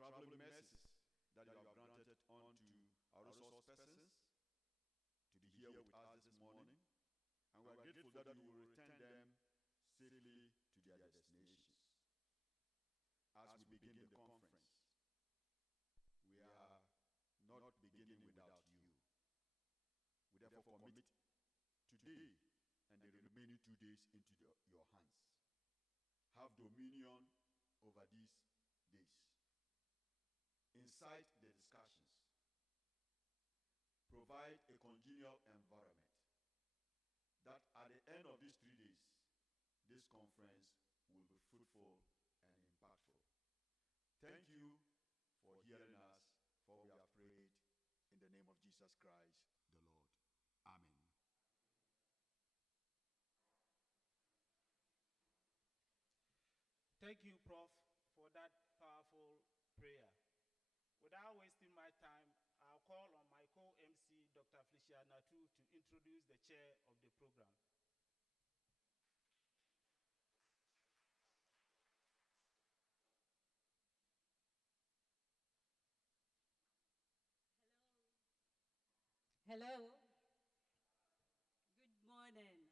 traveling mercies that you have granted unto our resource persons to be here with us this morning. And we are grateful that you will return them safely to their destinations. As we begin the conference, we are not beginning without you. We therefore commit today and the remaining 2 days into your hands. Have dominion over these days. Incite the discussions. Provide a congenial environment that at the end of these 3 days, this conference will be fruitful and impactful. Thank you for hearing us, for we have prayed in the name of Jesus Christ, the Lord. Amen. Thank you, Prof, for that powerful prayer. Without wasting my time, I'll call on my co-MC, Dr. Felicia Natu, to introduce the chair of the program. Hello. Good morning.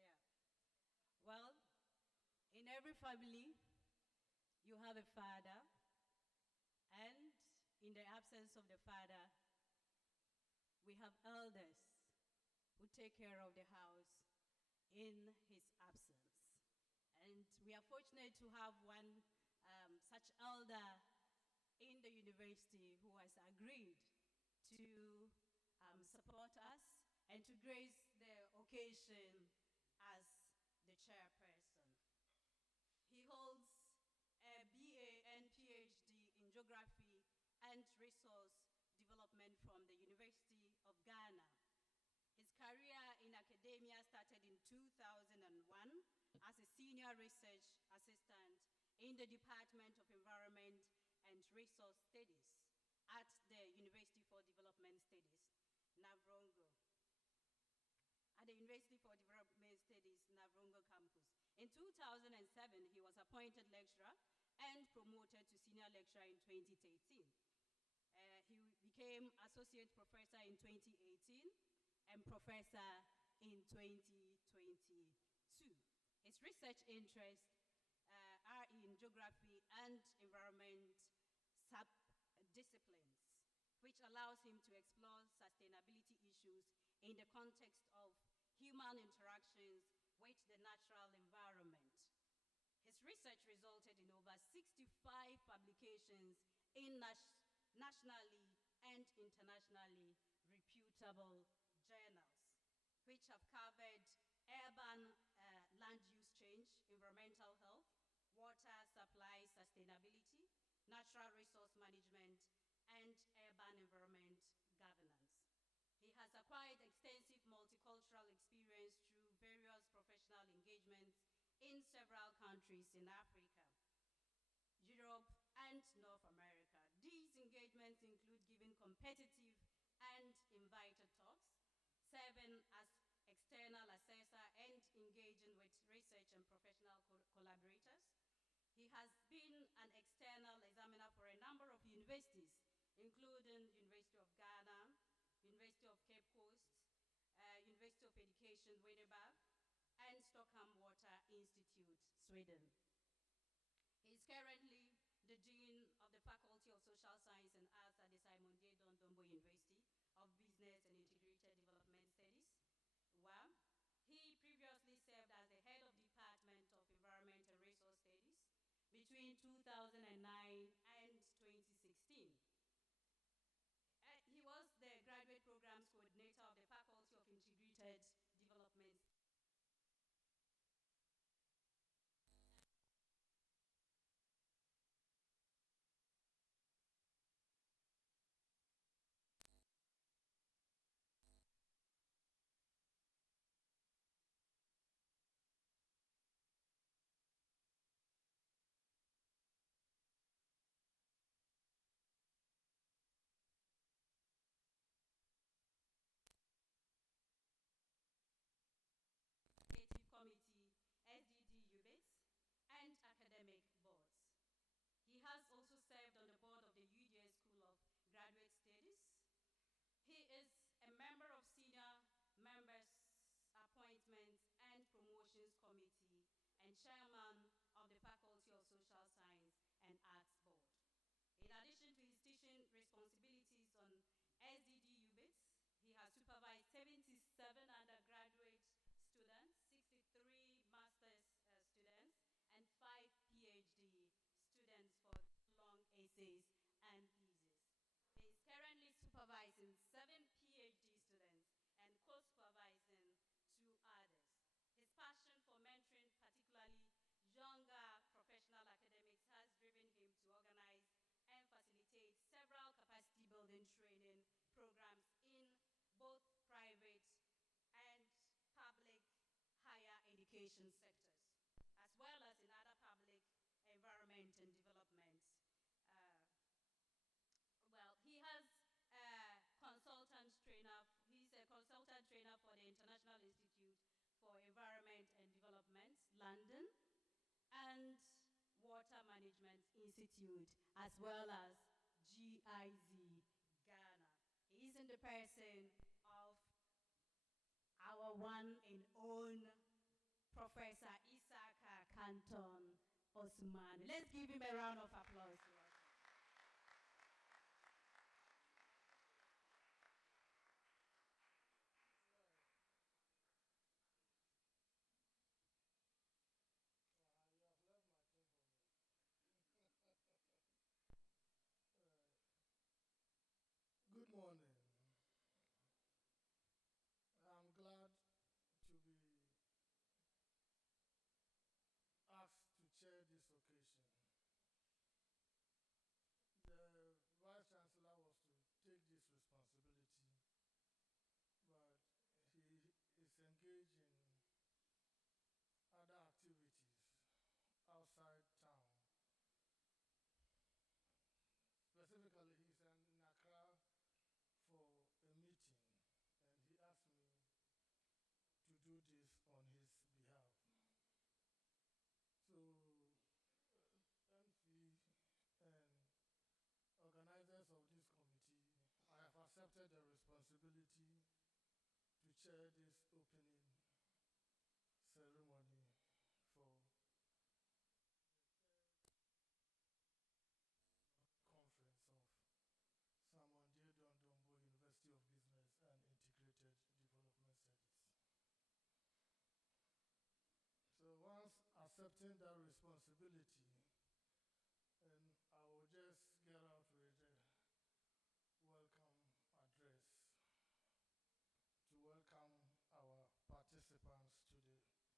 Yeah. Well, in every family, you have a father, and in the absence of the father, we have elders who take care of the house in his absence. And we are fortunate to have one such elder in the university who has agreed to support us and to grace the occasion as the chairperson. He holds a BA and PhD in Geography and Resource Development from the University of Ghana. His career in academia started in 2001 as a senior research assistant in the Department of Environment and Resource Studies at the University for Development Studies, Navrongo. At the University for Development Studies, Navrongo campus. In 2007, he was appointed lecturer and promoted to senior lecturer in 2013. He became associate professor in 2018 and professor in 2022. His research interests are in geography and environment sub-disciplines, which allows him to explore sustainability issues in the context of human interactions with the natural environment. His research resulted in over 65 publications in nationally and internationally reputable journals, which have covered urban land use change, environmental health, water supply sustainability, natural resource management, and urban environment governance. He has acquired extensive multicultural experience through various professional engagements in several countries in Africa, Europe, and North America. These engagements include giving competitive and invited talks, serving as external assessor, and engaging with research and professional collaborators. He has been an external examiner for a number of universities, including University of Ghana, University of Cape Coast, University of Education, Wittenberg, and Stockholm Water Institute, Sweden. He is currently the Dean of the Faculty of Social Science and Arts at the Simon J. Dombo University of Business and Integrated Development Studies, WAM. He previously served as the head of Department of Environment and Resource Studies between 2009 and 2016. He was the graduate programs coordinator of the Faculty of Integrated Development and Arts Board. In addition to his teaching responsibilities on SDD-UBIDS, he has supervised 77 undergraduate students, 63 master's students, and 5 PhD students for long essays and theses. He is currently supervising 7 PhD students and co-supervising 2 others. His passion for mentoring, particularly younger professional academics, has driven him to organize and facilitate several capacity building training programs in both private and public higher education sectors, as well as in other public environment and development. He has a consultant trainer. He's a consultant trainer for the International Institute for Environment and Development, London, and Water Management Institute, as well as GIZ, Ghana. He is in the person of our one and own Professor Isaka Canton Osman. Let's give him a round of applause. Good morning. I'm glad to be asked to chair this occasion. The Vice Chancellor was to take this responsibility, but he is engaged in other activities outside town. Specifically, he's in Accra for a meeting, and he asked me to do this on his behalf. So, MC and organizers of this committee, I have accepted the responsibility to chair this opening ceremony for conference of Samuel J. Dombo University of Business and Integrated Development Studies. So once accepting that responsibility, and I will just get out with a welcome address to welcome our participants to the program.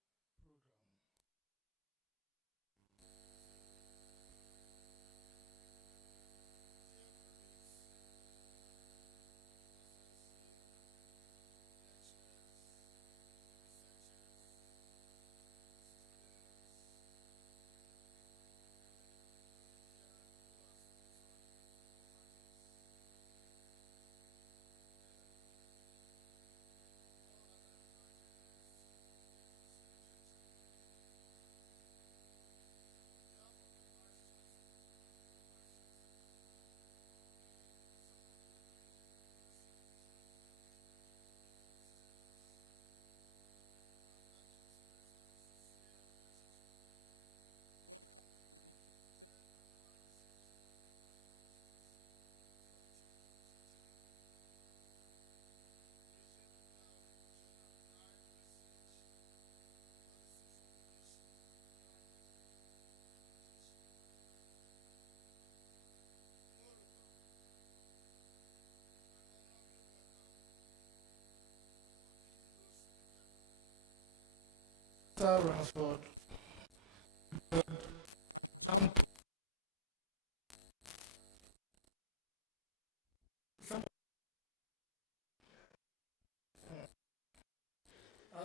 Ransford. I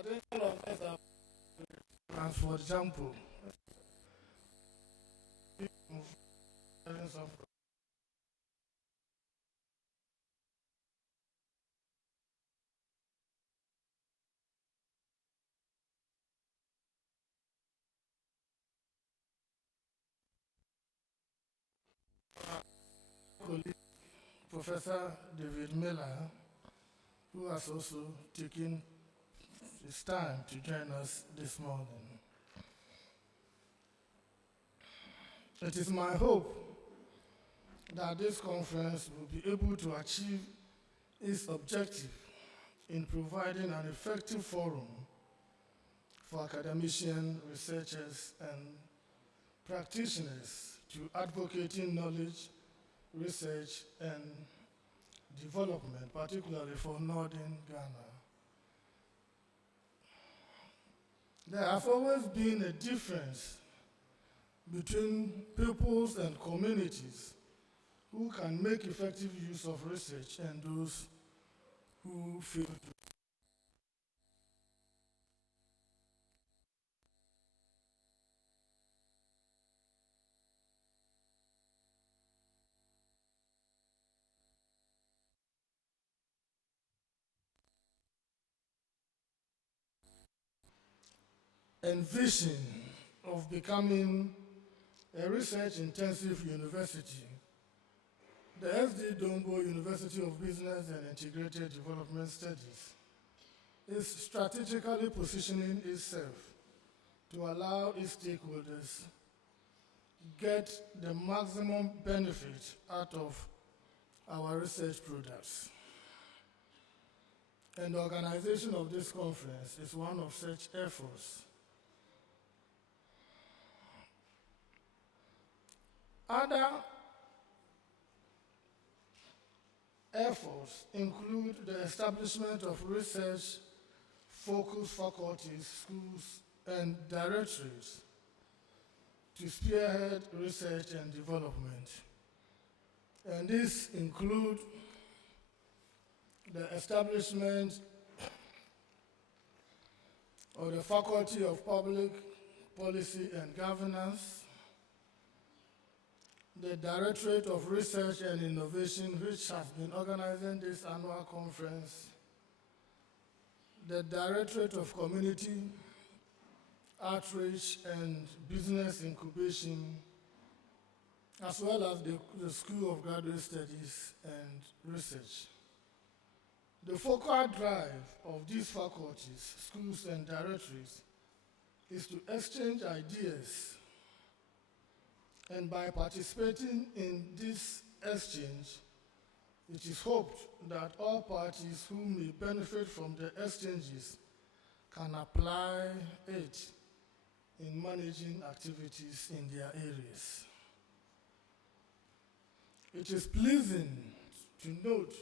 think all of us have Ransford Jampo. Colleague, Professor David Miller, who has also taken his time to join us this morning. It is my hope that this conference will be able to achieve its objective in providing an effective forum for academicians, researchers, and practitioners to advocating knowledge, research, and development, particularly for Northern Ghana. There has always been a difference between peoples and communities who can make effective use of research and those who fail to. Envision of becoming a research-intensive university, the SDD-UBIDS University of Business and Integrated Development Studies is strategically positioning itself to allow its stakeholders get the maximum benefit out of our research products. And the organization of this conference is one of such efforts. Other efforts include the establishment of research-focused faculties, schools, and directorates to spearhead research and development. And these include the establishment of the Faculty of Public Policy and Governance, the Directorate of Research and Innovation, which has been organizing this annual conference, the Directorate of Community Outreach and Business Incubation, as well as the School of Graduate Studies and Research. The focal drive of these faculties, schools, and directorates is to exchange ideas. And by participating in this exchange, it is hoped that all parties who may benefit from the exchanges can apply it in managing activities in their areas. It is pleasing to note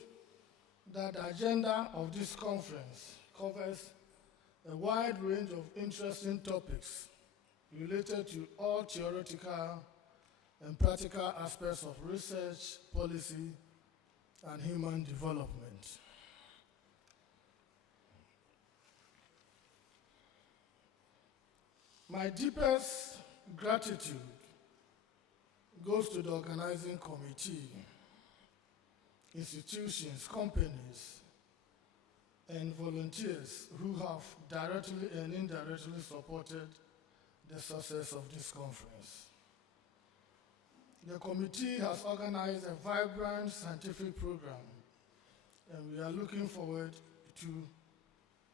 that the agenda of this conference covers a wide range of interesting topics related to all theoretical and practical aspects of research, policy, and human development. My deepest gratitude goes to the organizing committee, institutions, companies, and volunteers who have directly and indirectly supported the success of this conference. The committee has organized a vibrant scientific program, and we are looking forward to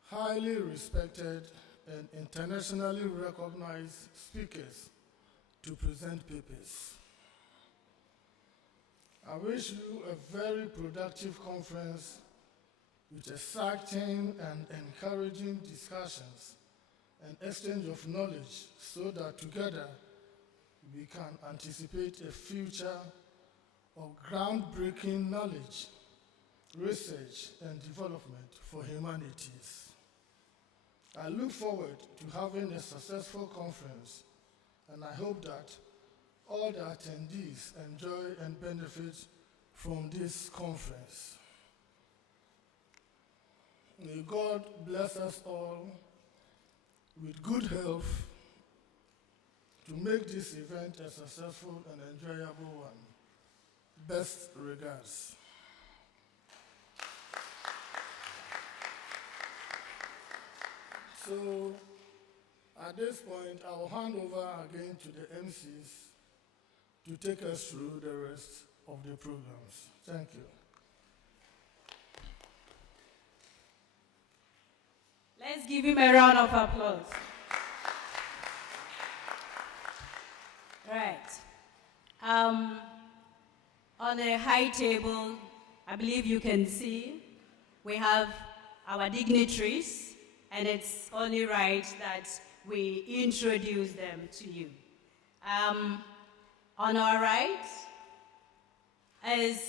highly respected and internationally recognized speakers to present papers. I wish you a very productive conference with exciting and encouraging discussions and exchange of knowledge so that together we can anticipate a future of groundbreaking knowledge, research, and development for humanities. I look forward to having a successful conference, and I hope that all the attendees enjoy and benefit from this conference. May God bless us all with good health to make this event a successful and enjoyable one. Best regards. So, at this point, I will hand over again to the MCs to take us through the rest of the programs. Thank you. Let's give him a round of applause. Right. On a high table, I believe you can see, we have our dignitaries, and it's only right that we introduce them to you. On our right is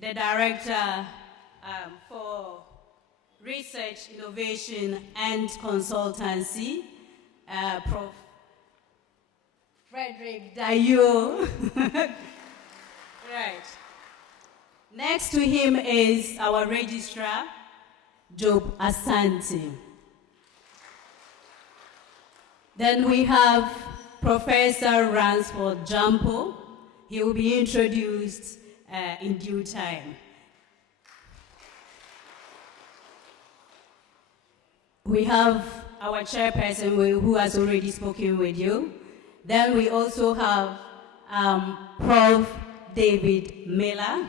the Director for Research, Innovation, and Consultancy, Prof. Frederick Dayo. Right. Next to him is our Registrar, Job Asante. Then we have Professor Ransford Jampo. He will be introduced in due time. We have our chairperson who has already spoken with you. Then we also have Prof. David Miller,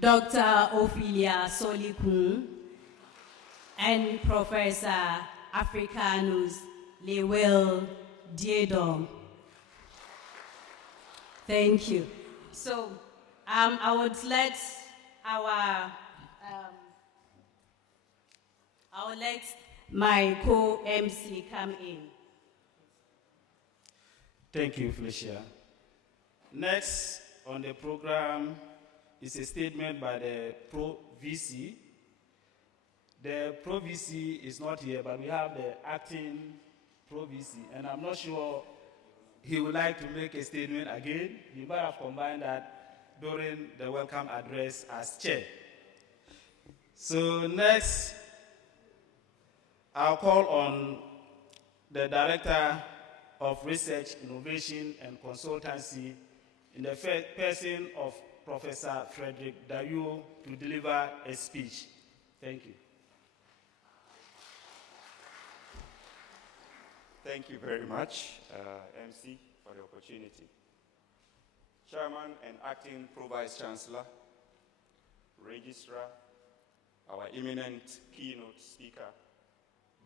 Dr. Ophelia Solikun, and Professor Africanus Lewel Diedom. Thank you. So I would let my co-MC come in. Thank you, Felicia. Next on the program is a statement by the Pro-VC. The Pro-VC is not here, but we have the acting Pro-VC, and I'm not sure he would like to make a statement again. He might have combined that during the welcome address as chair. So next, I'll call on the Director of Research, Innovation, and Consultancy in the person of Professor Frederick Dayo to deliver a speech. Thank you. Thank you very much, MC, for the opportunity. Chairman and Acting Pro-Vice Chancellor, Registrar, our eminent keynote speaker,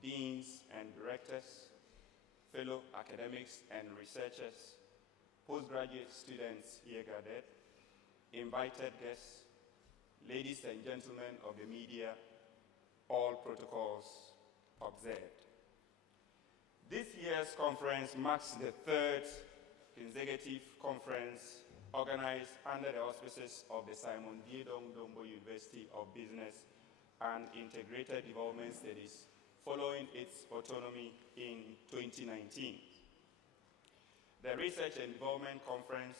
deans and directors, fellow academics and researchers, postgraduate students here gathered, invited guests, ladies and gentlemen of the media, all protocols observed. This year's conference marks the third consecutive conference organized under the auspices of the Simon Diedong Dombo University of Business and Integrated Development Studies following its autonomy in 2019. The Research and Development Conference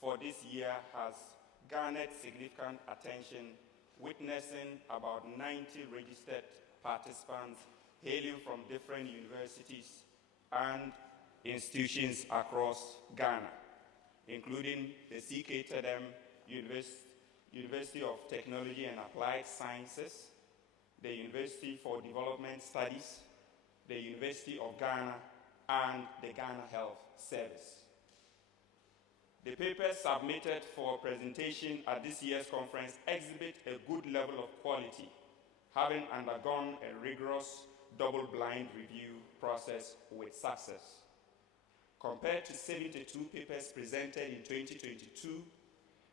for this year has garnered significant attention, witnessing about 90 registered participants hailing from different universities and institutions across Ghana, including the CK-TEDM University of Technology and Applied Sciences, the University for Development Studies, the University of Ghana, and the Ghana Health Service. The papers submitted for presentation at this year's conference exhibit a good level of quality, having undergone a rigorous double-blind review process with success. Compared to 72 papers presented in 2022,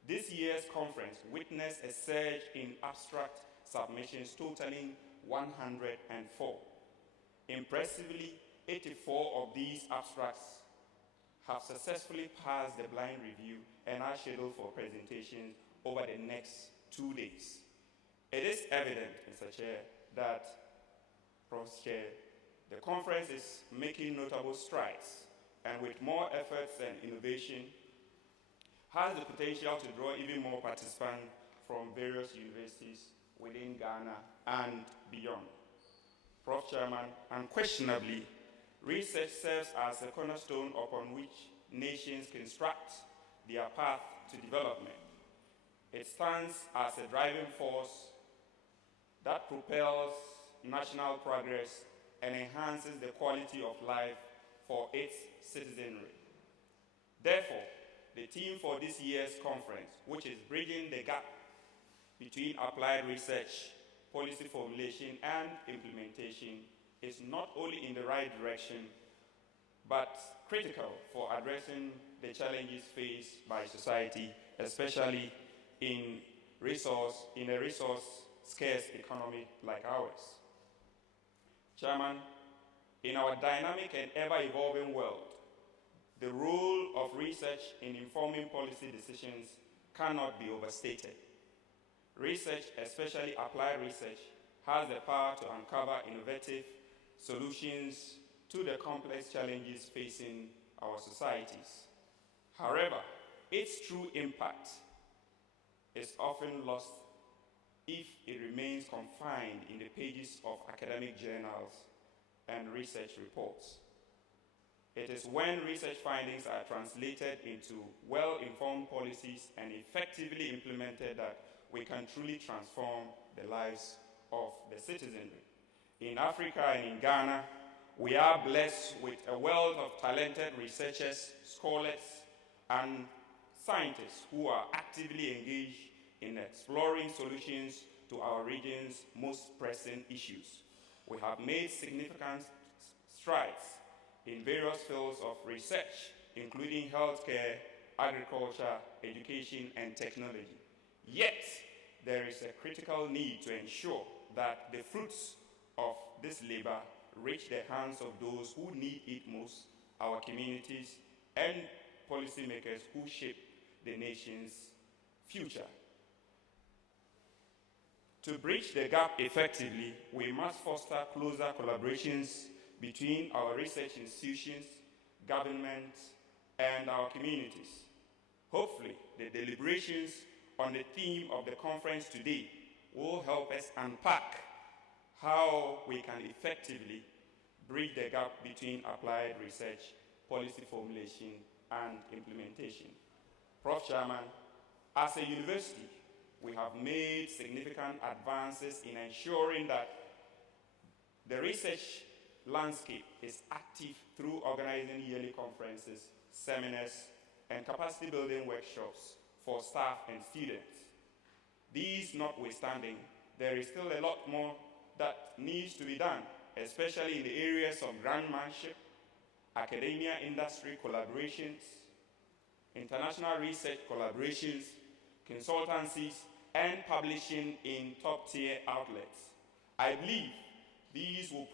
this year's conference witnessed a surge in abstract submissions totaling 104. Impressively, 84 of these abstracts have successfully passed the blind review and are scheduled for presentation over the next 2 days. It is evident, Mr. Chair, that, Professor Chair, the conference is making notable strides, and with more efforts and innovation, has the potential to draw even more participants from various universities within Ghana and beyond. Prof. Chairman, unquestionably, research serves as a cornerstone upon which nations construct their path to development. It stands as a driving force that propels national progress and enhances the quality of life for its citizenry. Therefore, the theme for this year's conference, which is Bridging the Gap between Applied Research, Policy Formulation, and Implementation, is not only in the right direction, but critical for addressing the challenges faced by society, especially in a resource-scarce economy like ours. Chairman, in our dynamic and ever-evolving world, the role of research in informing policy decisions cannot be overstated. Research, especially applied research, has the power to uncover innovative solutions to the complex challenges facing our societies. However, its true impact is often lost if it remains confined in the pages of academic journals and research reports. It is when research findings are translated into well-informed policies and effectively implemented that we can truly transform the lives of the citizenry. In Africa and in Ghana, we are blessed with a wealth of talented researchers, scholars, and scientists who are actively engaged in exploring solutions to our region's most pressing issues. We have made significant strides in various fields of research, including healthcare, agriculture, education, and technology. Yet, there is a critical need to ensure that the fruits of this labor reach the hands of those who need it most, our communities and policymakers who shape the nation's future. To bridge the gap effectively, we must foster closer collaborations between our research institutions, government, and our communities. Hopefully, the deliberations on the theme of the conference today will help us unpack how we can effectively bridge the gap between applied research, policy formulation, and implementation. Prof. Chairman, as a university, we have made significant advances in ensuring that the research landscape is active through organizing yearly conferences, seminars, and capacity building workshops for staff and students. These notwithstanding, there is still a lot more that needs to be done, especially in the areas of grantmanship, academia-industry collaborations, international research collaborations, consultancies, and publishing in top-tier outlets. I believe these will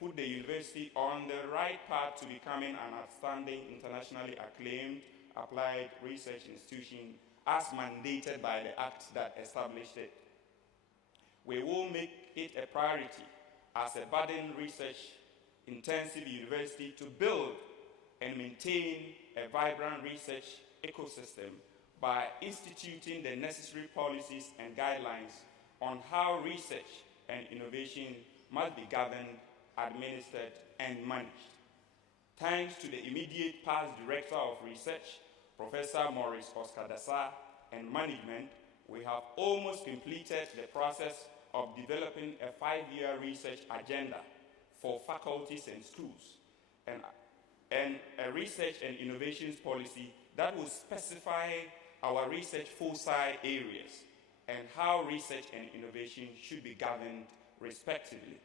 put the university on the right path to becoming an outstanding, internationally acclaimed applied research institution as mandated by the act that established it. We will make it a priority as a budding research-intensive university to build and maintain a vibrant research ecosystem by instituting the necessary policies and guidelines on how research and innovation must be governed, administered, and managed. Thanks to the immediate past Director of Research, Professor Maurice Oscar Dasa, and management, we have almost completed the process of developing a 5-year research agenda for faculties and schools, and a research and innovations policy that will specify our research foci areas and how research and innovation should be governed respectively.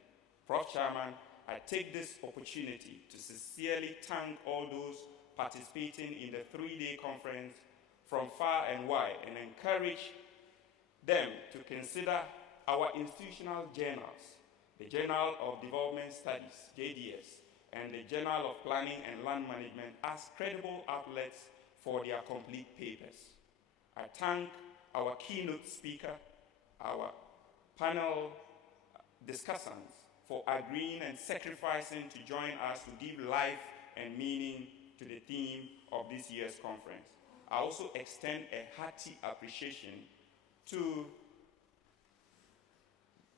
Prof. Chairman, I take this opportunity to sincerely thank all those participating in the 3-day conference from far and wide and encourage them to consider our institutional journals, the Journal of Development Studies, JDS, and the Journal of Planning and Land Management as credible outlets for their complete papers. I thank our keynote speaker, our panel discussants for agreeing and sacrificing to join us to give life and meaning to the theme of this year's conference. I also extend a hearty appreciation to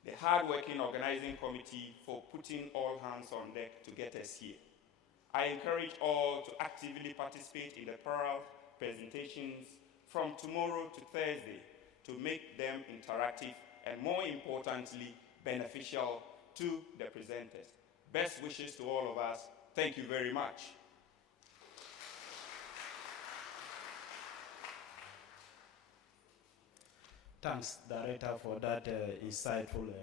the hard-working organizing committee for putting all hands on deck to get us here. I encourage all to actively participate in the plural presentations from tomorrow to Thursday to make them interactive and, more importantly, beneficial to the presenters. Best wishes to all of us. Thank you very much. Thanks, Director, for that insightful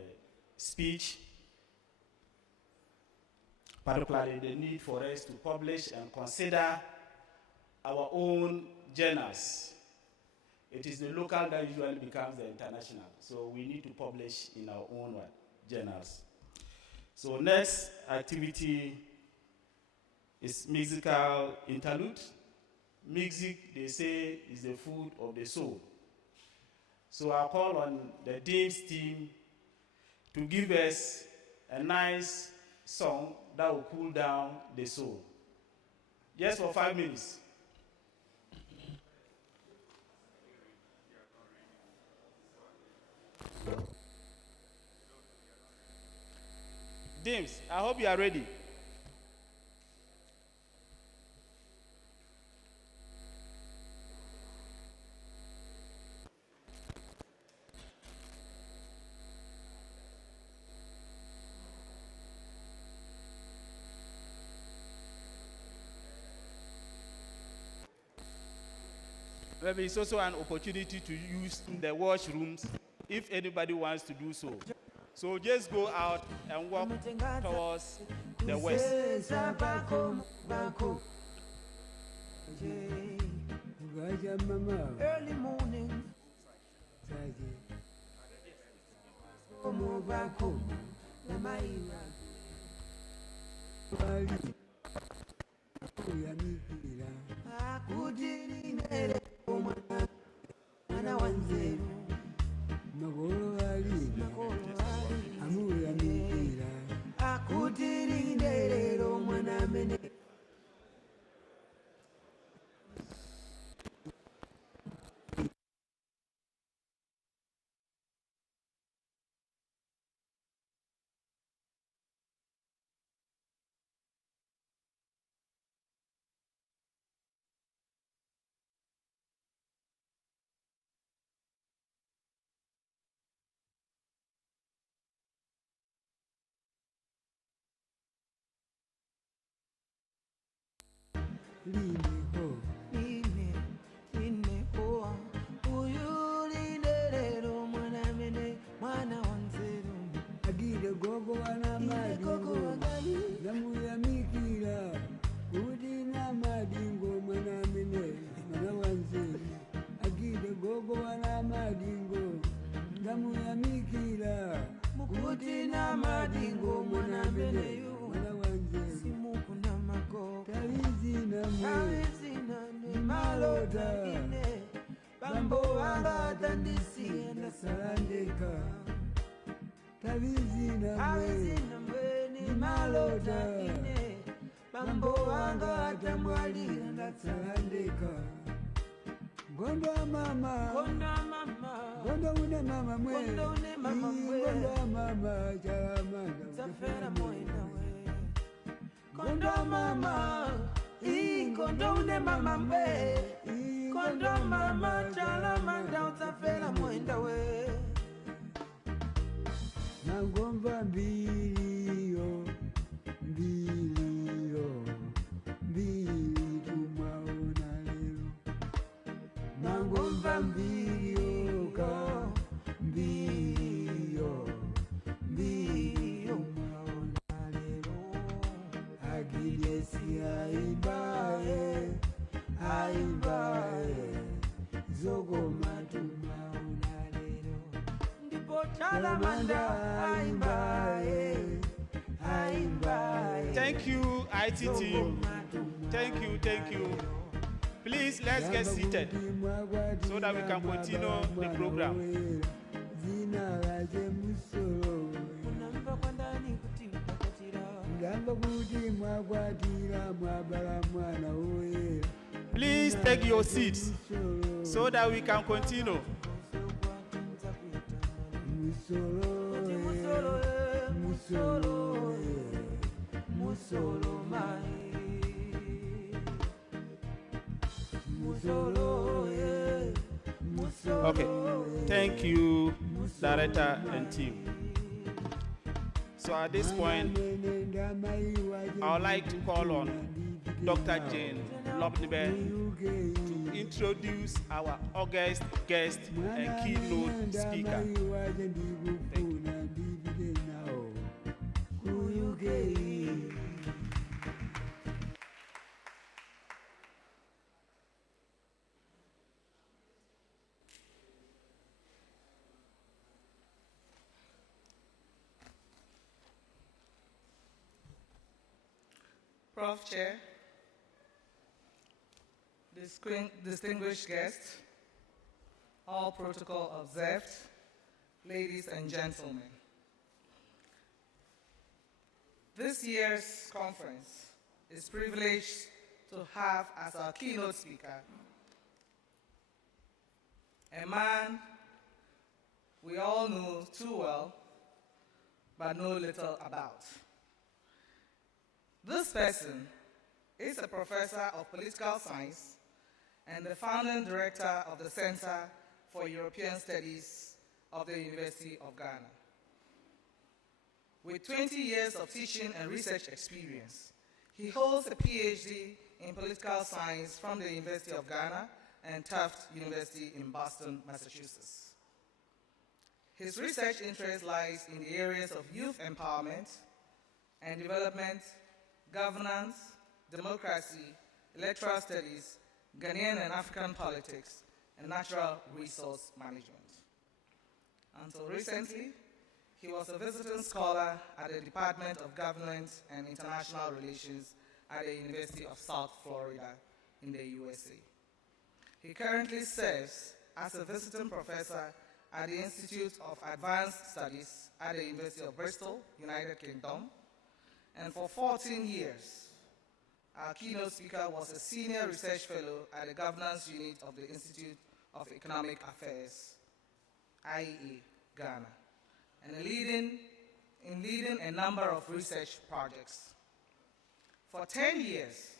speech. particularly the need for us to publish and consider our own journals. It is the local that usually becomes the international. So we need to publish in our own journals. So next activity is musical interlude. Music, they say, is the food of the soul. So I call on the Dames team to give us a nice song that will cool down the soul. Just for 5 minutes. Dames, I hope you are ready. Maybe it's also an opportunity to use the washrooms if anybody wants to do so. So just go out and walk towards the west. Early morning. Thank you, IT team. Thank you. Please, let's get seated so that we can continue the program. Please take your seats so that we can continue. Okay, thank you, director and team. So at this point, I would like to call on Dr. Jane Lobnibe to introduce our August guest and keynote speaker. Thank you. Prof. Chair, distinguished guests, all protocol observed, ladies and gentlemen. This year's conference is privileged to have as our keynote speaker a man we all know too well, but know little about. This person is a professor of political science and the founding director of the Center for European Studies of the University of Ghana. With 20 years of teaching and research experience, he holds a PhD in political science from the University of Ghana and Tufts University in Boston, Massachusetts. His research interest lies in the areas of youth empowerment and development, governance, democracy, electoral studies, Ghanaian and African politics, and natural resource management. Until recently, he was a visiting scholar at the Department of Government and International Relations at the University of South Florida in the USA. He currently serves as a visiting professor at the Institute of Advanced Studies at the University of Bristol, United Kingdom, and for 14 years, our keynote speaker was a senior research fellow at the governance unit of the Institute of Economic Affairs, IEA, Ghana, and leading a number of research projects. For 10 years,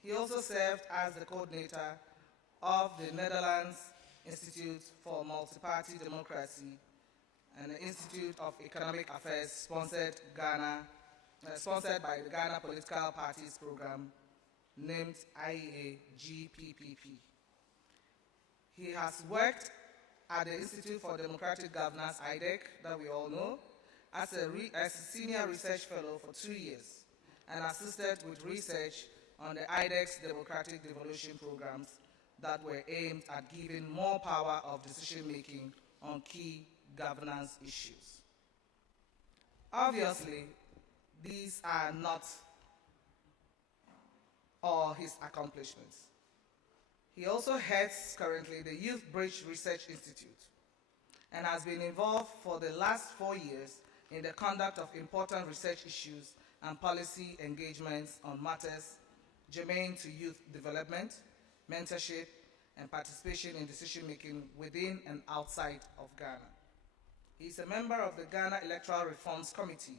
he also served as the coordinator of the Netherlands Institute for Multi-Party Democracy and the Institute of Economic Affairs sponsored by the Ghana Political Parties Program named IEA GPPP. He has worked at the Institute for Democratic Governance, IDEC, that we all know, as a senior research fellow for 2 years and assisted with research on the IDEC's democratic devolution programs that were aimed at giving more power of decision-making on key governance issues. Obviously, these are not all his accomplishments. He also heads currently the Youth Bridge Research Institute and has been involved for the last 4 years in the conduct of important research issues and policy engagements on matters germane to youth development, mentorship, and participation in decision-making within and outside of Ghana. He is a member of the Ghana Electoral Reforms Committee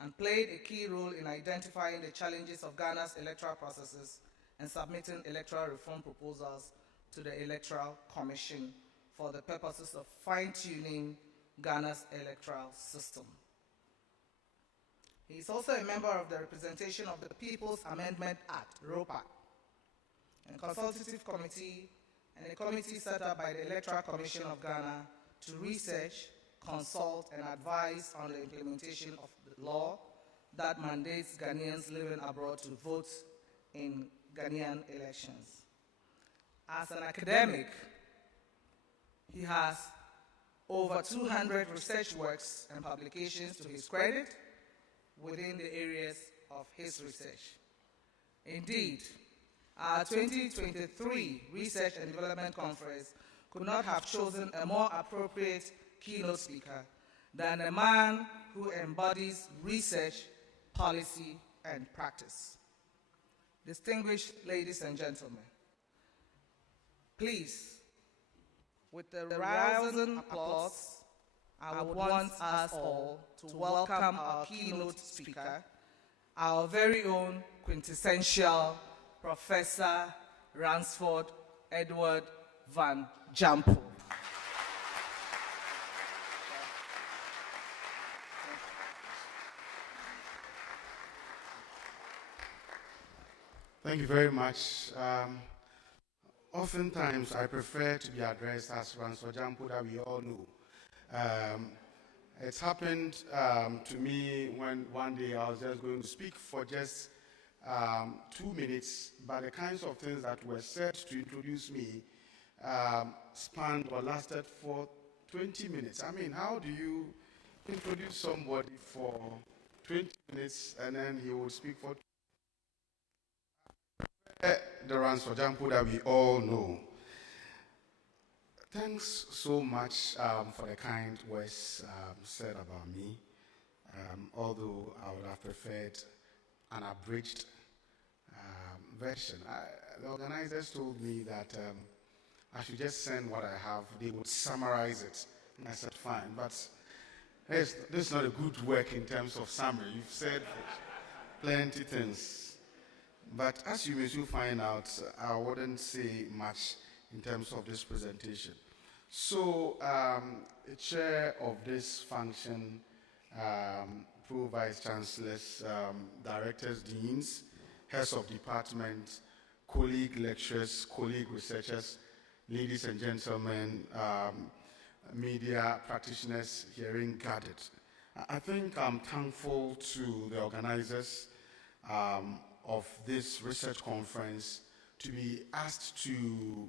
and played a key role in identifying the challenges of Ghana's electoral processes and submitting electoral reform proposals to the Electoral Commission for the purposes of fine-tuning Ghana's electoral system. He is also a member of the Representation of the People's Amendment Act, ROPA, and consultative committee and a committee set up by the Electoral Commission of Ghana to research, consult, and advise on the implementation of the law that mandates Ghanaians living abroad to vote in Ghanaian elections. As an academic, he has over 200 research works and publications to his credit within the areas of his research. Indeed, our 2023 Research and Development Conference could not have chosen a more appropriate keynote speaker than a man who embodies research, policy, and practice. Distinguished ladies and gentlemen, please, with the rousing applause, I would want us all to welcome our keynote speaker, our very own quintessential Professor Ransford Edward Van Jampo. Thank you very much. Oftentimes, I prefer to be addressed as Ransford Jampo, that we all know. It's happened to me when one day I was just going to speak for just 2 minutes, but the kinds of things that were said to introduce me spanned or lasted for 20 minutes. I mean, how do you introduce somebody for 20 minutes and then he will speak for the Ransojampo that we all know. Thanks so much for the kind words said about me, although I would have preferred an abridged version. The organizers told me that I should just send what I have. They would summarize it. And I said, fine, but this is not a good work in terms of summary. You've said plenty things. But as you may soon find out, I wouldn't say much in terms of this presentation. So, the chair of this function, pro vice chancellors, directors, deans, heads of department, colleague lecturers, colleague researchers, ladies and gentlemen, media practitioners hearing gathered. I think I'm thankful to the organizers of this research conference to be asked to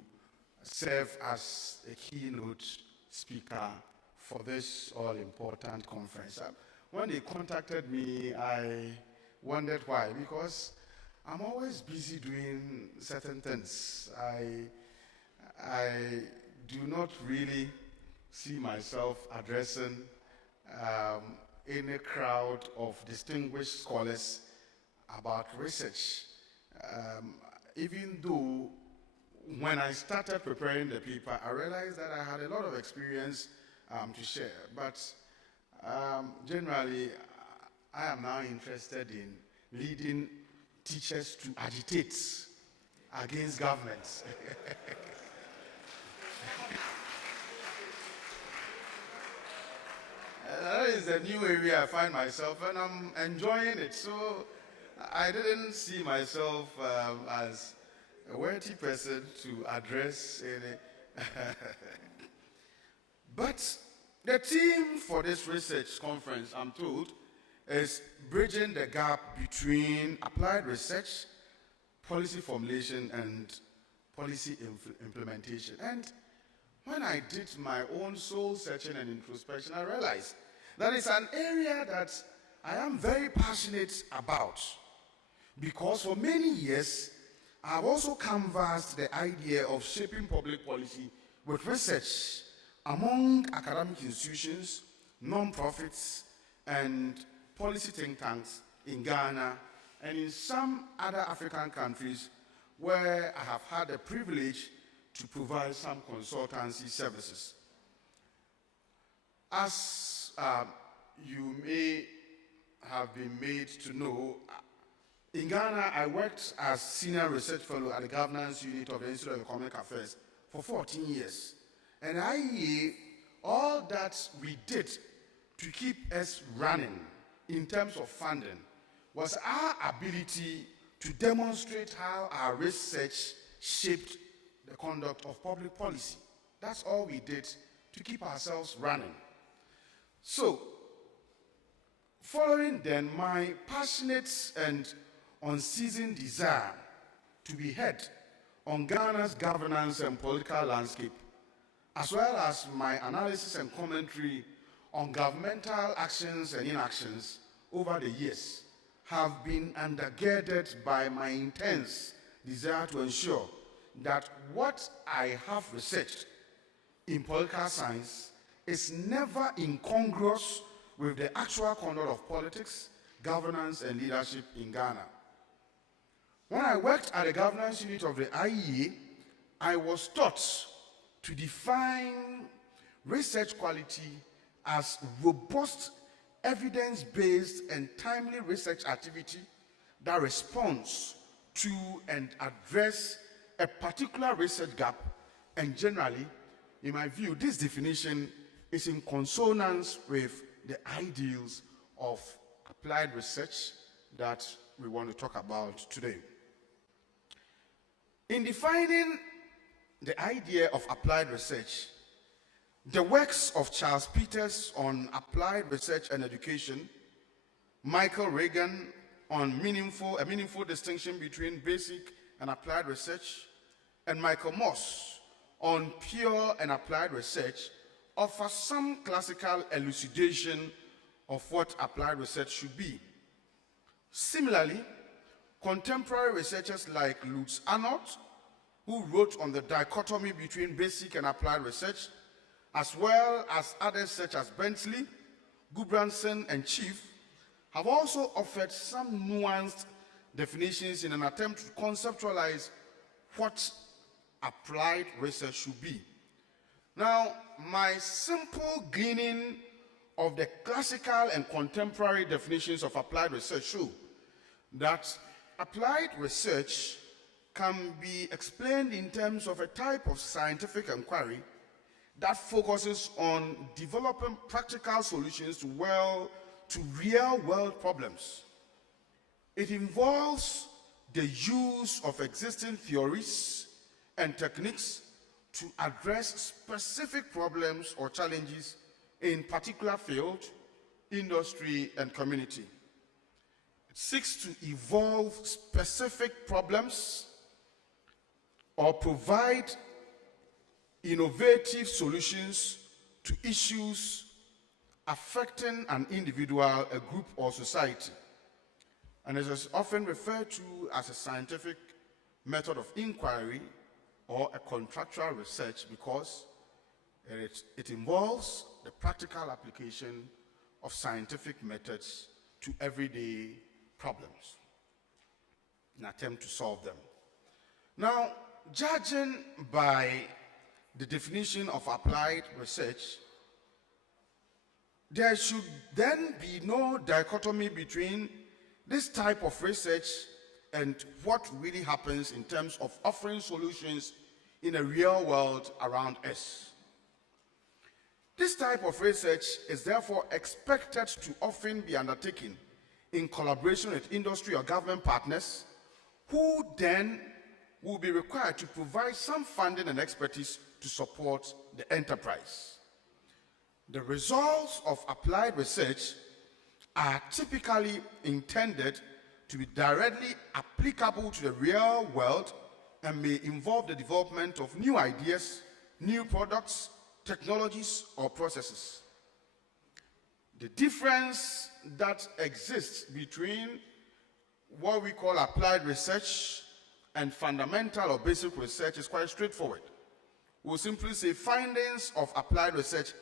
serve as a keynote speaker for this all-important conference. When they contacted me, I wondered why, because I'm always busy doing certain things. I do not really see myself addressing any crowd of distinguished scholars about research. Even though when I started preparing the paper, I realized that I had a lot of experience to share. But generally, I am now interested in leading teachers to agitate against governments. That is a new area I find myself, and I'm enjoying it. So I didn't see myself as a worthy person to address any. But the theme for this research conference, I'm told, is bridging the gap between applied research, policy formulation, and policy implementation. And when I did my own soul searching and introspection, I realized that it's an area that I am very passionate about, because for many years, I've also canvassed the idea of shaping public policy with research among academic institutions, non-profits, and policy think tanks in Ghana and in some other African countries where I have had the privilege to provide some consultancy services. As you may have been made to know, in Ghana, I worked as senior research fellow at the governance unit of the Institute of Economic Affairs for 14 years. And IEA, all that we did to keep us running in terms of funding was our ability to demonstrate how our research shaped the conduct of public policy. That's all we did to keep ourselves running. So, following then my passionate and unceasing desire to be heard on Ghana's governance and political landscape, as well as my analysis and commentary on governmental actions and inactions over the years, have been undergirded by my intense desire to ensure that what I have researched in political science is never incongruous with the actual conduct of politics, governance, and leadership in Ghana. When I worked at the governance unit of the IEA, I was taught to define research quality as robust, evidence-based, and timely research activity that responds to and address a particular research gap. And generally, in my view, this definition is in consonance with the ideals of applied research that we want to talk about today. In defining the idea of applied research, the works of Charles Peters on applied research and education, Michael Reagan on a meaningful distinction between basic and applied research, and Michael Moss on pure and applied research offer some classical elucidation of what applied research should be. Similarly, Contemporary researchers like Lutz Arnold, who wrote on the dichotomy between basic and applied research, as well as others such as Bentley, Gudbrandsen, and Chief, have also offered some nuanced definitions in an attempt to conceptualize what applied research should be. Now, my simple gleaning of the classical and contemporary definitions of applied research show that applied research can be explained in terms of a type of scientific inquiry that focuses on developing practical solutions to real-world problems. It involves the use of existing theories and techniques to address specific problems or challenges in particular field, industry, and community. It seeks to evolve specific problems or provide innovative solutions to issues affecting an individual, a group, or society. And it is often referred to as a scientific method of inquiry or a contractual research because it involves the practical application of scientific methods to everyday problems in an attempt to solve them. Now, judging by the definition of applied research, there should then be no dichotomy between this type of research and what really happens in terms of offering solutions in a real world around us. This type of research is therefore expected to often be undertaken in collaboration with industry or government partners, who then will be required to provide some funding and expertise to support the enterprise. The results of applied research are typically intended to be directly applicable to the real world and may involve the development of new ideas, new products, technologies, or processes. The difference that exists between what we call applied research and fundamental or basic research is quite straightforward. We'll simply say findings of applied research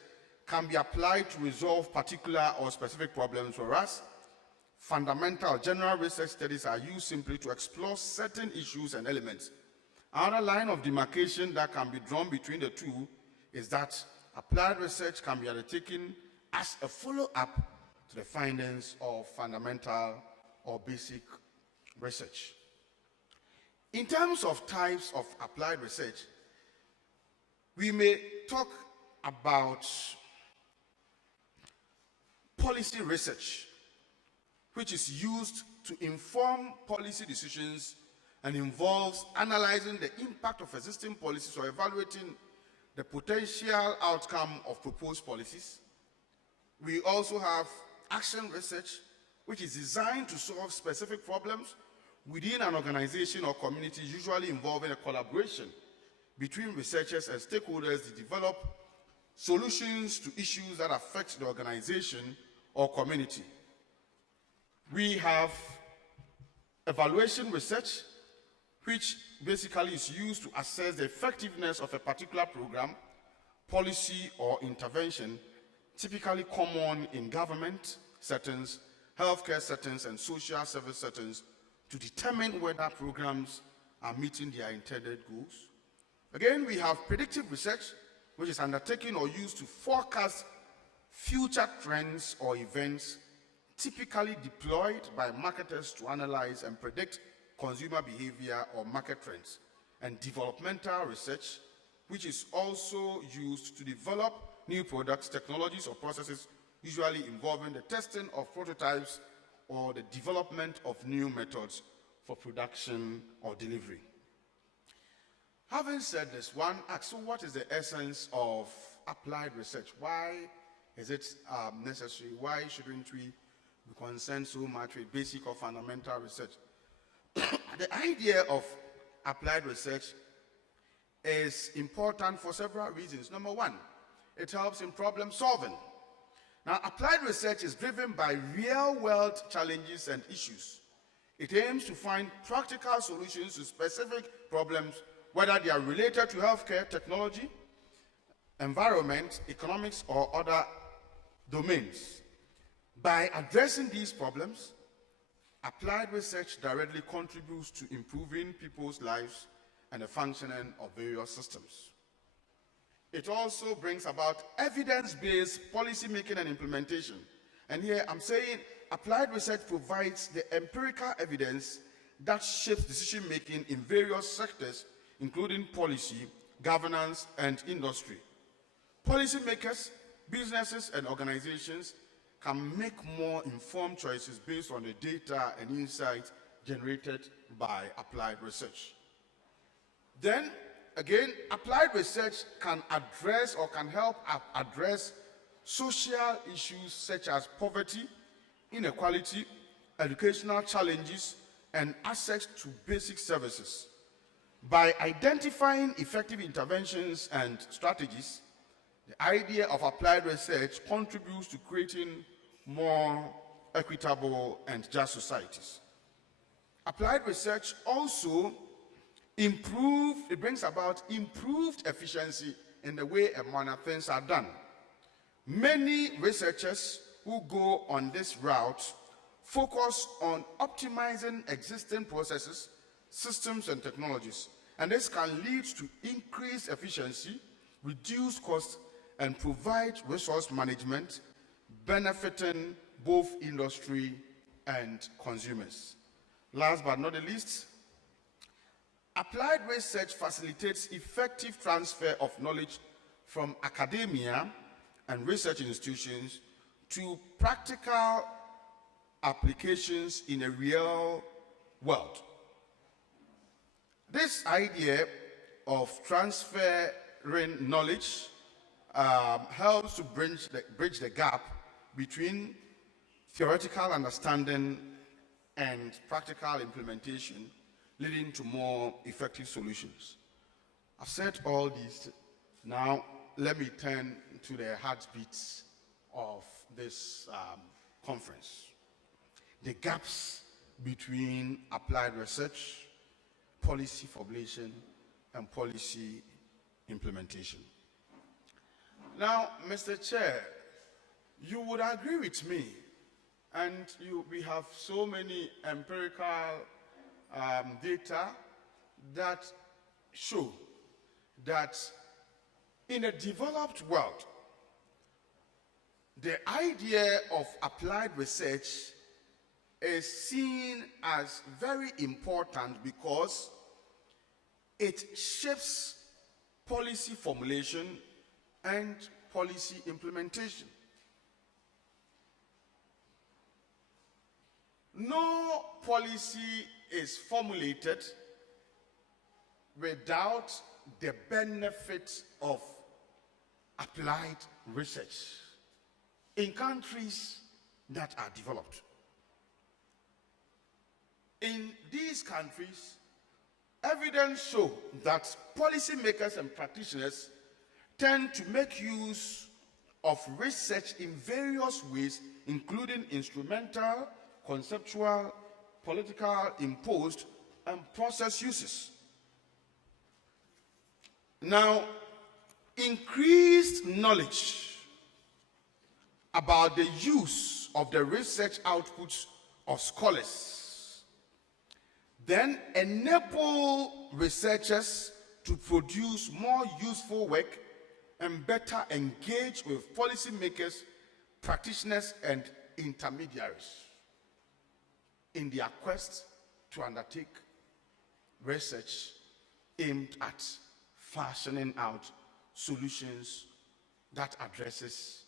can be applied to resolve particular or specific problems, whereas fundamental general research studies are used simply to explore certain issues and elements. Another line of demarcation that can be drawn between the two is that applied research can be undertaken as a follow-up to the findings of fundamental or basic research. In terms of types of applied research, we may talk about policy research, which is used to inform policy decisions and involves analyzing the impact of existing policies or evaluating the potential outcome of proposed policies. We also have action research, which is designed to solve specific problems within an organization or community, usually involving a collaboration between researchers and stakeholders to develop solutions to issues that affect the organization or community. We have evaluation research, which basically is used to assess the effectiveness of a particular program, policy, or intervention, typically common in government settings, healthcare settings, and social service settings, to determine whether programs are meeting their intended goals. Again, we have predictive research, which is undertaken or used to forecast future trends or events, typically deployed by marketers to analyze and predict consumer behavior or market trends. And developmental research, which is also used to develop new products, technologies, or processes, usually involving the testing of prototypes or the development of new methods for production or delivery. Having said this, one asks, so what is the essence of applied research? Why is it necessary? Why shouldn't we be concerned so much with basic or fundamental research? The idea of applied research is important for several reasons. Number one, it helps in problem solving. Now, applied research is driven by real-world challenges and issues. It aims to find practical solutions to specific problems, whether they are related to healthcare, technology, environment, economics, or other domains. By addressing these problems, applied research directly contributes to improving people's lives and the functioning of various systems. It also brings about evidence-based policy making and implementation. And here I'm saying applied research provides the empirical evidence that shapes decision making in various sectors, including policy, governance, and industry. Policymakers, businesses, and organizations can make more informed choices based on the data and insights generated by applied research. Then, again, applied research can address or can help address social issues such as poverty, inequality, educational challenges, and access to basic services. By identifying effective interventions and strategies, the idea of applied research contributes to creating more equitable and just societies. Applied research also brings about improved efficiency in the way and manner things are done. Many researchers who go on this route focus on optimizing existing processes, systems, and technologies. And this can lead to increased efficiency, reduce costs, and provide resource management, benefiting both industry and consumers. Last but not the least, applied research facilitates effective transfer of knowledge from academia and research institutions to practical applications in a real world. This idea of transferring knowledge helps to bridge the gap between theoretical understanding and practical implementation, leading to more effective solutions. I've said all these. Now, let me turn to the heartbeats of this conference. The gaps between applied research, policy formulation, and policy implementation. Now, Mr. Chair, you would agree with me, and we have so many empirical data that show that in a developed world, the idea of applied research is seen as very important because it shapes policy formulation and policy implementation. No policy is formulated without the benefit of applied research in countries that are developed. In these countries, evidence shows that policymakers and practitioners tend to make use of research in various ways, including instrumental, conceptual, political, imposed, and process uses. Now, increased knowledge about the use of the research outputs of scholars then enable researchers to produce more useful work and better engage with policymakers, practitioners, and intermediaries in their quest to undertake research aimed at fashioning out solutions that addresses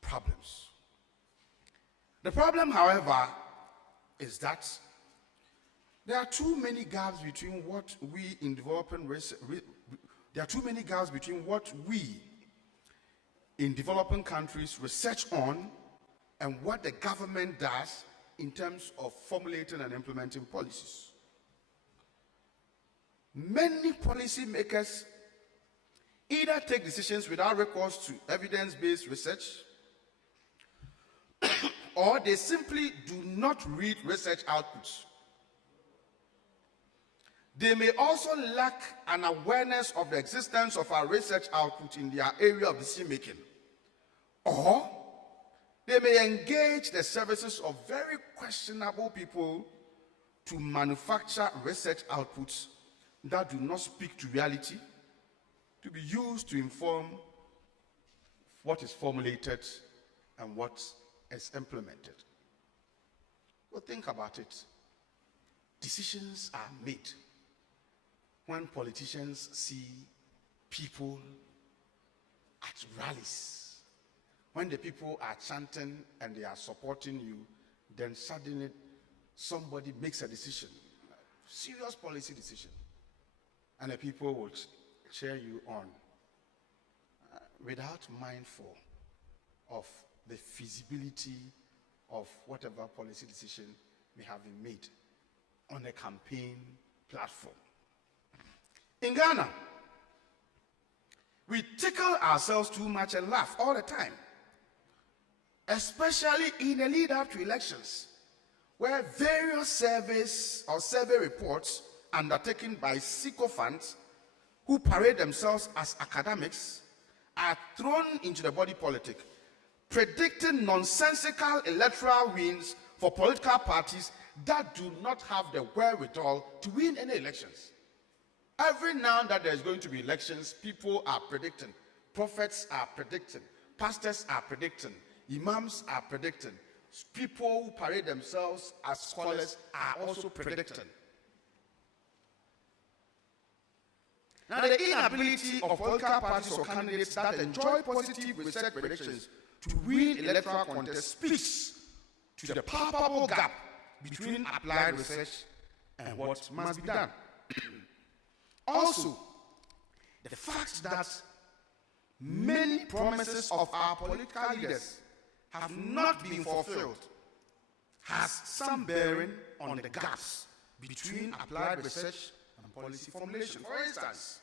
problems. The problem, however, is that there are too many gaps between what we in developing research, there are too many gaps between what we in developing countries research on and what the government does in terms of formulating and implementing policies. Many policymakers either take decisions without recourse to evidence-based research or they simply do not read research outputs. They may also lack an awareness of the existence of our research output in their area of decision making, or they may engage the services of very questionable people to manufacture research outputs that do not speak to reality, to be used to inform what is formulated and what is implemented. Well, think about it. Decisions are made when politicians see people at rallies. When the people are chanting and they are supporting you, then suddenly somebody makes a decision, a serious policy decision, and the people will cheer you on without mindful of the feasibility of whatever policy decision may have been made on a campaign platform. In Ghana, we tickle ourselves too much and laugh all the time, especially in the lead up to elections, where various surveys or survey reports undertaken by sycophants who parade themselves as academics are thrown into the body politic, predicting nonsensical electoral wins for political parties that do not have the wherewithal to win any elections. Every now and then there's going to be elections, people are predicting, prophets are predicting, pastors are predicting, imams are predicting, people who parade themselves as scholars are also predicting. Now, the inability of political parties or candidates that enjoy positive research predictions to win electoral contests speaks to the palpable gap between applied research and what must be done. Also, the fact that many promises of our political leaders have not been fulfilled has some bearing on the gaps between applied research and policy formulation. For instance,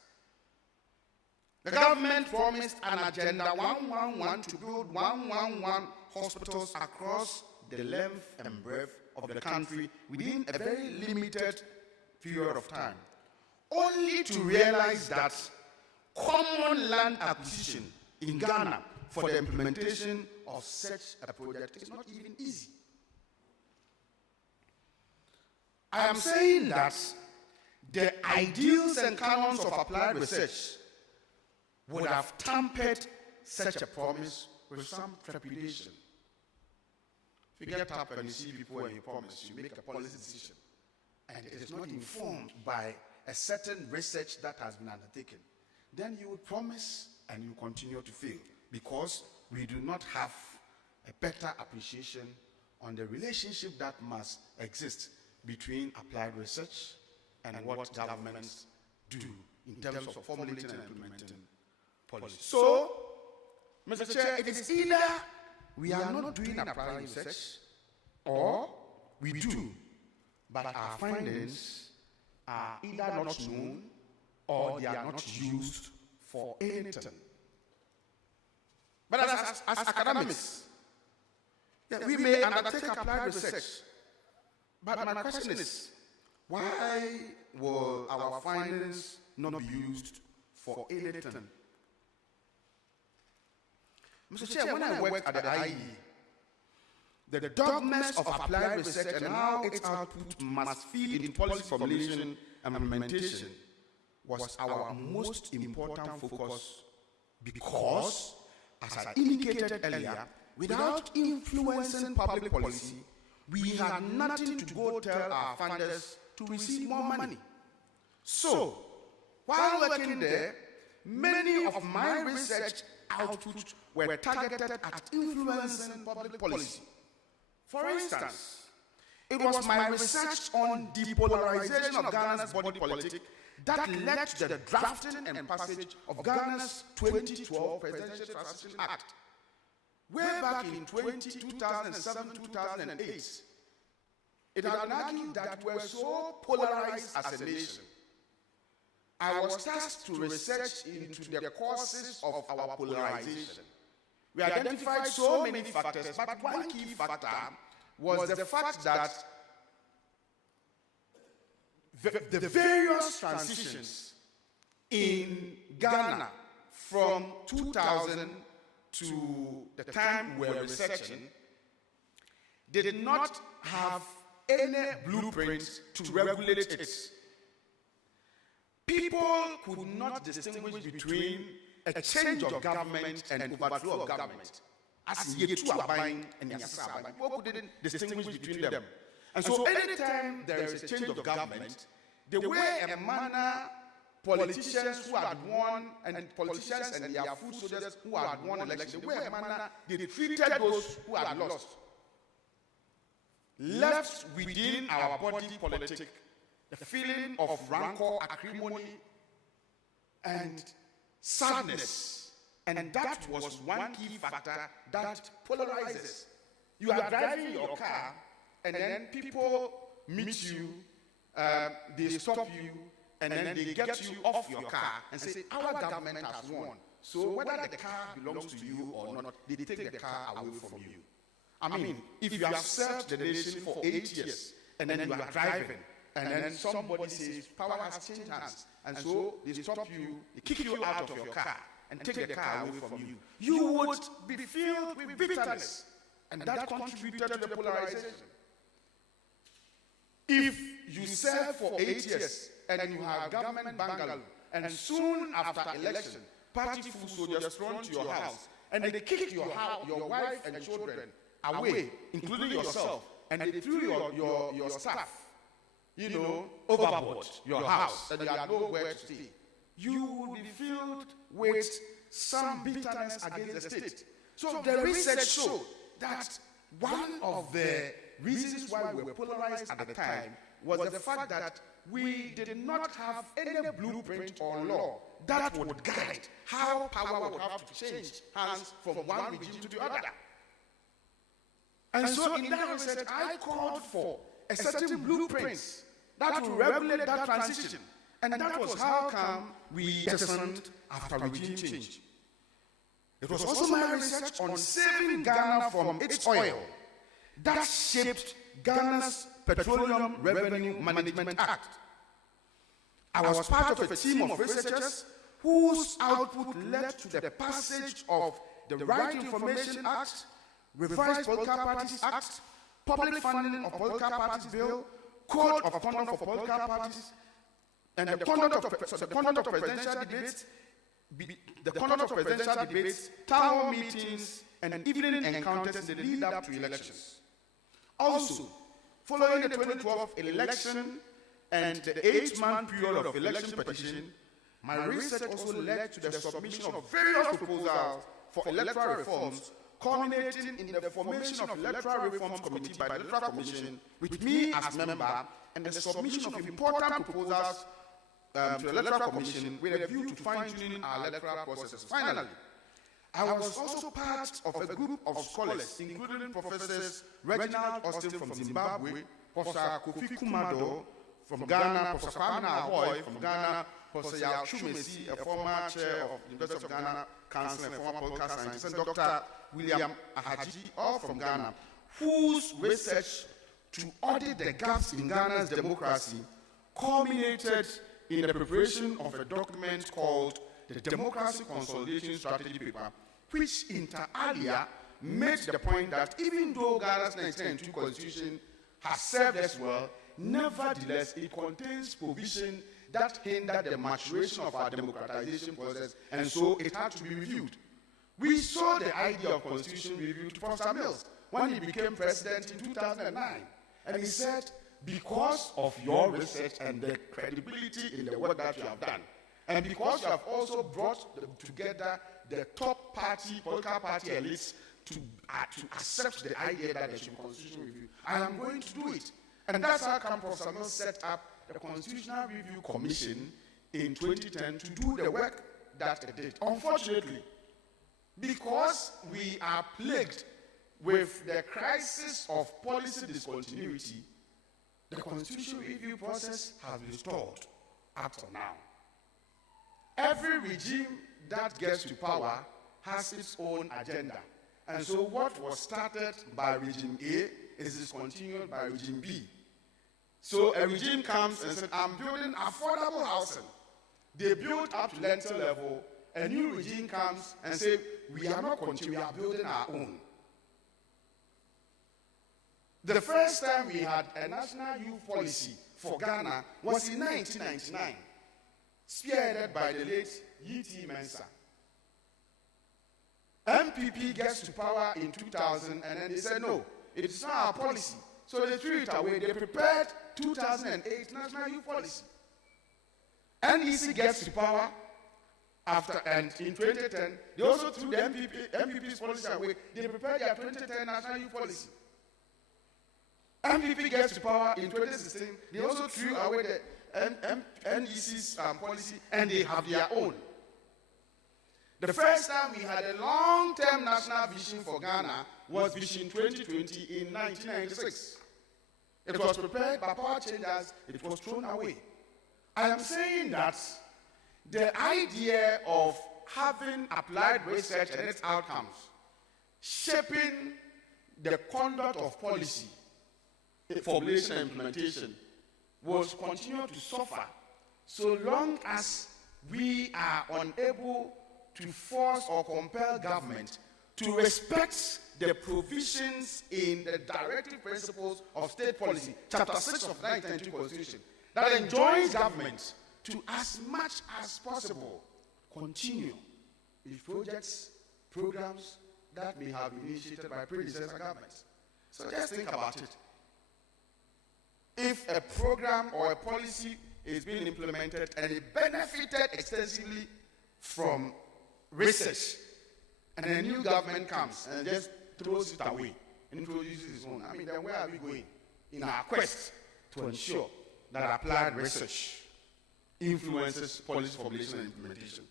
the government promised an Agenda 111 to build 111 hospitals across the length and breadth of the country within a very limited period of time, only to realize that common land acquisition in Ghana for the implementation of such a project is not even easy. I am saying that the ideals and canons of applied research would have tempered such a promise with some trepidation. If you get up and you see people and you promise, you make a policy decision, and it is not informed by a certain research that has been undertaken, then you would promise and you continue to fail, because we do not have a better appreciation on the relationship that must exist between applied research and what governments do in terms of formulating and implementing policy. So, Mr. Chair, it is either we are not doing applied research, or we do, but our findings are either not known or they are not used for anything. But as academics, we may undertake applied research, but my question is, why will our findings not be used for anything? Mr. Chair, when I worked at the IE, the dogmas of applied research and how its output must feed into policy formulation and implementation was our most important focus, because, as I indicated earlier, without influencing public policy, we had nothing to go tell our funders to receive more money. So, while working there, many of my research outputs were targeted at influencing public policy. For instance, it was my research on depolarization of Ghana's body politic that led to the drafting and passage of Ghana's 2012 Presidential Transition Act. Way back in 2007-2008, it had been argued that we were so polarized as a nation. I was tasked to research into the causes of our polarization, We identified so many factors, but one key factor was the fact that the various transitions in Ghana from 2000 to the time we were researching did not have any blueprint to regulate it. People could not distinguish between a change of government and overthrow of government. As Yetu Abain and Yasa Abain, people couldn't distinguish between them. And so anytime there is a change of government, the way a manner politicians who had won, and politicians and their foot soldiers who had won election, the way a manner they treated those who had lost, left within our body politic the feeling of rancor, acrimony, and sadness. And that was one key factor that polarizes. You are driving your car, and then people meet you, they stop you, and then they get you off your car and say, our government has won. So whether the car belongs to you or not, they take the car away from you. I mean, if you have served the nation for 8 years, and then you are driving, and then somebody says, power has changed hands, and so they stop you, they kick you out of your car, and take the car away from you, you would be filled with bitterness, and that contributed to the polarization. If you serve for 8 years, and you have government bungalow, and soon after election, party foot soldiers run to your house, and they kick your wife and children away, including yourself, and they threw your stuff, overboard your house, and you have nowhere to stay, you will be filled with some bitterness against the state. So the research showed that one of the reasons why we were polarized at the time was the fact that we did not have any blueprint or law that would guide how power would have to change hands from one regime to the other. And so in that research, I called for a certain blueprint that will regulate that transition. And that was how come we jettisoned after regime change. It was also my research on saving Ghana from its oil that shaped Ghana's Petroleum Revenue Management Act. I was part of a team of researchers whose output led to the passage of the Right Information Act, Revised Political Parties Act, Public Funding of Political Parties Bill, Code of Conduct for Political Parties, and the conduct of presidential debates, town hall meetings, and evening encounters in the lead up to elections. Also, following the 2012 election and the 8-month period of election petition, my research also led to the submission of various proposals for electoral reforms, culminating in the formation of Electoral Reforms Committee by the Electoral Commission, with me as member, and the submission of important proposals to the Electoral Commission with a view to fine-tuning our electoral processes. Finally, I was also part of a group of scholars, including Professors Reginald Austin from Zimbabwe, Professor Kofi Kumado from Ghana, Professor Pamina Ahoy from Ghana, Professor Yao Chumesi, a former chair of the University of Ghana Council and former political scientist, and Dr. William Ahaji, all from Ghana, whose research to audit the gaps in Ghana's democracy culminated in the preparation of a document called the Democracy Consolidation Strategy Paper, which inter alia made the point that even though Ghana's 1992 Constitution has served us well, nevertheless it contains provision that hindered the maturation of our democratization process, and so it had to be reviewed. We saw the idea of constitution review to Professor Mills when he became president in 2009, and he said, because of your research and the credibility in the work that you have done, and because you have also brought together the top political party elites to accept the idea that there should be constitutional review, I am going to do it. And that's how Professor Mills set up the Constitutional Review Commission in 2010 to do the work that it did. Unfortunately, because we are plagued with the crisis of policy discontinuity, the constitutional review process has been stalled up to now. Every regime that gets to power has its own agenda. And so what was started by regime A is discontinued by regime B. So a regime comes and says, I'm building affordable housing. They build up to lentil level. A new regime comes and says, we are not continuing, we are building our own. The first time we had a national youth policy for Ghana was in 1999, spearheaded by the late E.T. Mensah. MPP gets to power in 2000, and then they said, no, it's not our policy. So they threw it away. They prepared 2008 National Youth Policy. NEC gets to power after, and in 2010, they also threw the MPP's policy away. They prepared their 2010 National Youth Policy. MPP gets to power in 2016. They also threw away the NEC's policy, and they have their own. The first time we had a long-term national vision for Ghana was Vision 2020 in 1996. It was prepared by power changers. It was thrown away. I am saying that the idea of having applied research and its outcomes shaping the conduct of policy, formulation and implementation, will continue to suffer so long as we are unable to force or compel government to respect the provisions in the directive principles of state policy, Chapter 6 of 1992 Constitution, that enjoins government to, as much as possible, continue with projects, programs that may have been initiated by predecessor governments. So just think about it. If a program or a policy is being implemented and it benefited extensively from research, and a new government comes and just throws it away, introduces its own, I mean, then where are we going in our quest to ensure that applied research influences policy formulation and implementation?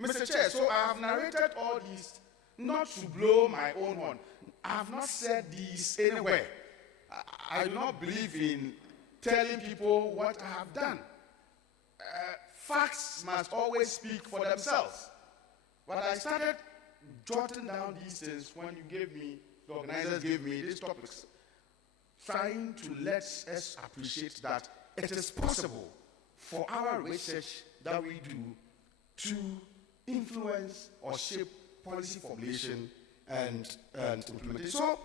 Mr. Chair, so I have narrated all these not to blow my own horn. I have not said these anywhere. I do not believe in telling people what I have done. Facts must always speak for themselves. But I started jotting down these things when you gave me, the organizers gave me these topics, trying to let us appreciate that it is possible for our research that we do to influence or shape policy formulation and implementation. So,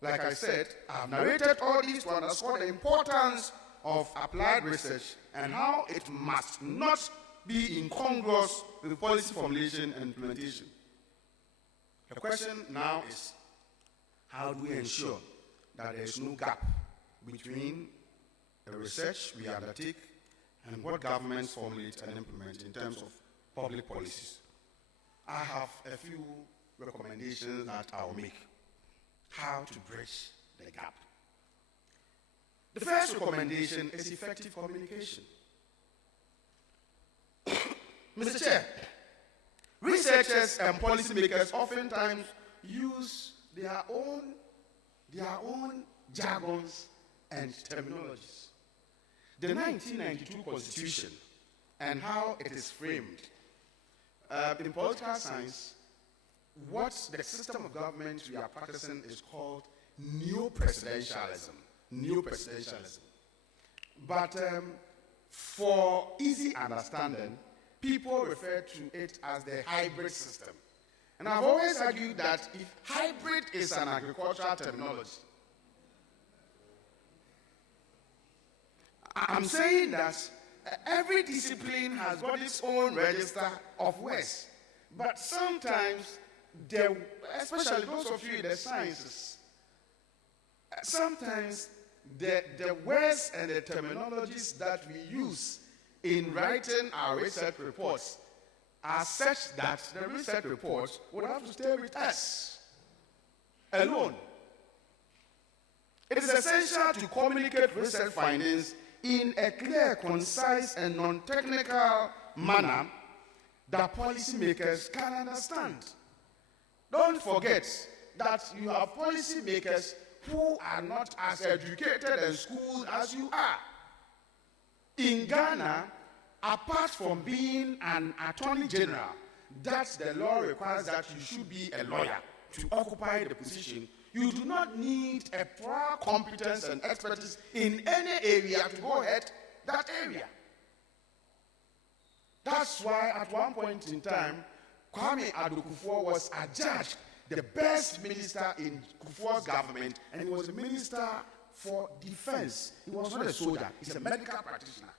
like I said, I've narrated all these to underscore the importance of applied research and how it must not be incongruous with policy formulation and implementation. The question now is, how do we ensure that there is no gap between the research we undertake and what governments formulate and implement in terms of public policies? I have a few recommendations that I'll make. How to bridge the gap. The first recommendation is effective communication. Mr. Chair, researchers and policymakers oftentimes use their own jargons and terminologies. The 1992 Constitution and how it is framed in political science, what the system of government we are practicing is called neo-presidentialism. Neo-presidentialism. But for easy understanding, people refer to it as the hybrid system. And I've always argued that if hybrid is an agricultural terminology, I'm saying that every discipline has got its own register of words. But sometimes, especially those of you in the sciences, sometimes the words and the terminologies that we use in writing our research reports are such that the research reports would have to stay with us alone. It is essential to communicate research findings in a clear, concise, and non-technical manner that policymakers can understand. Don't forget that you have policymakers who are not as educated and schooled as you are. In Ghana, apart from being an attorney general, that the law requires that you should be a lawyer to occupy the position, you do not need a prior competence and expertise in any area to go ahead that area. That's why at one point in time, Kwame Addo-Kufuor was adjudged the best minister in Kufuor's government, and he was a minister for defense. He was not a soldier, he's a medical practitioner.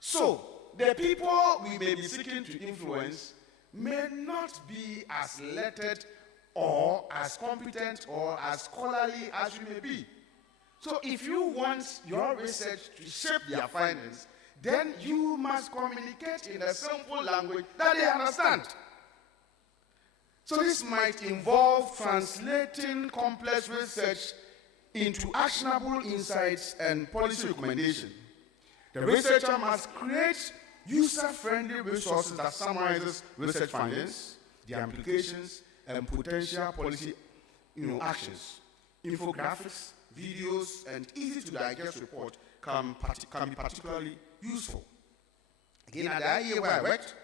So, the people we may be seeking to influence may not be as lettered or as competent or as scholarly as you may be. So if you want your research to shape their findings, then you must communicate in a simple language that they understand. So this might involve translating complex research into actionable insights and policy recommendation. The researcher must create user-friendly resources that summarizes research findings, their implications, and potential policy actions. Infographics, videos, and easy-to-digest report can be particularly useful. Again, at the IEA where I worked,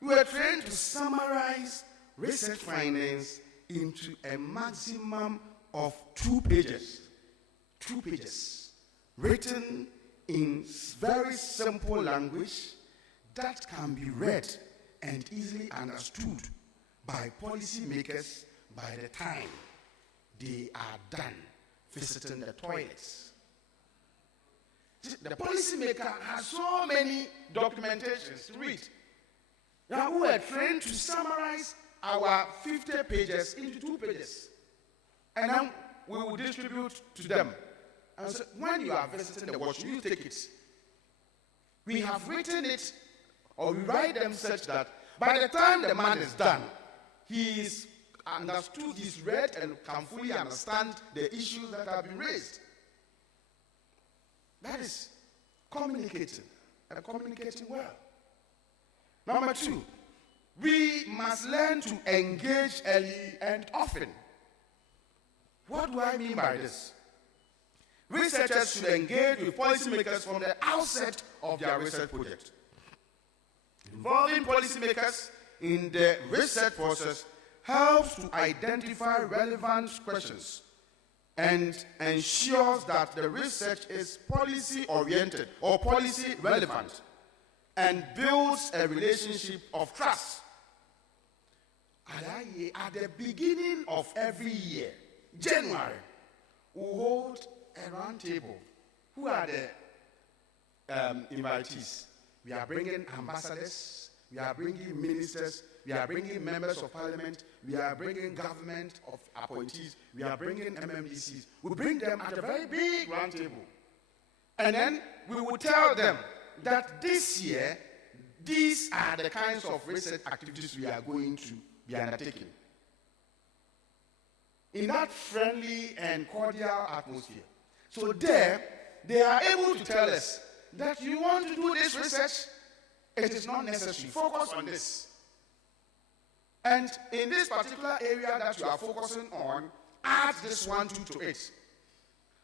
we were trained to summarize research findings into a maximum of 2 pages. 2 pages, written in very simple language that can be read and easily understood by policymakers by the time they are done visiting the toilets. The policymaker has so many documentations to read. Now we were trained to summarize our 50 pages into 2 pages. And then we will distribute to them. And so when you are visiting the washroom, you take it. We have written it, or we write them such that by the time the man is done, he is understood, he's read, and can fully understand the issues that have been raised. That is communicating, and communicating well. Number 2, we must learn to engage early and often. What do I mean by this? Researchers should engage with policymakers from the outset of their research project. Involving policymakers in the research process helps to identify relevant questions and ensures that the research is policy-oriented or policy-relevant and builds a relationship of trust. At the beginning of every year, January, we hold a round table. Who are the invitees? We are bringing ambassadors, we are bringing ministers, we are bringing members of parliament, we are bringing government of appointees, we are bringing MMDCs. We bring them at a very big round table. And then we will tell them that this year, these are the kinds of research activities we are going to be undertaking. In that friendly and cordial atmosphere. So there, they are able to tell us that you want to do this research, it is not necessary. Focus on this. And in this particular area that you are focusing on, add this 1, 2 to it.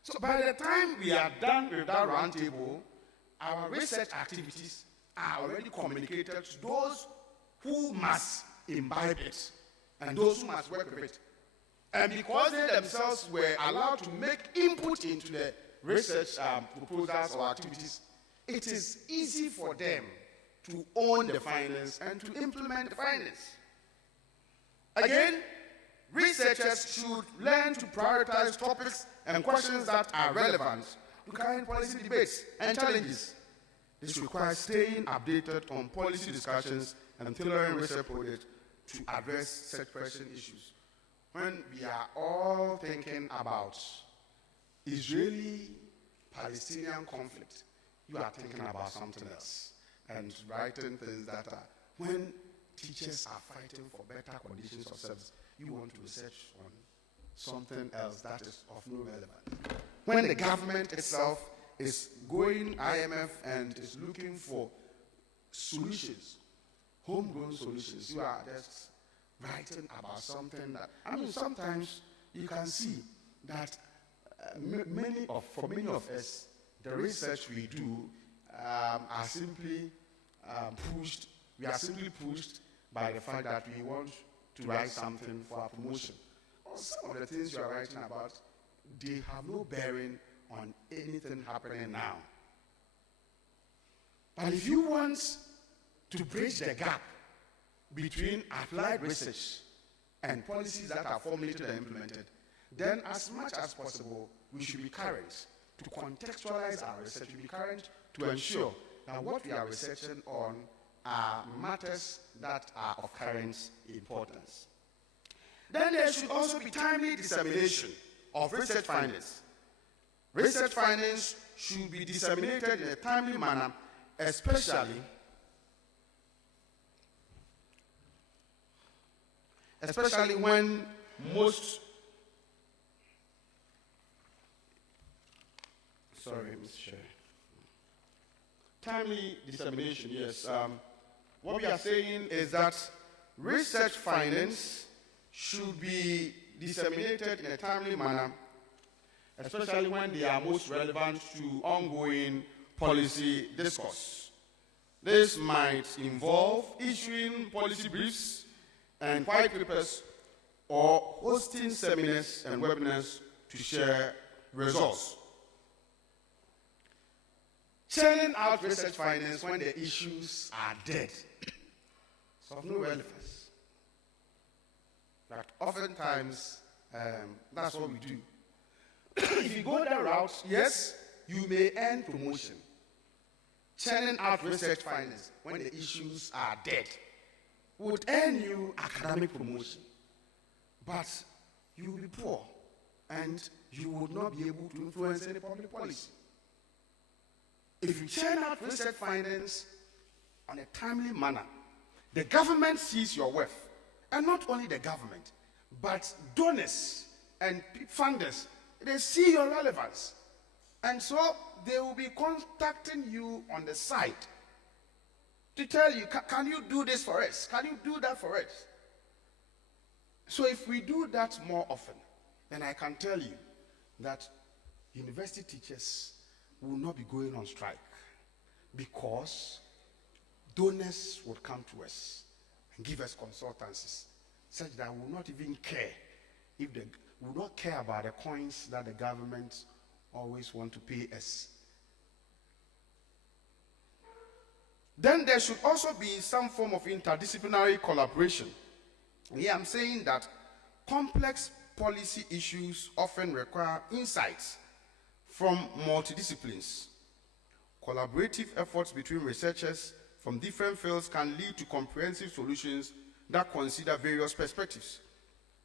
So by the time we are done with that round table, our research activities are already communicated to those who must imbibe it and those who must work with it. And because they themselves were allowed to make input into the research proposals or activities, it is easy for them to own the findings and to implement the findings. Again, researchers should learn to prioritize topics and questions that are relevant to current policy debates and challenges. This requires staying updated on policy discussions and tailoring research projects to address such pressing issues. When we are all thinking about Israeli-Palestinian conflict, you are thinking about something else and writing things that are, when teachers are fighting for better conditions of service, you want to research on something else that is of no relevance. When the government itself is going IMF and is looking for solutions, homegrown solutions, you are just writing about something that, sometimes you can see that for many of us, the research we do are simply pushed We are simply pushed by the fact that we want to write something for our promotion. Or some of the things you are writing about, they have no bearing on anything happening now. But if you want to bridge the gap between applied research and policies that are formulated and implemented, then as much as possible, we should be current to contextualize our research, to be current to ensure that what we are researching on are matters that are of current importance. Then there should also be timely dissemination of research findings. Research findings should be disseminated in a timely manner, especially when most Mr. Chair. Timely dissemination, yes. What we are saying is that research findings should be disseminated in a timely manner, especially when they are most relevant to ongoing policy discourse. This might involve issuing policy briefs and white papers or hosting seminars and webinars to share results. Churning out research findings when the issues are dead. It's of no relevance. But oftentimes, that's what we do. If you go that route, yes, you may earn promotion. Churning out research findings when the issues are dead would earn you academic promotion. But you will be poor, and you would not be able to influence any public policy. If you churn out research findings on a timely manner, the government sees your worth. And not only the government, but donors and funders, they see your relevance. And so they will be contacting you on the side to tell you, can you do this for us? Can you do that for us? So if we do that more often, then I can tell you that university teachers will not be going on strike, because donors will come to us and give us consultancies such that we will not even care if we will not care about the coins that the government always want to pay us. Then there should also be some form of interdisciplinary collaboration. Here I'm saying that complex policy issues often require insights from multidisciplines. Collaborative efforts between researchers from different fields can lead to comprehensive solutions that consider various perspectives.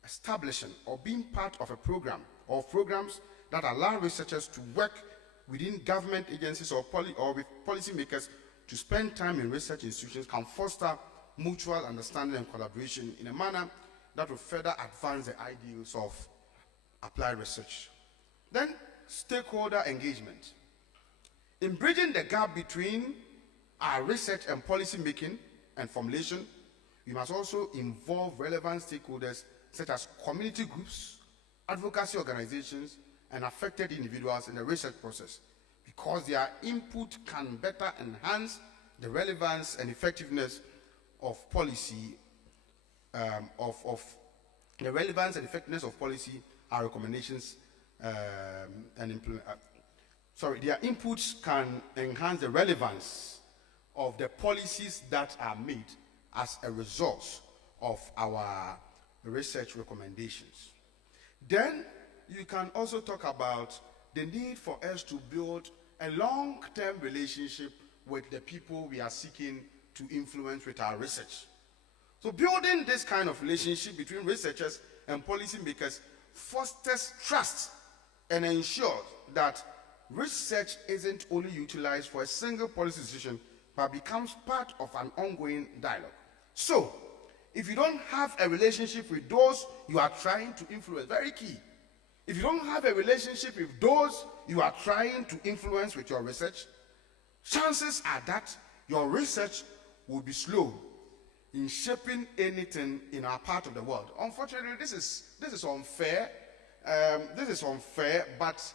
Establishing or being part of a program or programs that allow researchers to work within government agencies or with policymakers to spend time in research institutions can foster mutual understanding and collaboration in a manner that will further advance the ideals of applied research. Then, stakeholder engagement. In bridging the gap between our research and policy making and formulation, we must also involve relevant stakeholders such as community groups, advocacy organizations, and affected individuals in the research process, because their input can better enhance the relevance and effectiveness of policy, the relevance and effectiveness of policy, our recommendations, and implement. Their inputs can enhance the relevance of the policies that are made as a result of our research recommendations. Then you can also talk about the need for us to build a long-term relationship with the people we are seeking to influence with our research. So building this kind of relationship between researchers and policymakers fosters trust and ensures that research isn't only utilized for a single policy decision, but becomes part of an ongoing dialogue. So, if you don't have a relationship with those you are trying to influence, very key. If you don't have a relationship with those you are trying to influence with your research, chances are that your research will be slow in shaping anything in our part of the world. Unfortunately, this is unfair. This is unfair, but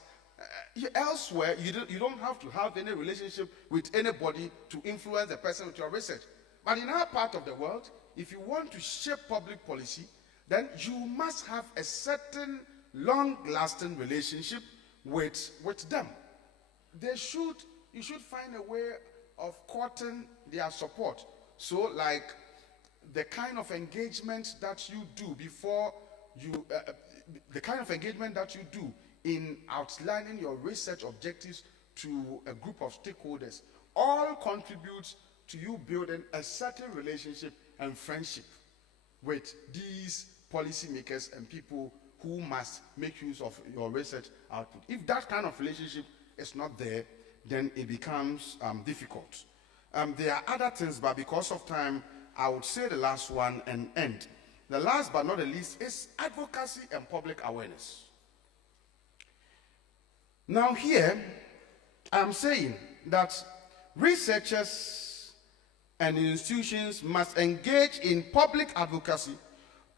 elsewhere, you don't have to have any relationship with anybody to influence the person with your research. But in our part of the world, if you want to shape public policy, then you must have a certain long-lasting relationship with them. You should find a way of courting their support. So, like the kind of engagement that you do in outlining your research objectives to a group of stakeholders, all contributes to you building a certain relationship and friendship with these policymakers and people who must make use of your research output. If that kind of relationship is not there, then it becomes difficult. There are other things, but because of time, I would say the last one and end. The last but not the least is advocacy and public awareness. Now here, I'm saying that researchers and institutions must engage in public advocacy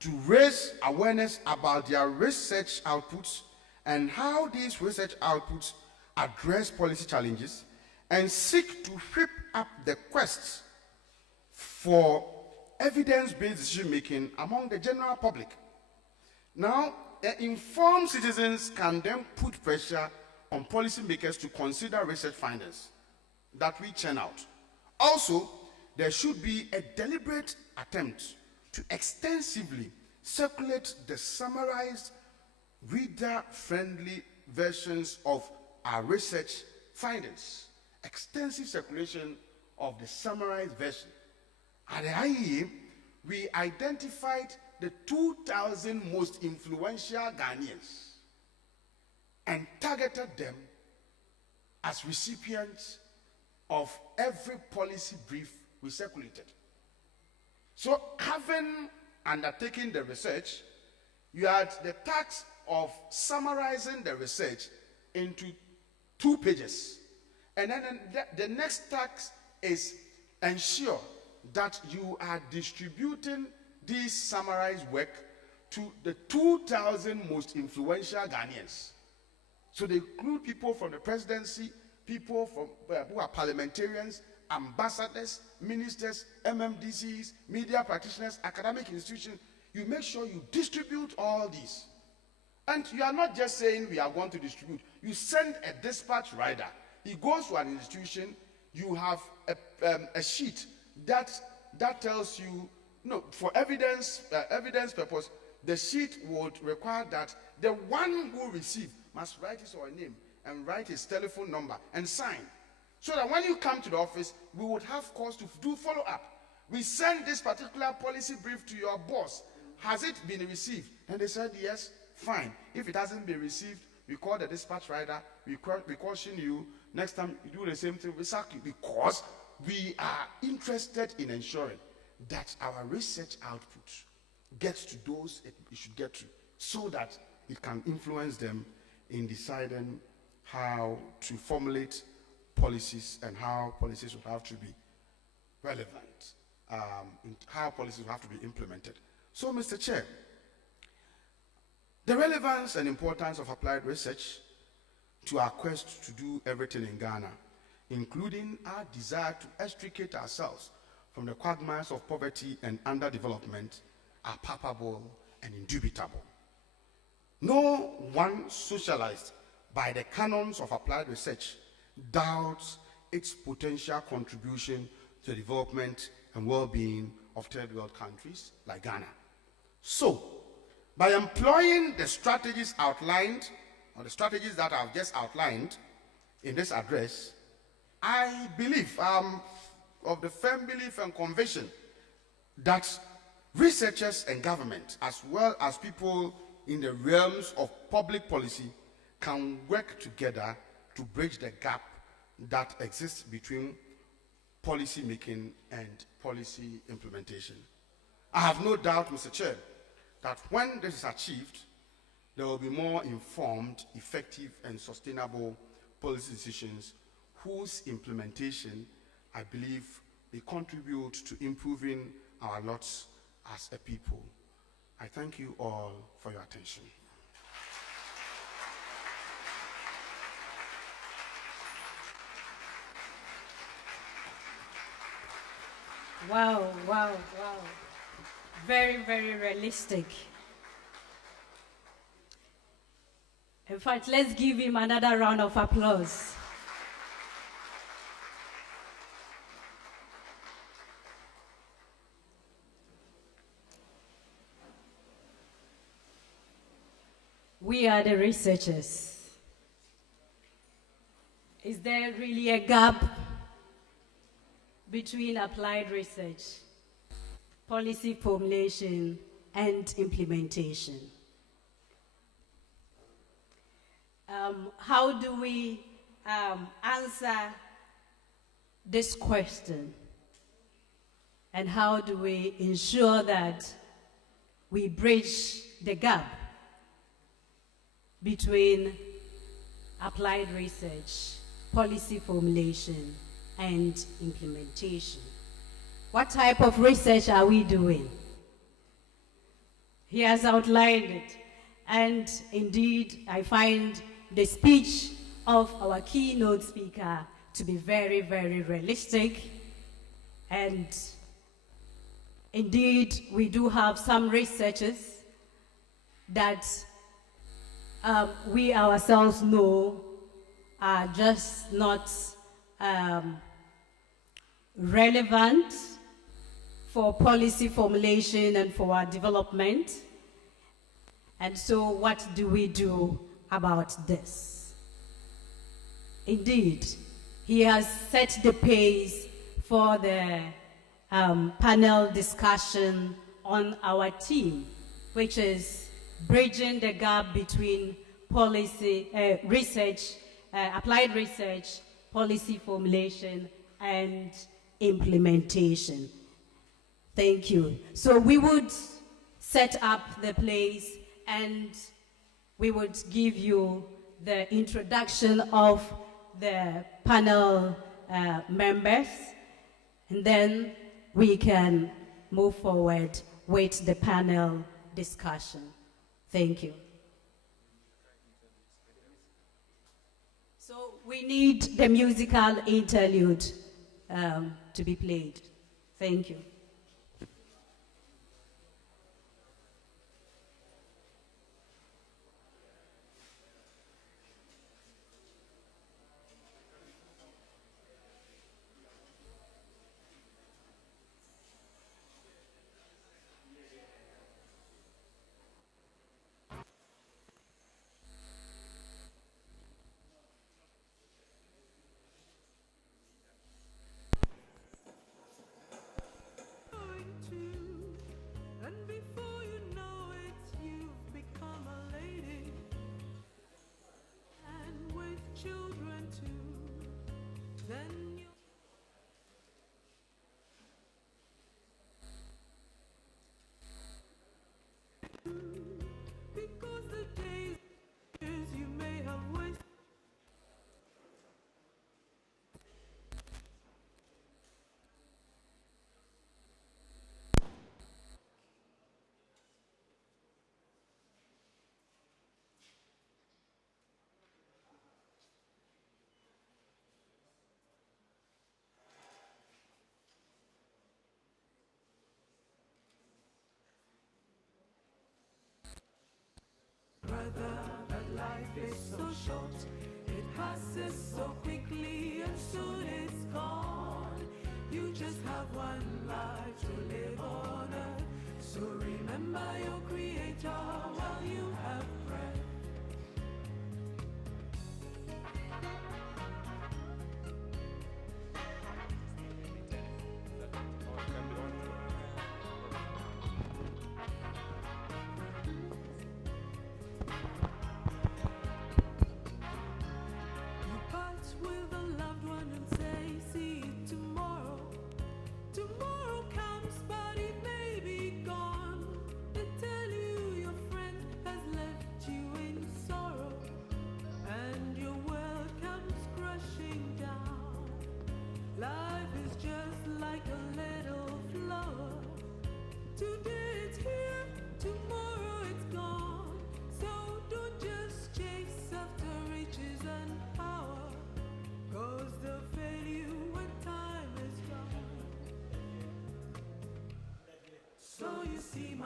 to raise awareness about their research outputs and how these research outputs address policy challenges, and seek to whip up the quest for evidence-based decision-making among the general public. Now, informed citizens can then put pressure on policymakers to consider research findings that we churn out. Also, there should be a deliberate attempt to extensively circulate the summarized, reader-friendly versions of our research findings. Extensive circulation of the summarized version. At the IEA, we identified the 2,000 most influential Ghanaians and targeted them as recipients of every policy brief we circulated. So, having undertaken the research, you had the task of summarizing the research into 2 pages. And then the next task is ensure that you are distributing this summarized work to the 2,000 most influential Ghanaians. So they include people from the presidency, people from who are parliamentarians, ambassadors, ministers, MMDCs, media practitioners, academic institutions. You make sure you distribute all these. And you are not just saying we are going to distribute. You send a dispatch rider. He goes to an institution. You have a sheet that tells you, no, for evidence purpose, the sheet would require that the one who received must write his or her name and write his telephone number and sign. So that when you come to the office, we would have cause to do follow-up. We send this particular policy brief to your boss. Has it been received? And they said yes. Fine. If it hasn't been received, we call the dispatch rider. We caution you. Next time you do the same thing, we sack you, because we are interested in ensuring that our research output gets to those it should get to, so that it can influence them in deciding how to formulate policies and how policies will have to be relevant, how policies will have to be implemented. So, Mr. Chair, the relevance and importance of applied research to our quest to do everything in Ghana, including our desire to extricate ourselves from the quagmires of poverty and underdevelopment, are palpable and indubitable. No one socialized by the canons of applied research doubts its potential contribution to the development and well-being of third world countries like Ghana. So, by employing the strategies outlined, or the strategies that I've just outlined in this address, I believe, of the firm belief and conviction that researchers and government, as well as people in the realms of public policy, can work together to bridge the gap that exists between policy making and policy implementation. I have no doubt, Mr. Chair, that when this is achieved, there will be more informed, effective, and sustainable policy decisions whose implementation, I believe, will contribute to improving our lots as a people. I thank you all for your attention. Wow, wow, wow. Very, very realistic. In fact, let's give him another round of applause. We are the researchers. Is there really a gap between applied research, policy formulation, and implementation? How do we answer this question? And how do we ensure that we bridge the gap between applied research, policy formulation, and implementation? What type of research are we doing? He has outlined it. And indeed, I find the speech of our keynote speaker to be very, very realistic. And indeed, we do have some researchers that we ourselves know are just not relevant for policy formulation and for our development. And so what do we do about this? Indeed, he has set the pace for the panel discussion on our team, which is bridging the gap between policy research, applied research, policy formulation, and implementation. Thank you. So we would set up the place and we would give you the introduction of the panel members, and then we can move forward with the panel discussion. Thank you. So we need the musical interlude to be played. Thank you. And before you know it, you've become a lady, and with children too. Then you because the days you may have wasted. Brother, that life is so short, it passes so quickly and soon it's gone. You just have one life to live on earth, so remember your creator while you have breath. You part with a loved one and say, see you tomorrow. Tomorrow comes, but it may be gone. They tell you your friend has left you in sorrow, and your world comes crashing down. Life is just like a little flower. Today it's here, tomorrow it's gone. So don't just chase after riches and power, 'cause they'll fail you when time is gone.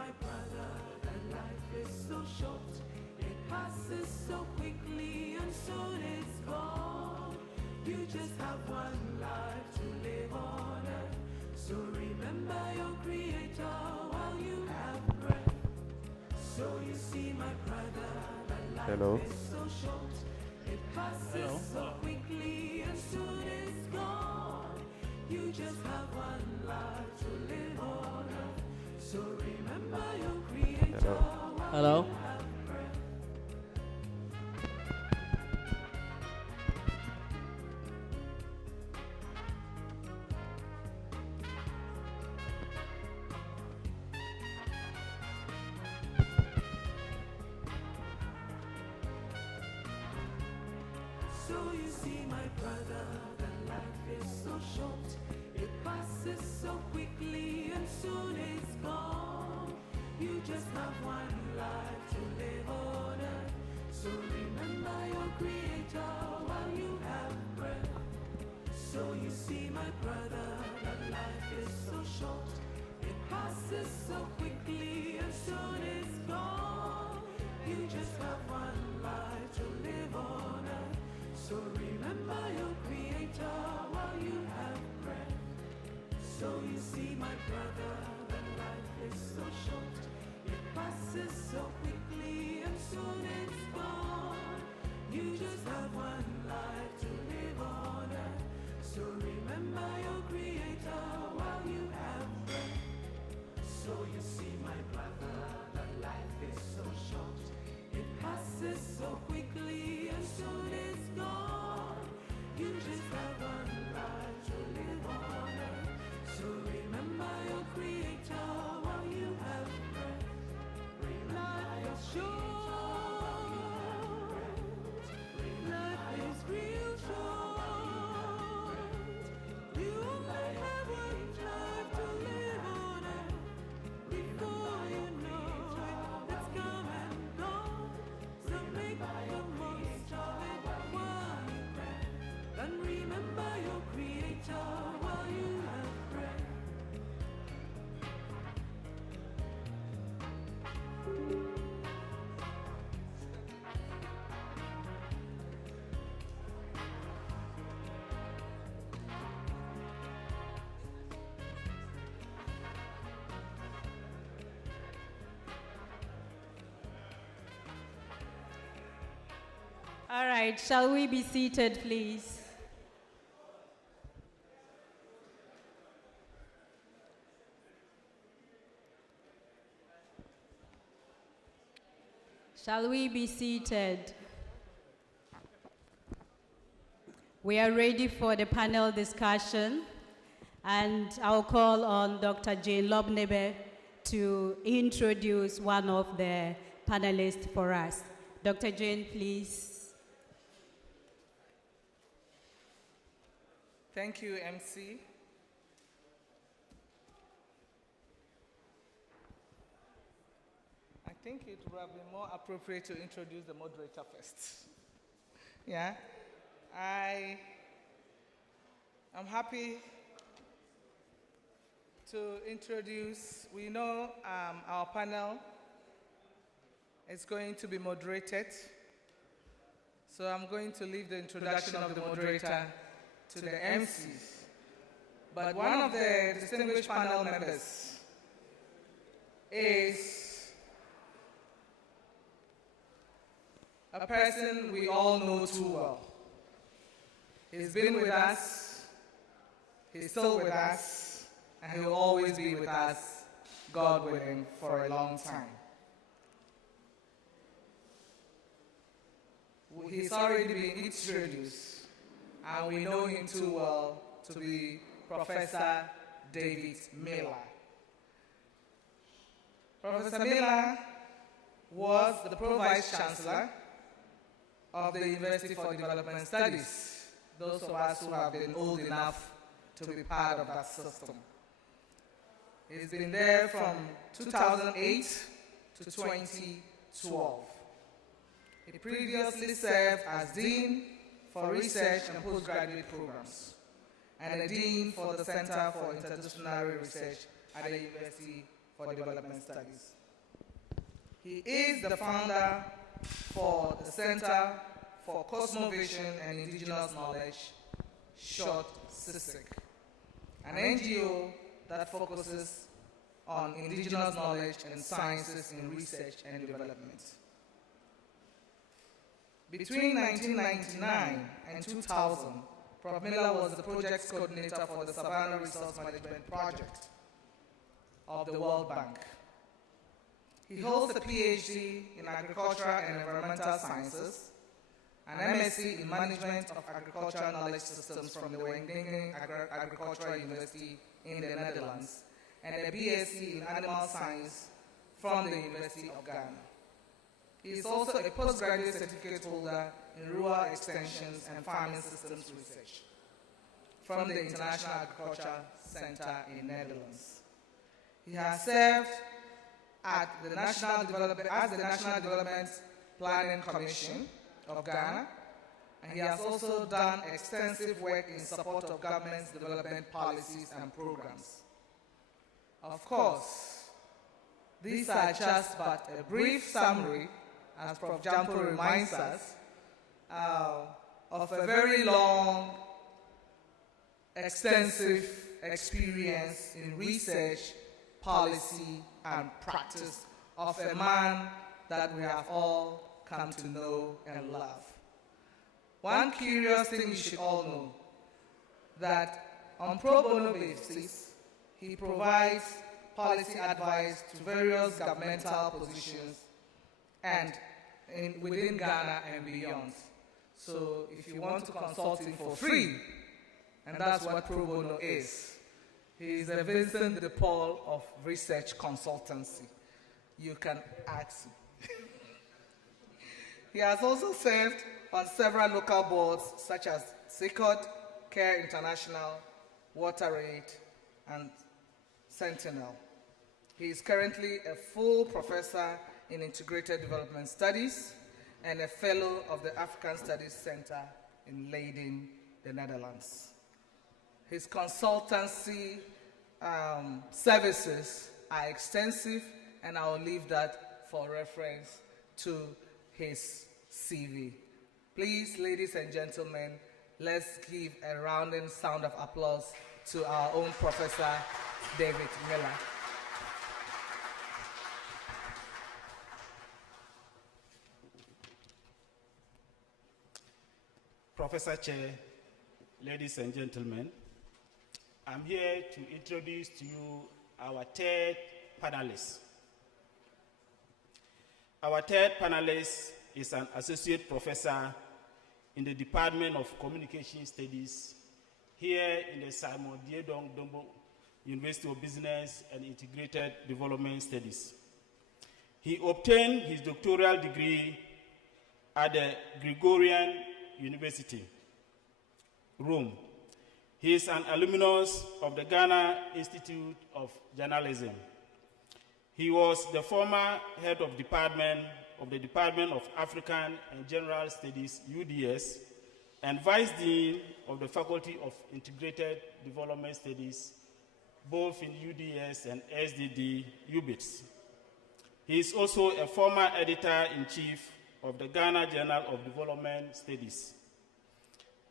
my brother, that life is so short. It passes so quickly and soon it's gone. You just have one life to live on earth. So remember your Creator while you have breath. So you see, my brother, that life is so short. It passes so quickly and soon it's gone. You just have one life to live on earth. So remember your Creator while Hello? you have breath. So you see, my brother, that life is so short. It passes so quickly and soon it's gone. You just have one life to live on earth. So remember your Creator while you have breath. So you see, my brother, that life is so short. It passes so quickly and soon it's gone. You just have one life to live on earth. So remember your Creator while you have breath. So you see, my brother, that life is so short. It passes so quickly and soon it's gone. You just have one life to live on earth. So remember your Creator while you have breath. So you see, my brother, that life is so short. It passes so quickly and soon it's gone. You just have one life to live on earth. So remember your Creator while you have breath. Life is short. Life is real short. You only have one life to live on earth. Before you know it, it's come and gone. So make the most of it while you can. And remember your Creator while you have breath. All right, shall we be seated, please? Shall we be seated? We are ready for the panel discussion, and I'll call on Dr. Jane Lobnebe to introduce one of the panelists for us. Dr. Jane, please. Thank you, MC. I think it would have been more appropriate to introduce the moderator first. Yeah. I am happy to introduce, we know our panel is going to be moderated. So I'm going to leave the introduction of the moderator to the MCs. But one of the distinguished panel members is a person we all know too well. He's been with us, he's still with us, and he will always be with us, God willing, for a long time. He's already been introduced, and we know him too well to be Professor David Miller. Professor Miller was the Pro-Vice Chancellor of the University for Development Studies, those of us who have been old enough to be part of that system. He's been there from 2008 to 2012. He previously served as Dean for Research and Postgraduate Programs and a Dean for the Center for Interdisciplinary Research at the University for Development Studies. He is the founder for the Center for Cosmovision and Indigenous Knowledge, short CICIC, an NGO that focuses on indigenous knowledge and sciences in research and development. Between 1999 and 2000, Prof. Miller was the project coordinator for the Savannah Resource Management Project of the World Bank. He holds a PhD in Agricultural and Environmental Sciences, an MSc in Management of Agricultural Knowledge Systems from the Wageningen Agricultural University in the Netherlands, and a BSc in Animal Science from the University of Ghana. He is also a postgraduate certificate holder in Rural Extensions and Farming Systems Research from the International Agriculture Center in Netherlands. He has served at the National Development Planning Commission of Ghana, and he has also done extensive work in support of government's development policies and programs. Of course, these are just but a brief summary, as Prof. Jampo reminds us, of a very long, extensive experience in research, policy, and practice of a man that we have all come to know and love. One curious thing you should all know, that on pro bono basis, he provides policy advice to various governmental positions and within Ghana and beyond. So if you want to consult him for free, and that's what pro bono is, he is a Vincent de Paul of research consultancy. You can ask him. He has also served on several local boards such as SICOD, CARE International, WaterAid, and Sentinel. He is currently a full professor in Integrated Development Studies and a fellow of the African Studies Center in Leiden, the Netherlands. His consultancy services are extensive, and I will leave that for reference to his CV. Please, ladies and gentlemen, let's give a rounding sound of applause to our own Professor David Miller. Professor Chair, ladies and gentlemen, I'm here to introduce to you our third panelist. Our third panelist is an associate professor in the Department of Communication Studies here in the Simon Diedong Dombo University of Business and Integrated Development Studies. He obtained his doctoral degree at the Gregorian University, Rome. He is an alumnus of the Ghana Institute of Journalism. He was the former head of the Department of African and General Studies, UDS, and vice dean of the Faculty of Integrated Development Studies, both in UDS and SDD-UBIDS. He is also a former editor-in-chief of the Ghana Journal of Development Studies.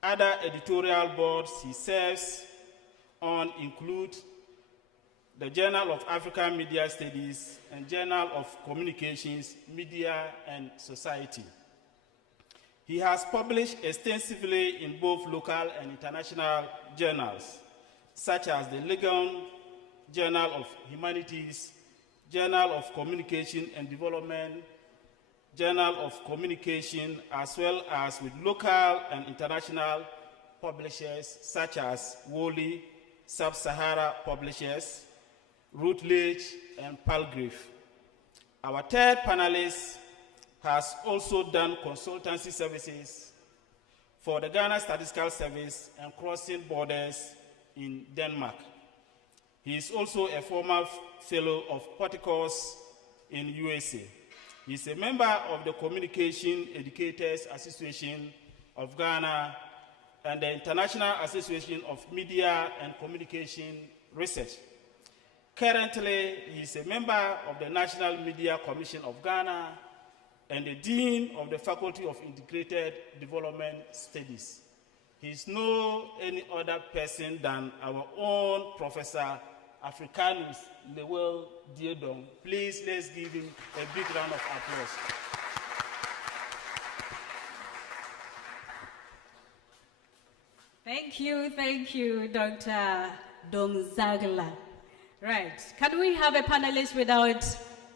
Other editorial boards he serves on include the Journal of African Media Studies and Journal of Communications, Media and Society. He has published extensively in both local and international journals, such as the Legon Journal of Humanities, Journal of Communication and Development, Journal of Communication, as well as with local and international publishers such as Woli, Sub-Sahara Publishers, Routledge, and Palgrave. Our third panelist has also done consultancy services for the Ghana Statistical Service and Crossing Borders in Denmark. He is also a former fellow of Porticos in USA. He is a member of the Communication Educators Association of Ghana and the International Association of Media and Communication Research. Currently, he is a member of the National Media Commission of Ghana and the Dean of the Faculty of Integrated Development Studies. He is no any other person than our own Professor Africanus Lewel Diedong. Please, let's give him a big round of applause. Thank you, Dr. Domzagla. Right, can we have a panelist without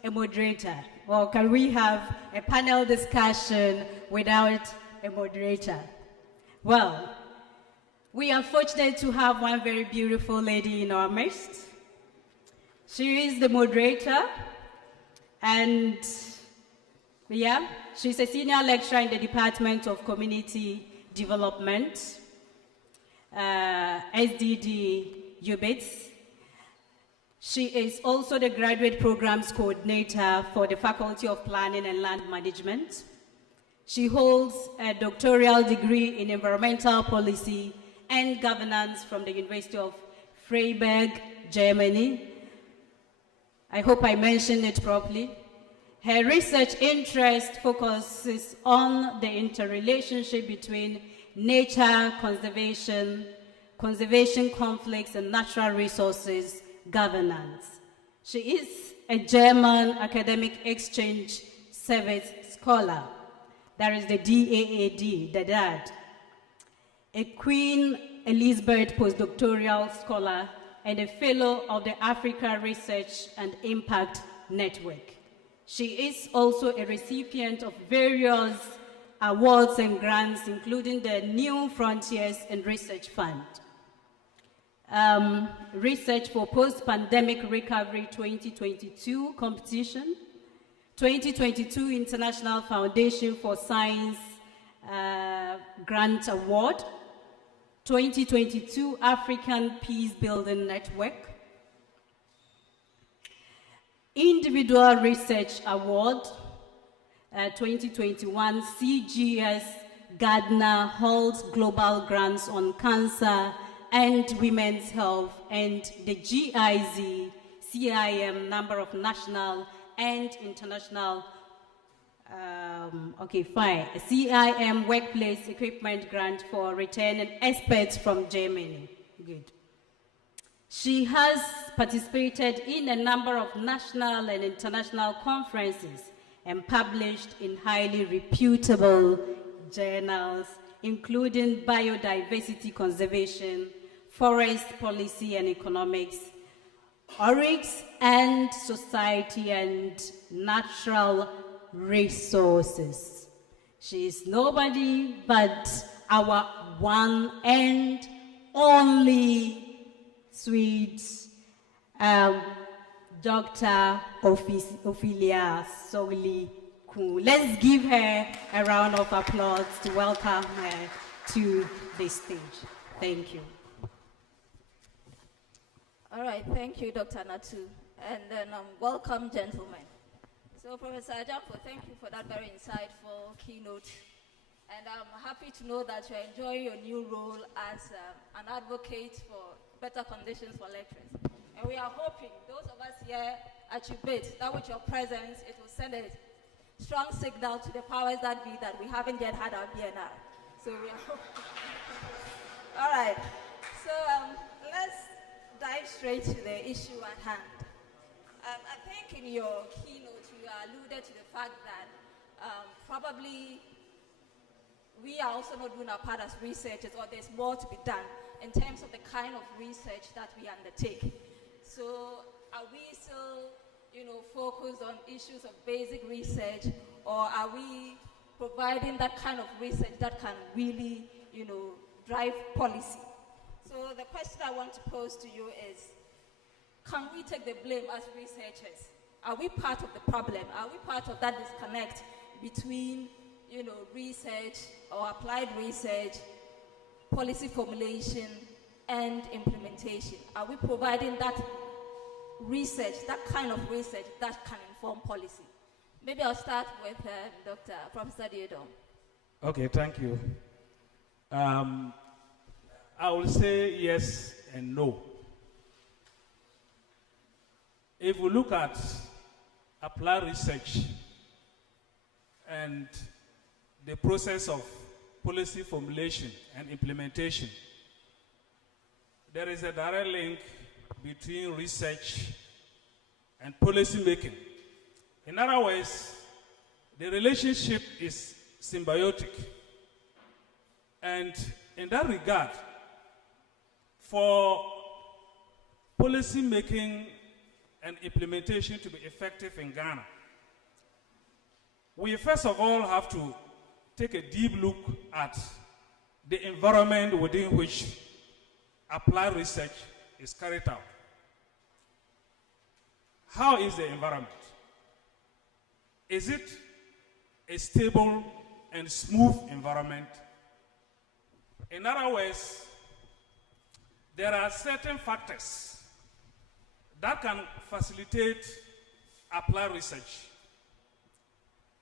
a moderator? Or can we have a panel discussion without a moderator? Well, we are fortunate to have one very beautiful lady in our midst. She is the moderator, and yeah, she's a senior lecturer in the Department of Community Development, SDD-UBIDS. She is also the Graduate Programs Coordinator for the Faculty of Planning and Land Management. She holds a doctoral degree in Environmental Policy and Governance from the University of Freiburg, Germany. I hope I mentioned it properly. Her research interest focuses on the interrelationship between nature conservation, conservation conflicts, and natural resources governance. She is a German academic exchange service scholar. That is the DAAD, the DAD. A Queen Elizabeth postdoctoral scholar and a fellow of the Africa Research and Impact Network. She is also a recipient of various awards and grants, including the New Frontiers and Research Fund. Research for Post-Pandemic Recovery 2022 competition, 2022 International Foundation for Science Grant Award, 2022 African Peace Building Network, Individual Research Award, 2021 CGS Gardner holds global grants on cancer and women's health, and the GIZ CIM number of national and international CIM workplace equipment grant for returning experts from Germany. Good. She has participated in a number of national and international conferences and published in highly reputable journals, including Biodiversity Conservation, Forest Policy and Economics, Oryx and Society and Natural Resources. She is nobody but our one and only sweet Dr. Ophelia Sogli Kun. Let's give her a round of applause to welcome her to the stage. Thank you. All right, thank you, Dr. Natu. And then welcome, gentlemen. So, Professor Ajampo, thank you for that very insightful keynote. And I'm happy to know that you're enjoying your new role as an advocate for better conditions for lecturers. And we are hoping, those of us here at UBIDS, that with your presence, it will send a strong signal to the powers that be that we haven't yet had our BNR. So we are hoping. All right, so let's dive straight to the issue at hand. I think in your keynote, you alluded to the fact that probably we are also not doing our part as researchers, or there's more to be done in terms of the kind of research that we undertake. So are we still, focused on issues of basic research, or are we providing that kind of research that can really, drive policy? So the question I want to pose to you is, can we take the blame as researchers? Are we part of the problem? Are we part of that disconnect between, research or applied research, policy formulation, and implementation? Are we providing that research, that kind of research that can inform policy? Maybe I'll start with Professor Diedong. Okay, thank you. I will say yes and no. if we look at applied research and the process of policy formulation and implementation, there is a direct link between research and policy making. In other words, the relationship is symbiotic. And in that regard, for policy making and implementation to be effective in Ghana, we first of all have to take a deep look at the environment within which applied research is carried out. How is the environment? Is it a stable and smooth environment? In other words, there are certain factors that can facilitate applied research,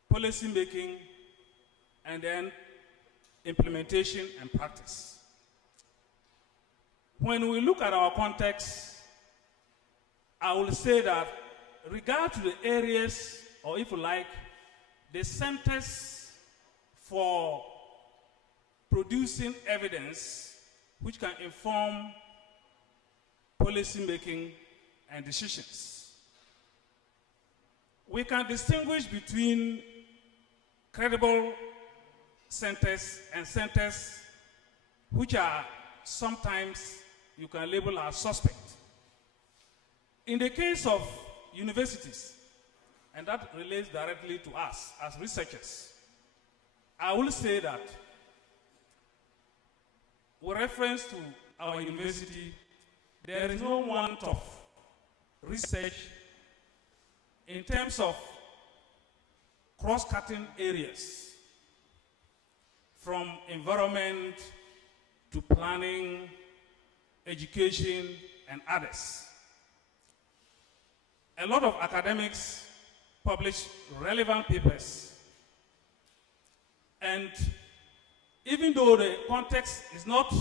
policy making, and then implementation and practice. When we look at our context, I will say that regard to the areas, or if you like, the centers for producing evidence which can inform policy making and decisions. We can distinguish between credible centers and centers which are sometimes you can label as suspect. In the case of universities, and that relates directly to us as researchers, I will say that with reference to our university, there is no want of research in terms of cross-cutting areas, from environment to planning, education, and others. A lot of academics publish relevant papers, and even though the context is not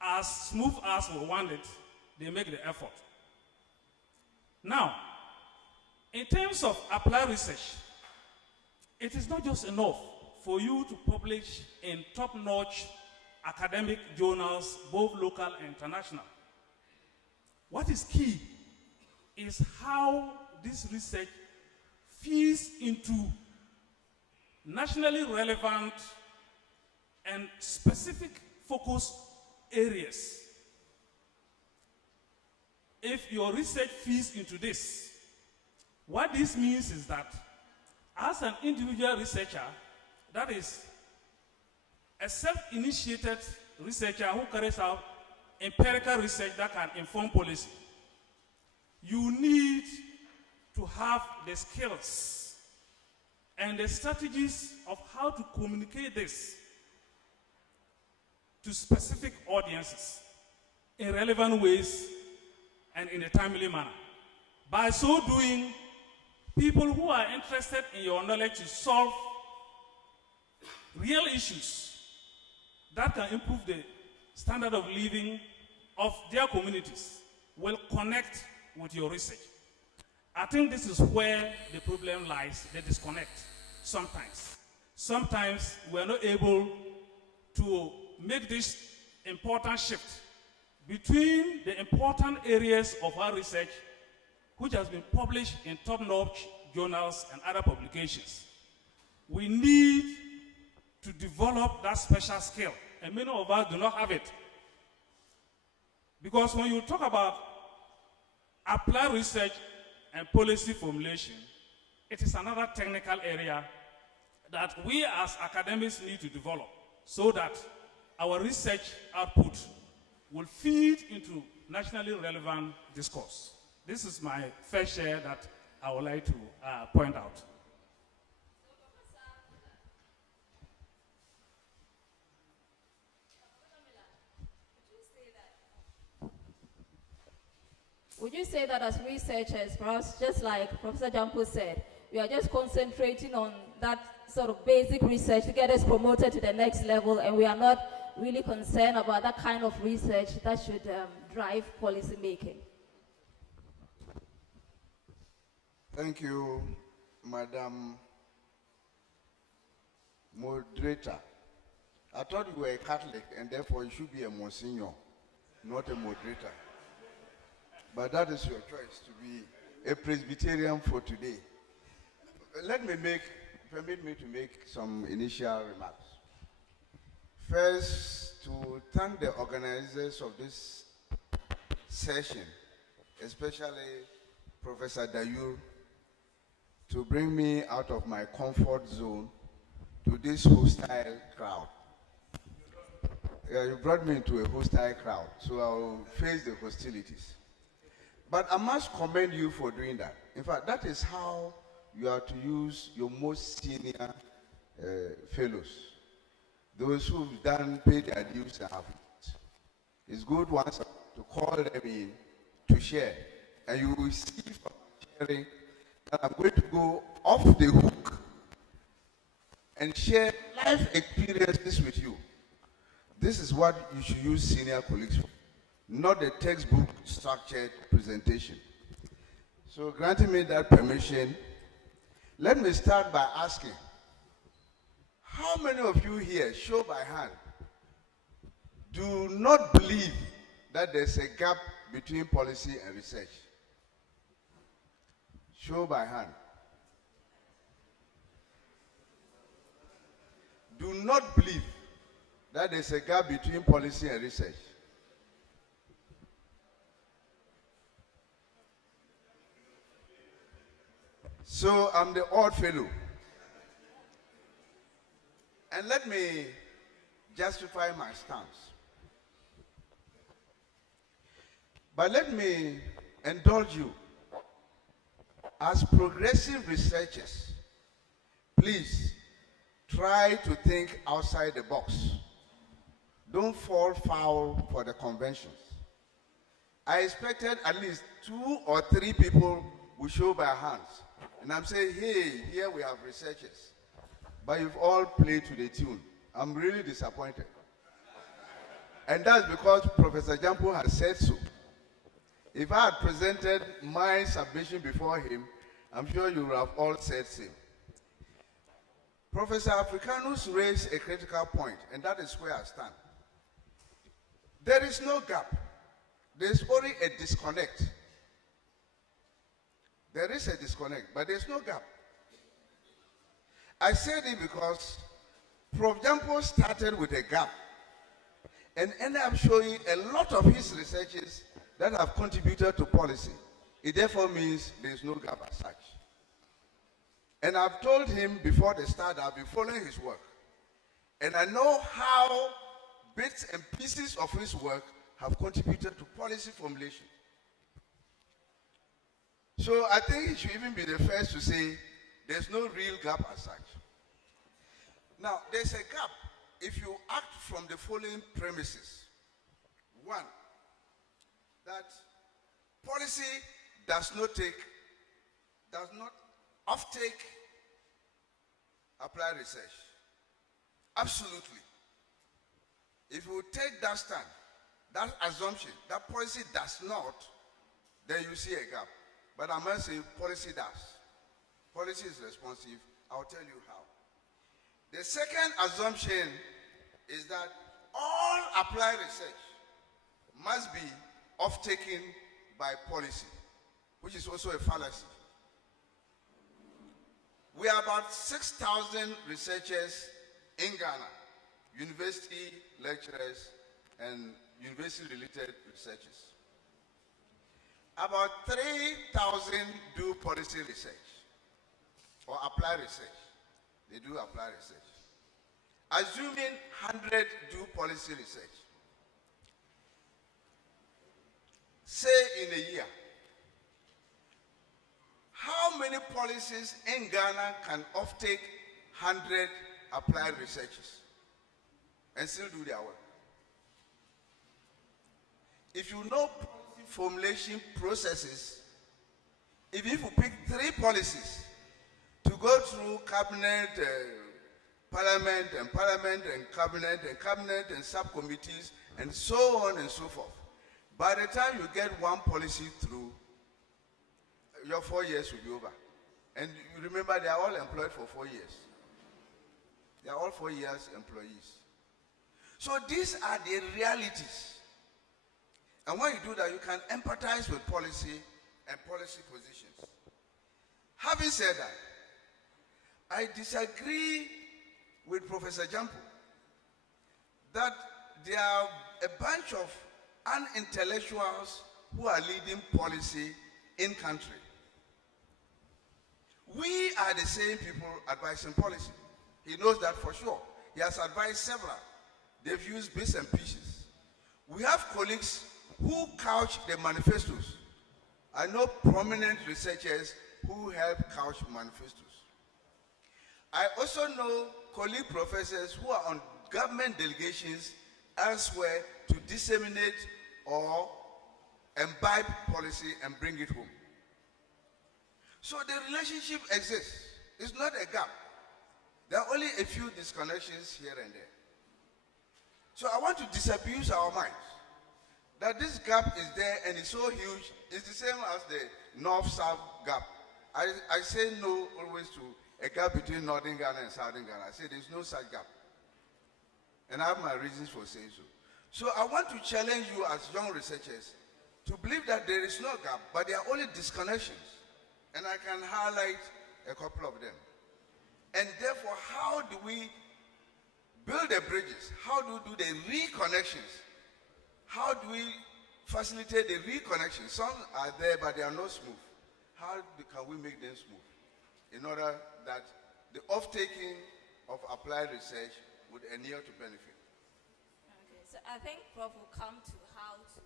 as smooth as we want it, they make the effort. Now, in terms of applied research, it is not just enough for you to publish in top-notch academic journals, both local and international. What is key is how this research feeds into nationally relevant and specific focus areas. If your research feeds into this, what this means is that as an individual researcher, that is a self-initiated researcher who carries out empirical research that can inform policy, you need to have the skills and the strategies of how to communicate this to specific audiences in relevant ways and in a timely manner. By so doing, people who are interested in your knowledge to solve real issues that can improve the standard of living of their communities will connect with your research. I think this is where the problem lies, the disconnect sometimes. Sometimes we're not able to make this important shift between the important areas of our research which has been published in top-notch journals and other publications. We need to develop that special skill, and many of us do not have it. Because when you talk about applied research and policy formulation, it is another technical area that we as academics need to develop so that our research output will feed into nationally relevant discourse. This is my first share that I would like to point out. Would you say that as researchers, perhaps just like Professor Jampo said, we are just concentrating on that sort of basic research to get us promoted to the next level, and we are not really concerned about that kind of research that should drive policy making? Thank you, Madam Moderator. I thought you were a Catholic and therefore you should be a Monsignor, not a moderator. But that is your choice to be a Presbyterian for today. Permit me to make some initial remarks. First, to thank the organizers of this session, especially Professor Dayur, to bring me out of my comfort zone to this hostile crowd. Yeah, you brought me into a hostile crowd, so I'll face the hostilities. But I must commend you for doing that. In fact, that is how you are to use your most senior fellows. Those who've paid their dues and have it. It's good once to call them in to share. And you will see from sharing that I'm going to go off the hook and share life experiences with you. This is what you should use senior colleagues for, not the textbook structured presentation. So granting me that permission, let me start by asking, how many of you here, show by hand, do not believe that there's a gap between policy and research? Show by hand. Do not believe that there's a gap between policy and research. So I'm the odd fellow. And let me justify my stance. But let me indulge you. As progressive researchers, please try to think outside the box. Don't fall foul for the conventions. I expected at least 2 or 3 people would show by hands. And I'm saying, hey, here we have researchers. But you've all played to the tune. I'm really disappointed. And that's because Professor Jampo has said so. If I had presented my submission before him, I'm sure you would have all said same. Professor Africanus raised a critical point, and that is where I stand. There is no gap. There's only a disconnect. There is a disconnect, but there's no gap. I said it because Prof. Jampo started with a gap and ended up showing a lot of his researches that have contributed to policy. It therefore means there's no gap as such. And I've told him before the start, I'll be following his work. And I know how bits and pieces of his work have contributed to policy formulation. So I think he should even be the first to say there's no real gap as such. Now, there's a gap if you act from the following premises. 1, that policy does not offtake applied research. Absolutely. If you take that stand, that assumption, that policy does not, then you see a gap. But I must say policy does. Policy is responsive. I'll tell you how. The second assumption is that all applied research must be off-taken by policy, which is also a fallacy. We are about 6,000 researchers in Ghana, university lecturers and university-related researchers. About 3,000 do policy research or apply research. They do apply research. Assuming 100 do policy research, say in a year, how many policies in Ghana can offtake 100 applied researchers and still do their work? If you know policy formulation processes, if you pick 3 policies to go through cabinet, parliament and cabinet and subcommittees and so on and so forth, by the time you get one policy through, your 4 years will be over. And you remember they are all employed for 4 years. They are all 4 years employees. So these are the realities. And when you do that, you can empathize with policy and policy positions. Having said that, I disagree with Professor Jampo that there are a bunch of unintellectuals who are leading policy in country. We are the same people advising policy. He knows that for sure. He has advised several. They've used bits and pieces. We have colleagues who couch the manifestos. I know prominent researchers who help couch manifestos. I also know colleague professors who are on government delegations elsewhere to disseminate or imbibe policy and bring it home. So the relationship exists. It's not a gap. There are only a few disconnections here and there. So I want to disabuse our minds that this gap is there and it's so huge. It's the same as the North-South gap. I say no always to a gap between Northern Ghana and Southern Ghana. I say there's no such gap. And I have my reasons for saying so. So I want to challenge you as young researchers to believe that there is no gap, but there are only disconnections. And I can highlight a couple of them. And therefore, how do we build the bridges? How do we do the reconnections? How do we facilitate the reconnections? Some are there, but they are not smooth. How can we make them smooth in order that the off-taking of applied research would inure to benefit? Okay, so I think Prof will come to how to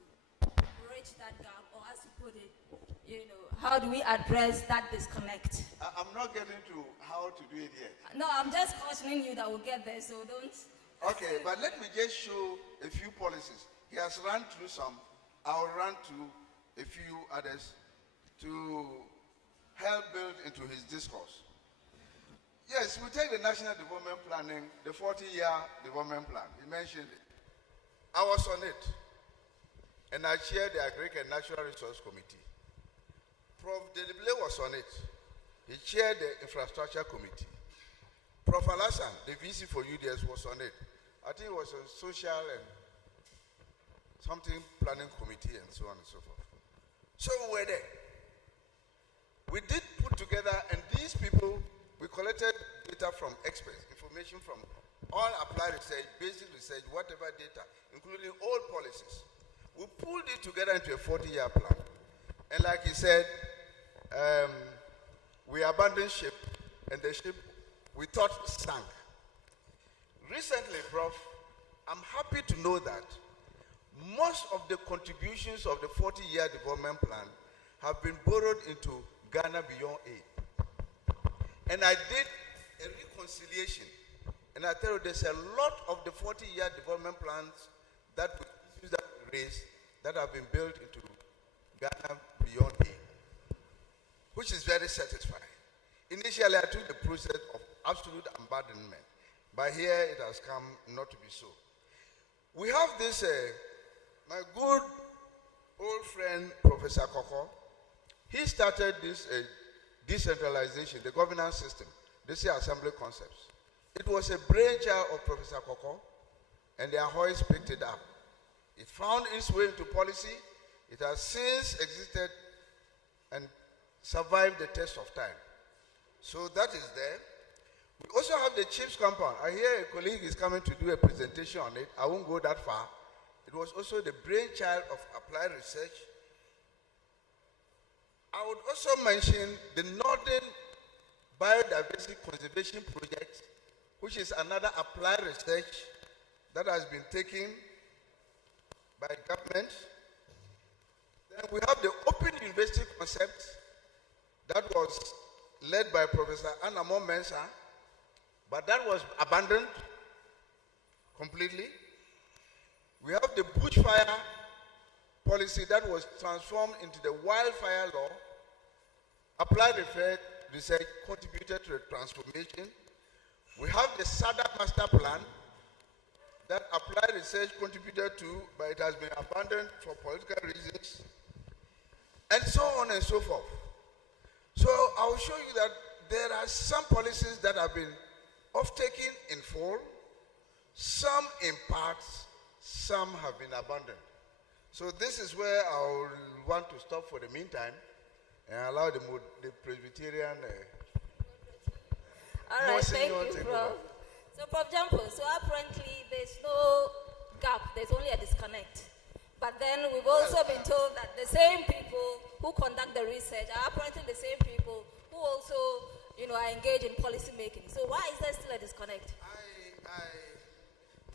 bridge that gap, or as you put it, how do we address that disconnect? I'm not getting to how to do it yet. No, I'm just cautioning you that we'll get there, so don't. Okay, but let me just show a few policies. He has run through some. I'll run through a few others to help build into his discourse. Yes, we take the National Development Planning, the 40-year development plan. He mentioned it. I was on it, and I chaired the Agric and Natural Resource Committee. Prof. Dedibile was on it. He chaired the Infrastructure Committee. Prof. Alassan, the VC for UDS, was on it. I think it was a Social and something Planning Committee and so on and so forth. So we were there. We did put together, and these people, we collected data from experts, information from all applied research, basic research, whatever data, including all policies. We pulled it together into a 40-year plan. And like he said, we abandoned ship, and the ship we thought sank. Recently, Prof, I'm happy to know that most of the contributions of the 40-year development plan have been borrowed into Ghana Beyond Aid. And I did a reconciliation, and I tell you there's a lot of the 40-year development plans that we raised that have been built into Ghana Beyond Aid, which is very satisfying. Initially, I took the process of absolute abandonment, but here it has come not to be so. We have this, my good old friend, Professor Koko. He started this decentralization, the governance system, this assembly concepts. It was a brainchild of Professor Koko, and the Ahoys picked it up. It found its way into policy. It has since existed and survived the test of time. So that is there. We also have the CHIPS compound. I hear a colleague is coming to do a presentation on it. I won't go that far. It was also the brainchild of applied research. I would also mention the Northern Biodiversity Conservation Project, which is another applied research that has been taken by government. Then we have the Open University concept that was led by Professor Anamo Mensah, but that was abandoned completely. We have the bushfire policy that was transformed into the wildfire law. Applied research contributed to the transformation. We have the SADA master plan that applied research contributed to, but it has been abandoned for political reasons, and so on and so forth. So I'll show you that there are some policies that have been off-taken in full, some in parts, some have been abandoned. So this is where I'll want to stop for the meantime and allow the Presbyterian All right, thank you, Prof. So, Prof. Jampo, so apparently there's no gap, there's only a disconnect. But then we've also been told that the same people who conduct the research are apparently the same people who also, are engaged in policy making. So why is there still a disconnect?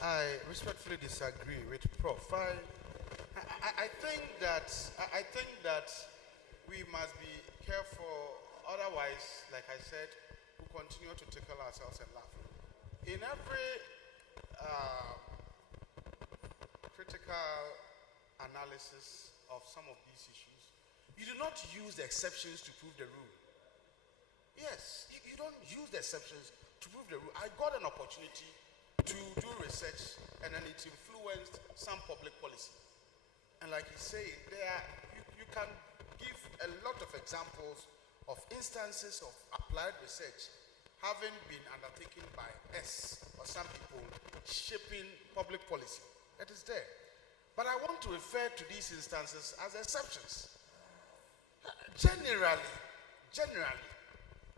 I respectfully disagree with Prof. I think that we must be careful. Otherwise, like I said, we continue to tickle ourselves and laugh. In every critical analysis of some of these issues, you do not use the exceptions to prove the rule. Yes, you don't use the exceptions to prove the rule. I got an opportunity to do research, and then it influenced some public policy. And like he's saying, you can give a lot of examples of instances of applied research having been undertaken by us or some people shaping public policy. That is there. But I want to refer to these instances as exceptions. Generally,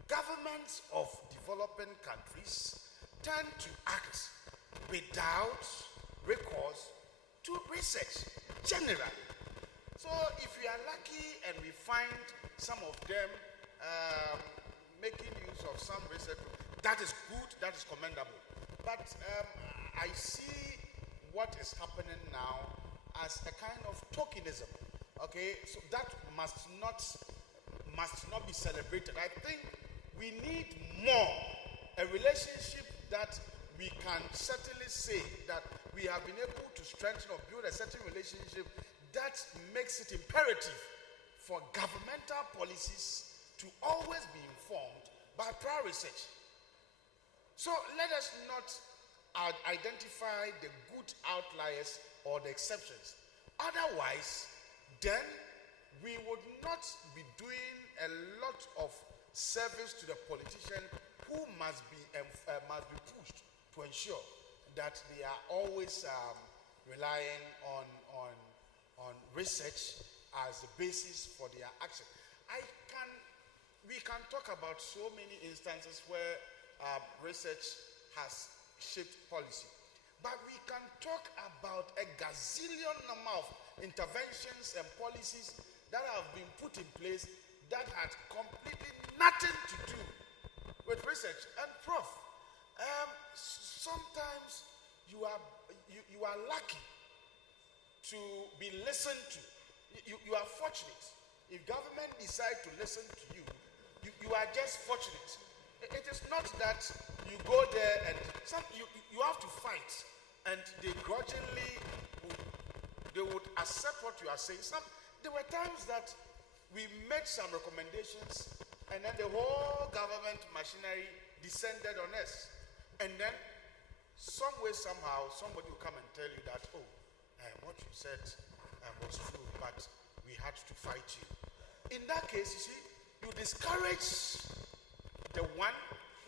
governments of developing countries tend to act without recourse to research, generally. So if we are lucky and we find some of them making use of some research, that is good, that is commendable. But I see what is happening now as a kind of tokenism. Okay, so that must not be celebrated. I think we need more a relationship that we can certainly say that we have been able to strengthen or build a certain relationship that makes it imperative for governmental policies to always be informed by prior research. So let us not identify the good outliers or the exceptions. Otherwise, then we would not be doing a lot of service to the politician who must be pushed to ensure that they are always relying on research as the basis for their action. We can talk about so many instances where research has shaped policy. But we can talk about a gazillion number of interventions and policies that have been put in place that had completely nothing to do with research. And Prof, sometimes you are lucky to be listened to. You are fortunate. If government decide to listen to you, you are just fortunate. It is not that you go there and you have to fight, and they grudgingly would accept what you are saying. There were times that we made some recommendations, and then the whole government machinery descended on us. And then, some way, somehow, somebody will come and tell you that, what you said was true, but we had to fight you. In that case, you see, you discourage the one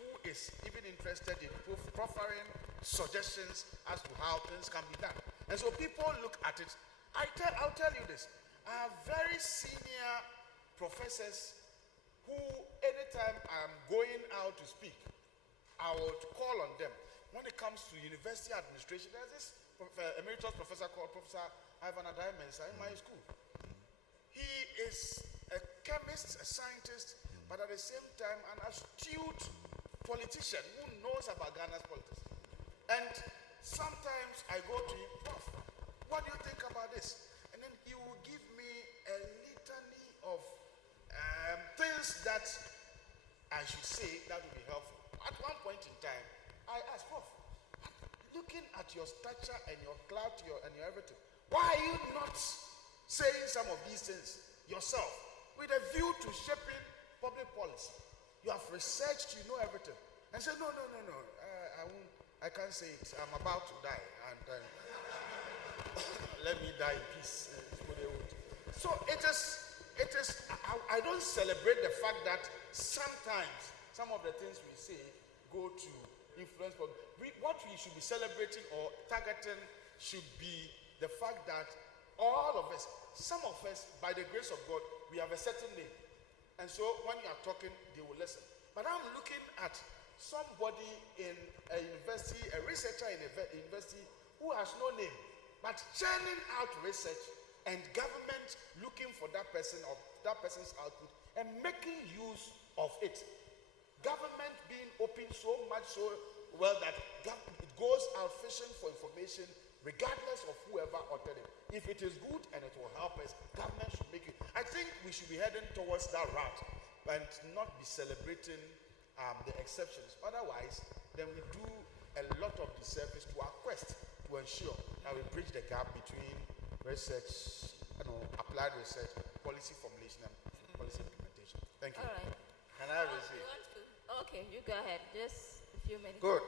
who is even interested in proffering suggestions as to how things can be done. And so people look at it. I'll tell you this. I have very senior professors who, anytime I'm going out to speak, I would call on them. When it comes to university administration, there's this emeritus professor called Professor Ivan Adai-Mensah in my school. He is a chemist, a scientist, but at the same time an astute politician who knows about Ghana's politics. And sometimes I go to him, Prof, what do you think about this? And then he will give me a litany of things that I should say that will be helpful. At one point in time, I asked, Prof, looking at your stature and your clout and your everything, why are you not saying some of these things yourself with a view to shaping public policy? You have researched, you know everything. And say, no, I can't say it. I'm about to die, and let me die in peace. So it is. I I don't celebrate the fact that sometimes some of the things we say go to influence. But what we should be celebrating or targeting should be the fact that all of us, some of us, by the grace of God, we have a certain name. And so when you are talking, they will listen. But I'm looking at somebody in a university, a researcher in a university who has no name, but churning out research and government looking for that person or that person's output and making use of it. Government being open so much so well that it goes out fishing for information regardless of whoever uttered it. If it is good and it will help us, government should make it. I think we should be heading towards that route and not be celebrating the exceptions. Otherwise, then we do a lot of disservice to our quest to ensure that we bridge the gap between research, applied research, policy formulation, and policy implementation. Thank you. All right. Can I receive? Okay, you go ahead. Just a few minutes. Good.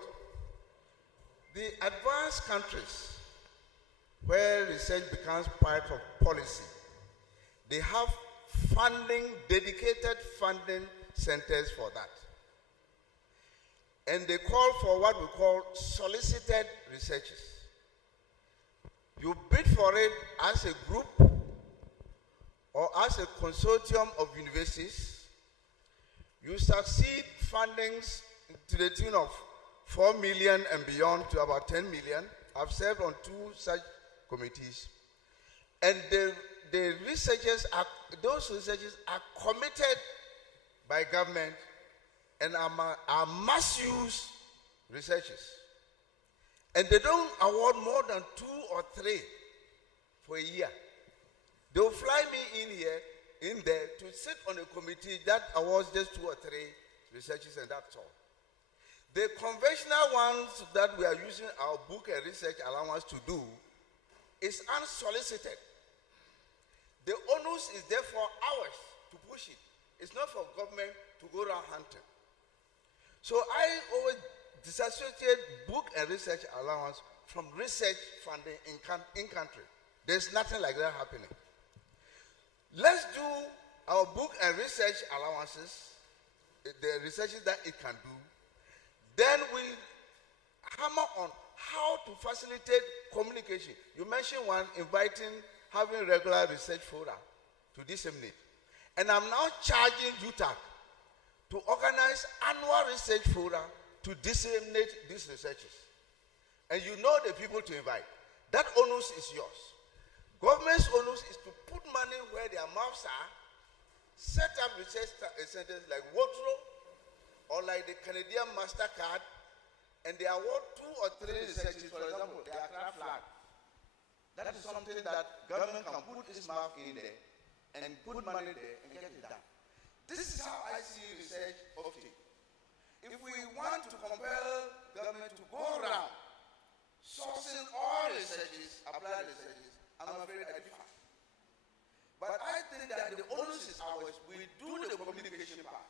The advanced countries where research becomes part of policy, they have funding, dedicated funding centers for that. And they call for what we call solicited researches. You bid for it as a group or as a consortium of universities. You succeed fundings to the tune of 4 million and beyond to about 10 million. I've served on 2 such committees. And the researchers those researchers are committed by government and are must-use researchers. And they don't award more than 2 or 3 for a year. They'll fly me in there to sit on a committee that awards just 2 or 3 researchers, and that's all. The conventional ones that we are using our book and research allowance to do is unsolicited. The onus is therefore ours to push it. It's not for government to go around hunting. So I always disassociate book and research allowance from research funding in country. There's nothing like that happening. Let's do our book and research allowances, the researches that it can do. Then we hammer on how to facilitate communication. You mentioned one, having regular research fora to disseminate. And I'm now charging UTAC to organize annual research fora to disseminate these researches. And you know the people to invite. That onus is yours. Government's onus is to put money where their mouths are, set up research centers like Wotro or like the Canadian MasterCard, and they award 2 or 3 researches, for example, the Accra flag. That is something that government can put its mouth in there and put money there and get it done. This is how I see research often. If we want to compel government to go around sourcing all researches, applied researches, I'm afraid I differ. But I think that the onus is ours. We do the communication part.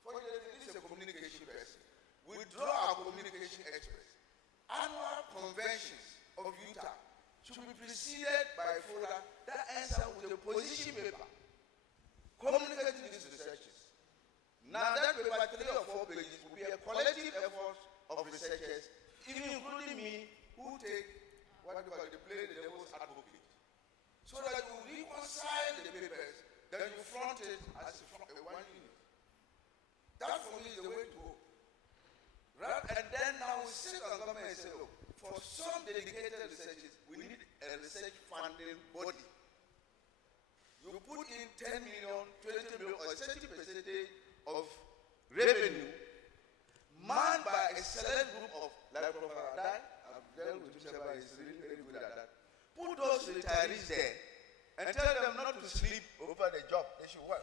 Fortunately, this is a communication person. We draw our communication experts. Annual conventions of UTAC should be preceded by a folder that ends up with a position paper communicating these researches. Now that paper, 3 or 4 pages, will be a collective effort of researchers, even including me, who take what we call the play the devil's advocate. So that you reconcile the papers, then you front it as a one unit. That for me is the way to go. Right? And then now we sit on government and say, look, for some dedicated researches, we need a research funding body. You put in 10 million, 20 million, or 30% of revenue, manned by a select group of, like Professor Adai, I've dealt with Tushaba, he's really very good at that. Put those retirees there and tell them not to sleep over the job, they should work.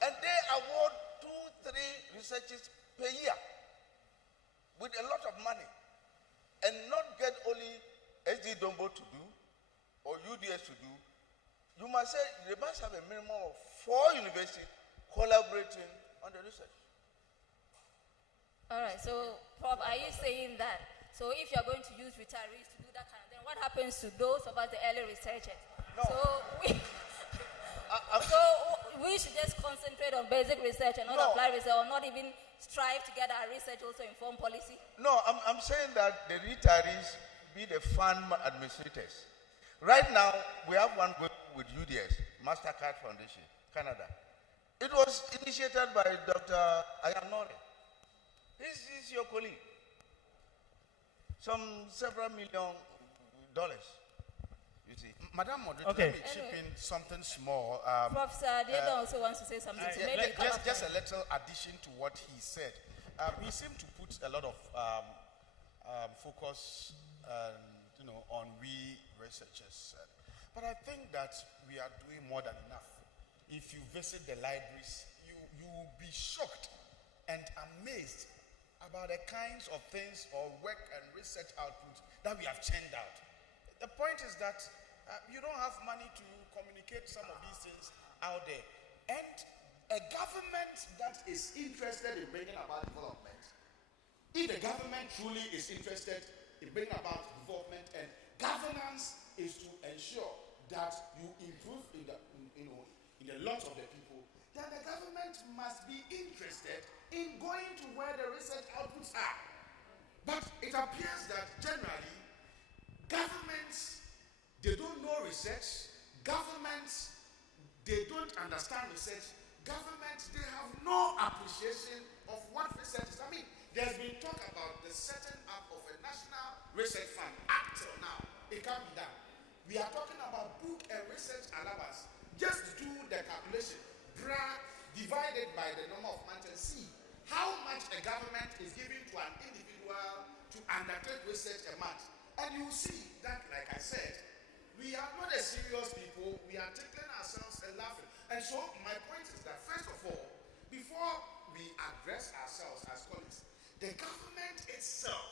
And they award 2-3 researches per year with a lot of money, and not get only SD Dombo to do or UDS to do. You must say they must have a minimum of 4 universities collaborating on the research. All right, so Prof, are you saying that? So if you're going to use retirees to do that kind of thing, what happens to those of us, the early researchers? No. So basic research and not No. applied research, or not even strive to get our research also inform policy? No, I'm saying that the retirees be the fund administrators. Right now, we have one with UDS, MasterCard Foundation, Canada. It was initiated by Dr. Ayanore. He's your colleague. Several $million, you see. Madam Moderator, Okay. let me chip in something small. Professor Diego also wants to say something. So maybe you come Just after a little addition to what he said. He seemed to put a lot of focus, on we researchers. But I think that we are doing more than enough. If you visit the libraries, you will be shocked and amazed about the kinds of things or work and research outputs that we have churned out. The point is that you don't have money to communicate some of these things out there. And a government that is interested in bringing about development, if the government truly is interested in bringing about development and governance is to ensure that you improve in the lot of the people, then the government must be interested in going to where the research outputs are. But it appears that generally, governments, they don't know research. Governments, they don't understand research. Governments, they have no appreciation of what research is. I mean, there's been talk about the setting up of a national research fund up till now. It can't be done. We are talking about book and research allowance. Just do the calculation, divided by the number of months and see how much a government is giving to an individual to undertake research a month. And you will see that, like I said, we are not a serious people. We are tickling ourselves and laughing. And so my point is that, first of all, before we address ourselves as colleagues, the government itself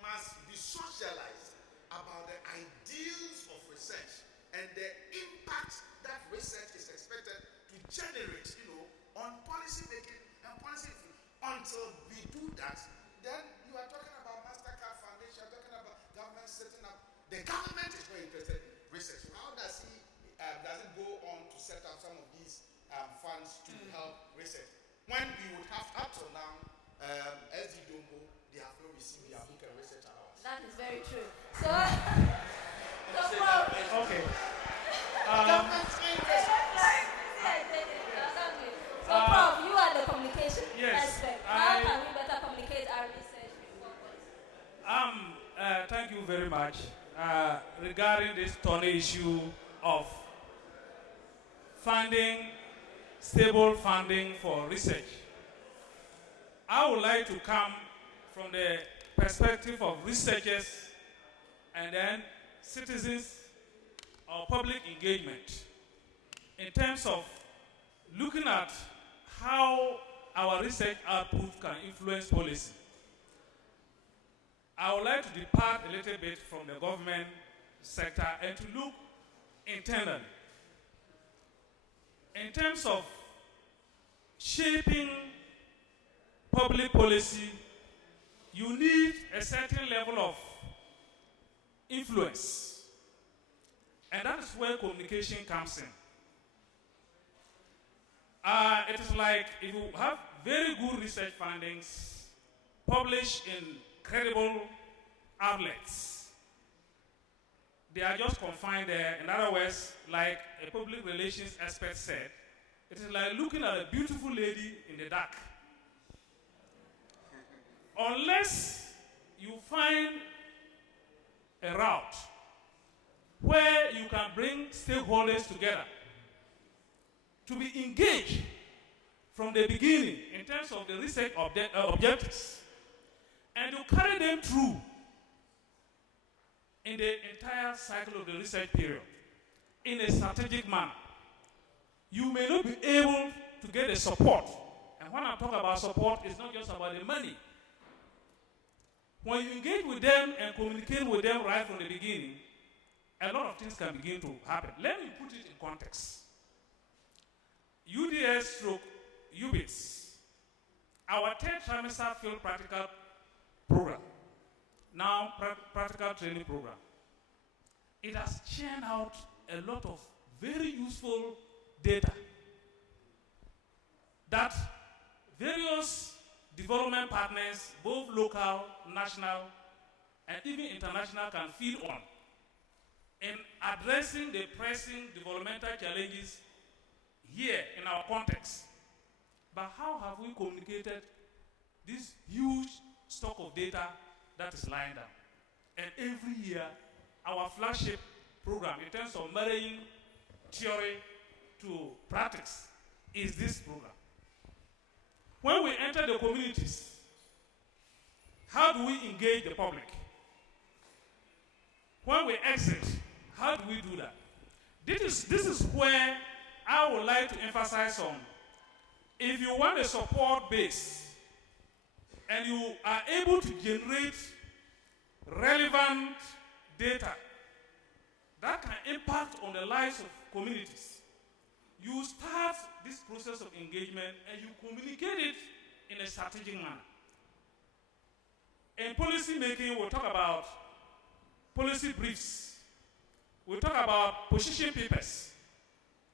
must be socialized about the ideals of research and the impact that research is expected to generate, on policy making and policy. Until we do that, then you are talking about MasterCard Foundation, you're talking about government setting up. The government is not interested in research. So how does it go on to set up some of these funds to help research? When we would have up till now, SDD-UBIDS, they have not received their book and research allowance. That is very true. So, Okay. Government's interest. So, Prof, you are the communication Yes, expert. How can we better communicate our research before policy? Thank you very much. Regarding this thorny issue of stable funding for research, I would like to come from the perspective of researchers and then citizens or public engagement in terms of looking at how our research output can influence policy. I would like to depart a little bit from the government sector and to look internally. In terms of shaping public policy, you need a certain level of influence. And that is where communication comes in. It is like if you have very good research findings published in credible outlets, they are just confined there. In other words, like a public relations expert said, it is like looking at a beautiful lady in the dark. Unless you find a route where you can bring stakeholders together to be engaged from the beginning in terms of the research objectives, and to carry them through in the entire cycle of the research period in a strategic manner, you may not be able to get the support. And when I talk about support, it's not just about the money. When you engage with them and communicate with them right from the beginning, a lot of things can begin to happen. Let me put it in context. UDS/UBIDS, our third trimester field practical program, now practical training program, it has churned out a lot of very useful data. that various development partners, both local, national, and even international, can feed on in addressing the pressing developmental challenges here in our context. But how have we communicated this huge stock of data that is lying down? And every year, our flagship program in terms of marrying theory to practice is this program. When we enter the communities, how do we engage the public? When we exit, how do we do that? This is where I would like to emphasize on. If you want a support base and you are able to generate relevant data that can impact on the lives of communities, you start this process of engagement and you communicate it in a strategic manner. In policy making, we'll talk about policy briefs. We'll talk about position papers.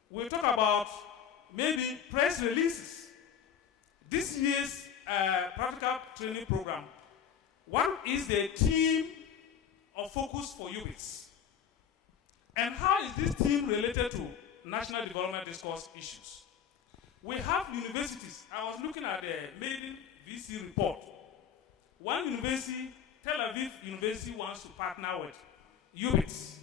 We'll talk about maybe press releases. This year's practical training program, what is the theme of focus for UBIDS? And how is this theme related to national development discourse issues? We have universities. I was looking at the maiden VC report. One university, Tel Aviv University, wants to partner with UBIDS.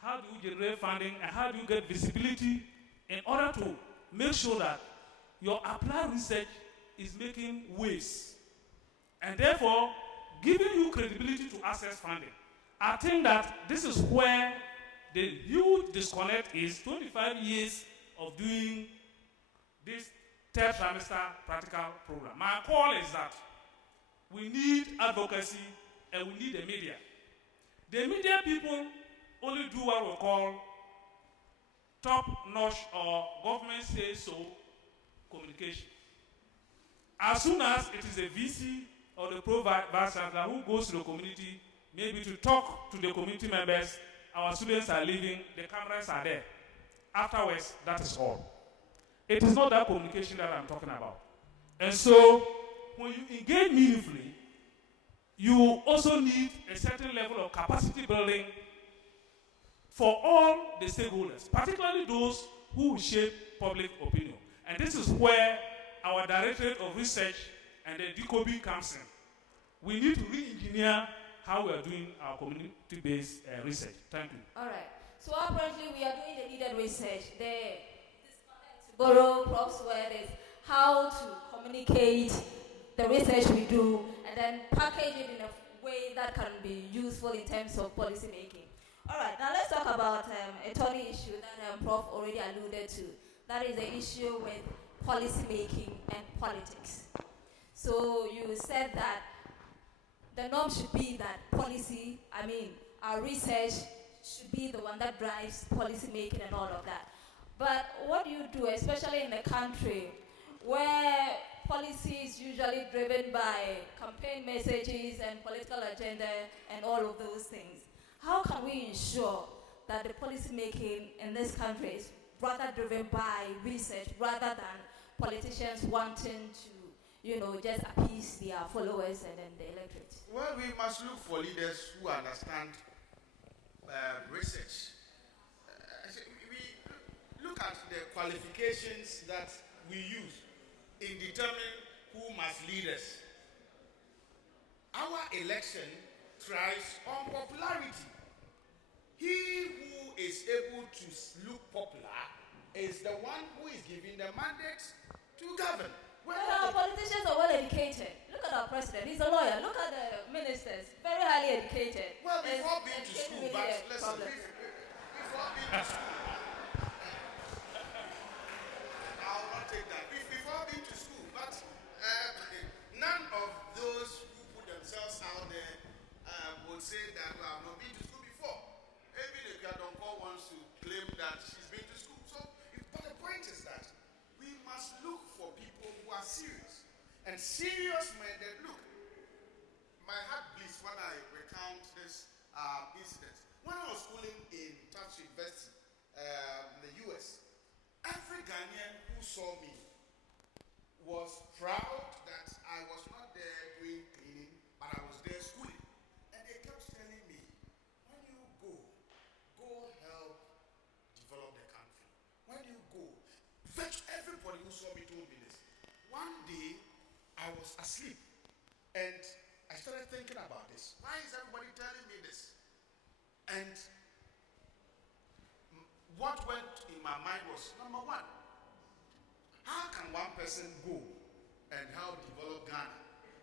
How do you generate funding and how do you get visibility in order to make sure that your applied research is making waves and therefore giving you credibility to access funding? I think that this is where the huge disconnect is. 25 years of doing this third trimester practical program. My call is that we need advocacy and we need the media. The media people only do what we call top-notch or government says so communication. As soon as it is a VC or the vice chancellor who goes to the community, maybe to talk to the community members, our students are leaving, the cameras are there. Afterwards, that is all. It is not that communication that I'm talking about. And so, when you engage meaningfully, you also need a certain level of capacity building for all the stakeholders, particularly those who shape public opinion. And this is where our Directorate of Research and the DCOB comes in. We need to re-engineer how we are doing our community-based research. Thank you. All right. So apparently we are doing the needed research. To borrow Prof's word is how to communicate the research we do and then package it in a way that can be useful in terms of policy making. All right. Now let's talk about a thorny issue that Prof already alluded to. That is the issue with policy making and politics. So you said that the norm should be that our research should be the one that drives policy making and all of that. But what do you do, especially in a country where policy is usually driven by campaign messages and political agenda and all of those things? How can we ensure that the policy making in this country is rather driven by research rather than politicians wanting to just appease their followers and then the electorate? Well, we must look for leaders who understand research. We look at the qualifications that we use in determining who must lead us. Our election thrives on popularity. He who is able to look popular is the one who is given the mandate to govern. But our politicians are well educated. Look at our president, he's a lawyer. Look at the ministers, very highly educated. Well, before being to school, but listen, before being to school, I will not take that. Before being to school, but none of those who put themselves out there would say that I have not been to school before. Maybe the Gadonko wants to claim that she's been to school. So, but the point is that we must look for people who are serious. And serious-minded, look, my heart bleeds when I recount this incident. When I was schooling in Tufts University in the US, every Ghanaian who saw me was proud that I was not there doing cleaning, but I was there schooling. And they kept telling me, when you go help develop the country. When you go, everybody who saw me told me this. One day, I was asleep, and I started thinking about this. Why is everybody telling me this? And what went in my mind was, number one, how can one person go and help develop Ghana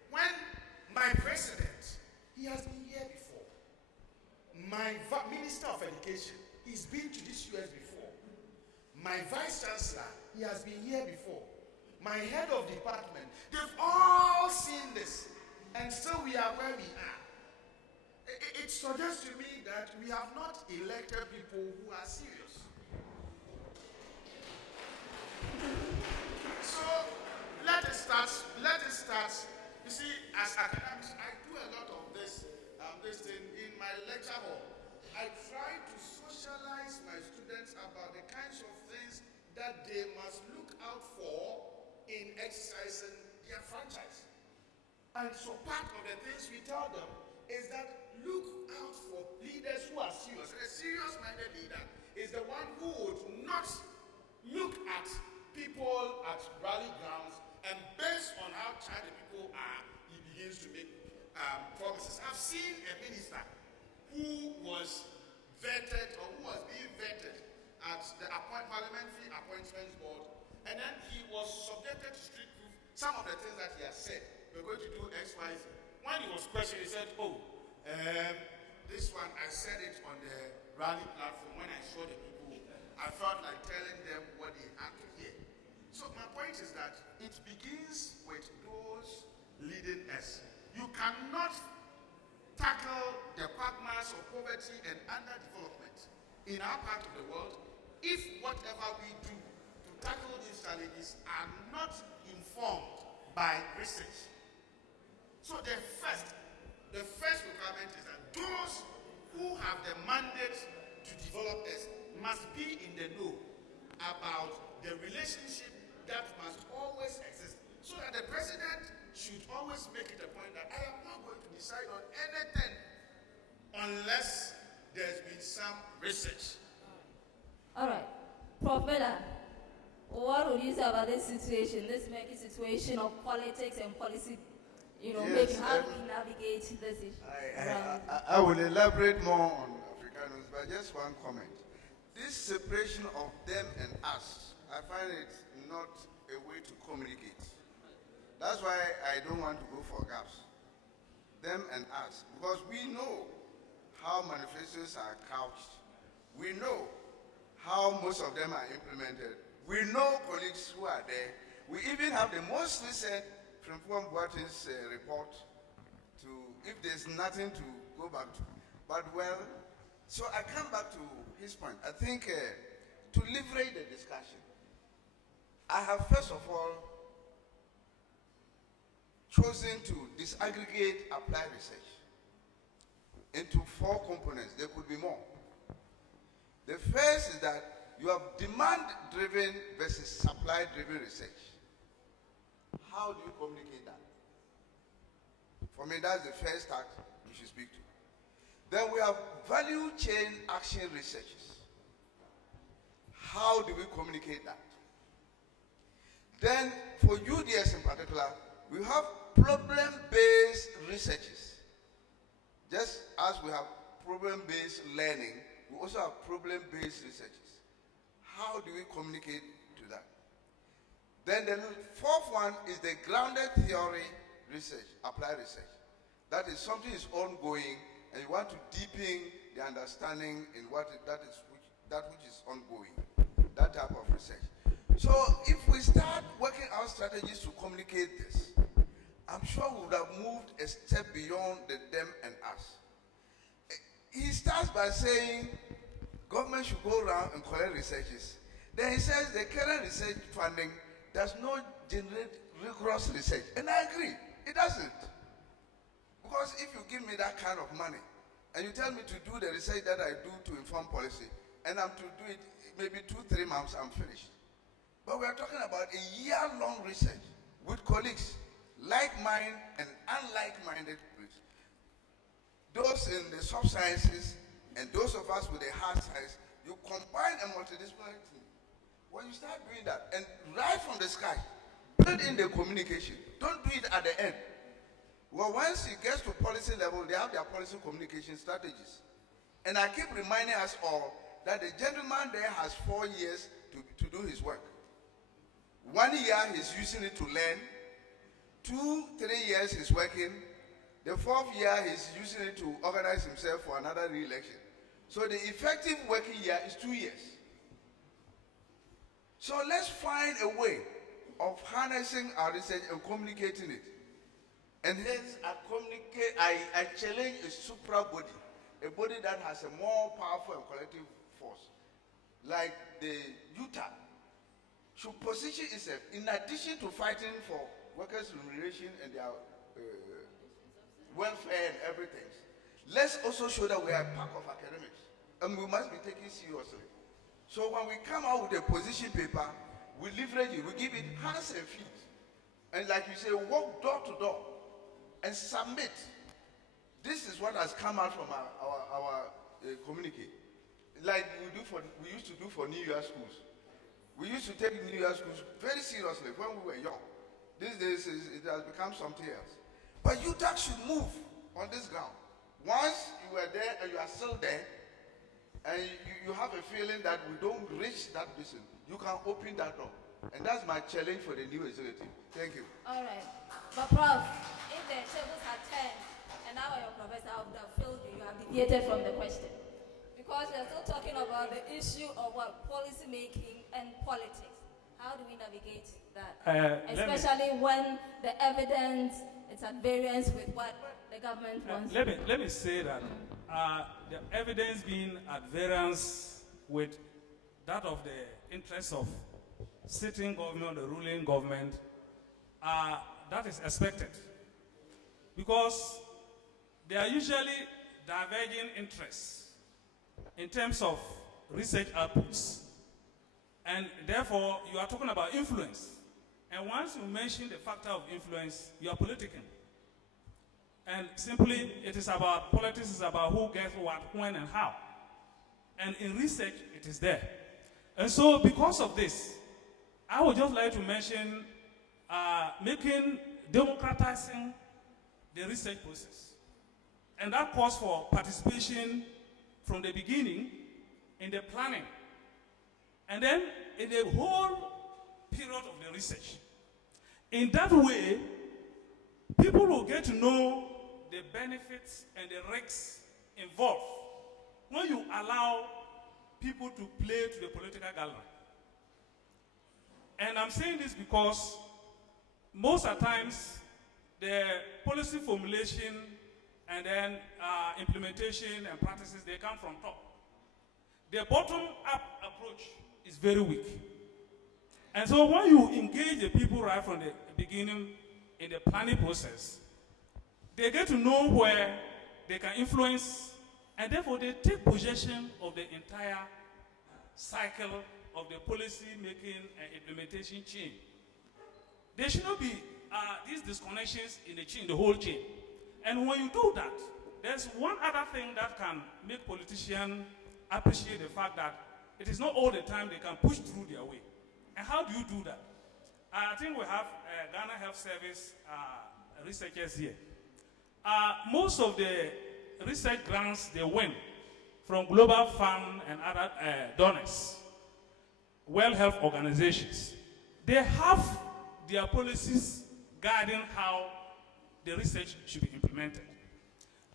when my president, he has been here before? My minister of education, he's been to this US before. My vice chancellor, he has been here before. My head of department, they've all seen this, and still we are where we are. It suggests to me that we have not elected people who are serious. So let us start. You see, as academics, I do a lot of this thing in my lecture hall. I try to socialize my students about the kinds of things that they must look out for in exercising their franchise. And so part of the things we tell them is that look out for leaders who are serious. A serious-minded leader is the one who would not look at people at rally grounds, and based on how tired the people are, he begins to make promises. I've seen a minister who was vetted or who was being vetted at the Parliamentary Appointments Board, and then he was subjected to street proof some of the things that he has said. We're going to do X, Y, Z. When he was questioned, he said, this one, I said it on the rally platform. When I saw the people, I felt like telling them what they had to hear. So my point is that it begins with those leading us. You cannot tackle the quagmires of poverty and underdevelopment in our part of the world if whatever we do to tackle these challenges are not informed by research. So the first requirement is that those who have the mandate to develop us must be in the know about the relationship that must always exist, so that the president should always make it a point that I am not going to decide on anything unless there's been some research. All right. Professor, what would you say about this situation, this making situation of politics and policy, maybe how do we navigate this issue? I will elaborate more on Africanus, but just one comment. This separation of them and us, I find it not a way to communicate. That's why I don't want to go for gaps. Them and us, because we know how manifestos are couched. We know how most of them are implemented. We know colleagues who are there. We even have the most recent from Boate's report to, if there's nothing to go back to. But well, so I come back to his point. I think to leverage the discussion, I have first of all chosen to disaggregate applied research into 4 components. There could be more. The first is that you have demand-driven versus supply-driven research. How do you communicate that? For me, that's the first task we should speak to. Then we have value chain action researches. How do we communicate that? Then, for UDS in particular, we have problem-based researches. Just as we have problem-based learning, we also have problem-based researches. How do we communicate to that? Then the 4th one is the grounded theory research, applied research. That is something is ongoing, and you want to deepen the understanding in that which is ongoing, that type of research. So if we start working out strategies to communicate this, I'm sure we would have moved a step beyond the them and us. He starts by saying government should go around and collect researches. Then he says the current research funding does not generate rigorous research. And I agree, it doesn't. Because if you give me that kind of money and you tell me to do the research that I do to inform policy, and I'm to do it maybe 2-3 months, I'm finished. But we are talking about a year-long research with colleagues, like-minded and unlike-minded colleagues. Those in the soft sciences and those of us with the hard science, you combine a multidisciplinary team. When you start doing that, and right from the sky, build in the communication. Don't do it at the end. Well, once it gets to policy level, they have their policy communication strategies. And I keep reminding us all that the gentleman there has 4 years to do his work. 1 year he's using it to learn. 2, 3 years he's working. The 4th year he's using it to organize himself for another re-election. So the effective working year is 2 years. So let's find a way of harnessing our research and communicating it. And hence I challenge a supra body, a body that has a more powerful and collective force, like the UTA, should position itself, in addition to fighting for workers' remuneration and their welfare and everything. Let's also show that we are a pack of academics, and we must be taken seriously. So when we come out with a position paper, we leverage it, we give it hands and feet. And like you say, walk door to door and submit. This is what has come out from our communique. Like we used to do for New Year schools. We used to take New Year schools very seriously when we were young. These days it has become something else. But UTAC should move on this ground. Once you were there and you are still there, and you have a feeling that we don't reach that vision, you can open that door. And that's my challenge for the new executive. Thank you. All right. But Prof, if the tables are turned and now your professor would have failed you, you have deviated from the question. Because we are still talking about the issue of what policy making and politics. How do we navigate that? Especially when the evidence is at variance with what the government wants. Let me say that the evidence being at variance with that of the interests of sitting government, the ruling government, that is expected. Because there are usually diverging interests in terms of research outputs. And therefore, you are talking about influence. And once you mention the factor of influence, you are politicking. And simply, it is about politics, is about who gets what, when, and how. And in research, it is there. And so, because of this, I would just like to mention democratizing the research process. And that calls for participation from the beginning in the planning. And then in the whole period of the research. In that way, people will get to know the benefits and the risks involved when you allow people to play to the political gallery. And I'm saying this because most of the times the policy formulation and then implementation and practices, they come from top. The bottom-up approach is very weak. And so when you engage the people right from the beginning in the planning process, they get to know where they can influence, and therefore they take possession of the entire cycle of the policy making and implementation chain. There should not be these disconnections in the chain, the whole chain. And when you do that, there's one other thing that can make politicians appreciate the fact that it is not all the time they can push through their way. And how do you do that? I think we have Ghana Health Service researchers here. Most of the research grants they win from Global Fund and other donors, World Health Organizations. They have their policies guiding how the research should be implemented.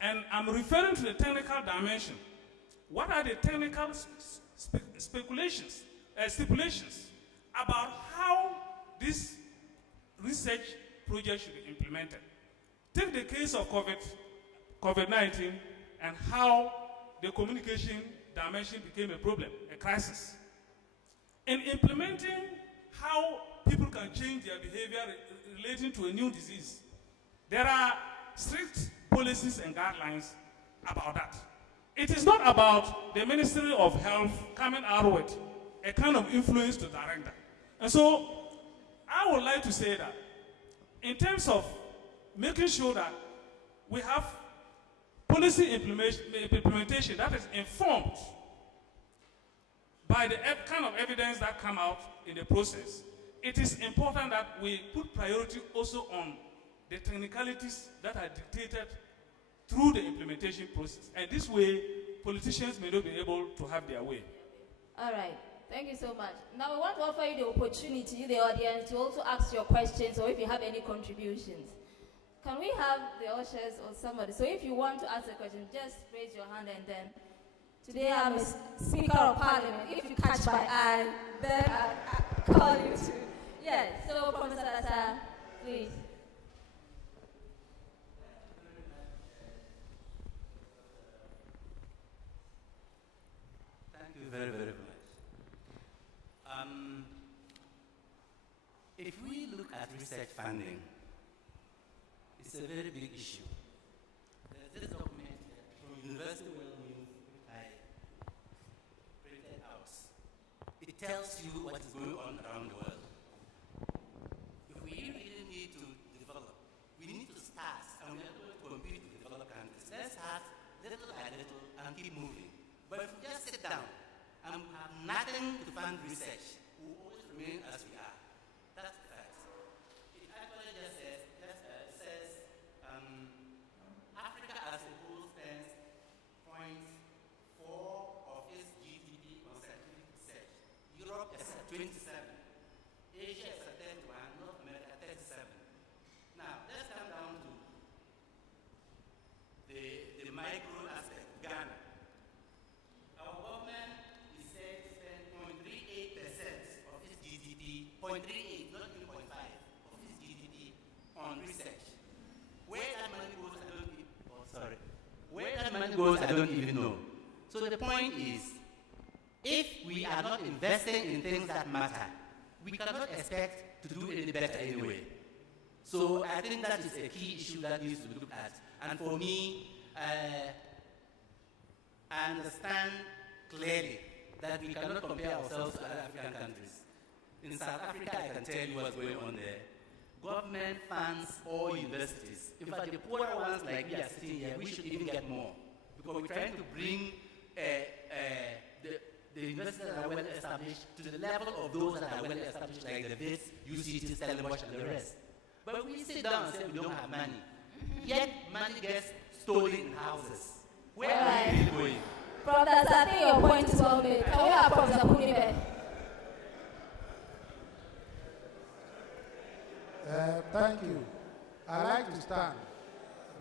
And I'm referring to the technical dimension. What are the technical stipulations about how this research project should be implemented? Take the case of COVID-19 and how the communication dimension became a problem, a crisis. In implementing how people can change their behavior relating to a new disease, there are strict policies and guidelines about that. It is not about the Ministry of Health coming out with a kind of influence to direct that. And so I would like to say that in terms of making sure that we have policy implementation that is informed by the kind of evidence that come out in the process, it is important that we put priority also on the technicalities that are dictated through the implementation process. And this way, politicians may not be able to have their way. All right. Thank you so much. Now we want to offer you the opportunity, the audience, to also ask your questions or if you have any contributions. Can we have the ushers or somebody? So if you want to ask a question, just raise your hand and then. Today I'm a Speaker of Parliament. If you catch my eye, then I'll call you to. Yes, so Professor Data, please. Thank you very, very much. If we look at research funding, it's a very big issue. There's this document from University of Wales I printed out. It tells you what is going on around the world. If we really need to develop, we need to start, and we are going to compete with developed countries. Let's start little by little and keep moving. But if we just sit down and have nothing to fund research, we will always remain as we are. That's the fact. It actually just says Africa as a whole spends 0.4 of its GDP on scientific research. Europe is at 27. Asia is at 31. North America at 37. Now, let's come down to the micro aspect, Ghana. Our government is said to spend 0.38% of its GDP, 0.38, not even 0.5, of its GDP on research. Where that money goes, I don't even, Where that money goes, I don't even know. So the point is, if we are not investing in things that matter, we cannot expect to do any better anyway. So I think that is a key issue that needs to be looked at. And for me, I understand clearly that we cannot compare ourselves to other African countries. In South Africa, I can tell you what's going on there. Government funds all universities. In fact, the poorer ones like we are sitting here, we should even get more. Because we're trying to bring the universities that are well established to the level of those that are well established, like the VITS, UCT, Stellenbosch, and the rest. But we sit down and say we don't have money. Yet money gets stolen in houses. Where are we really going? Professor, I think your point is well made. Can we have Professor Punibe? Thank you. I like to stand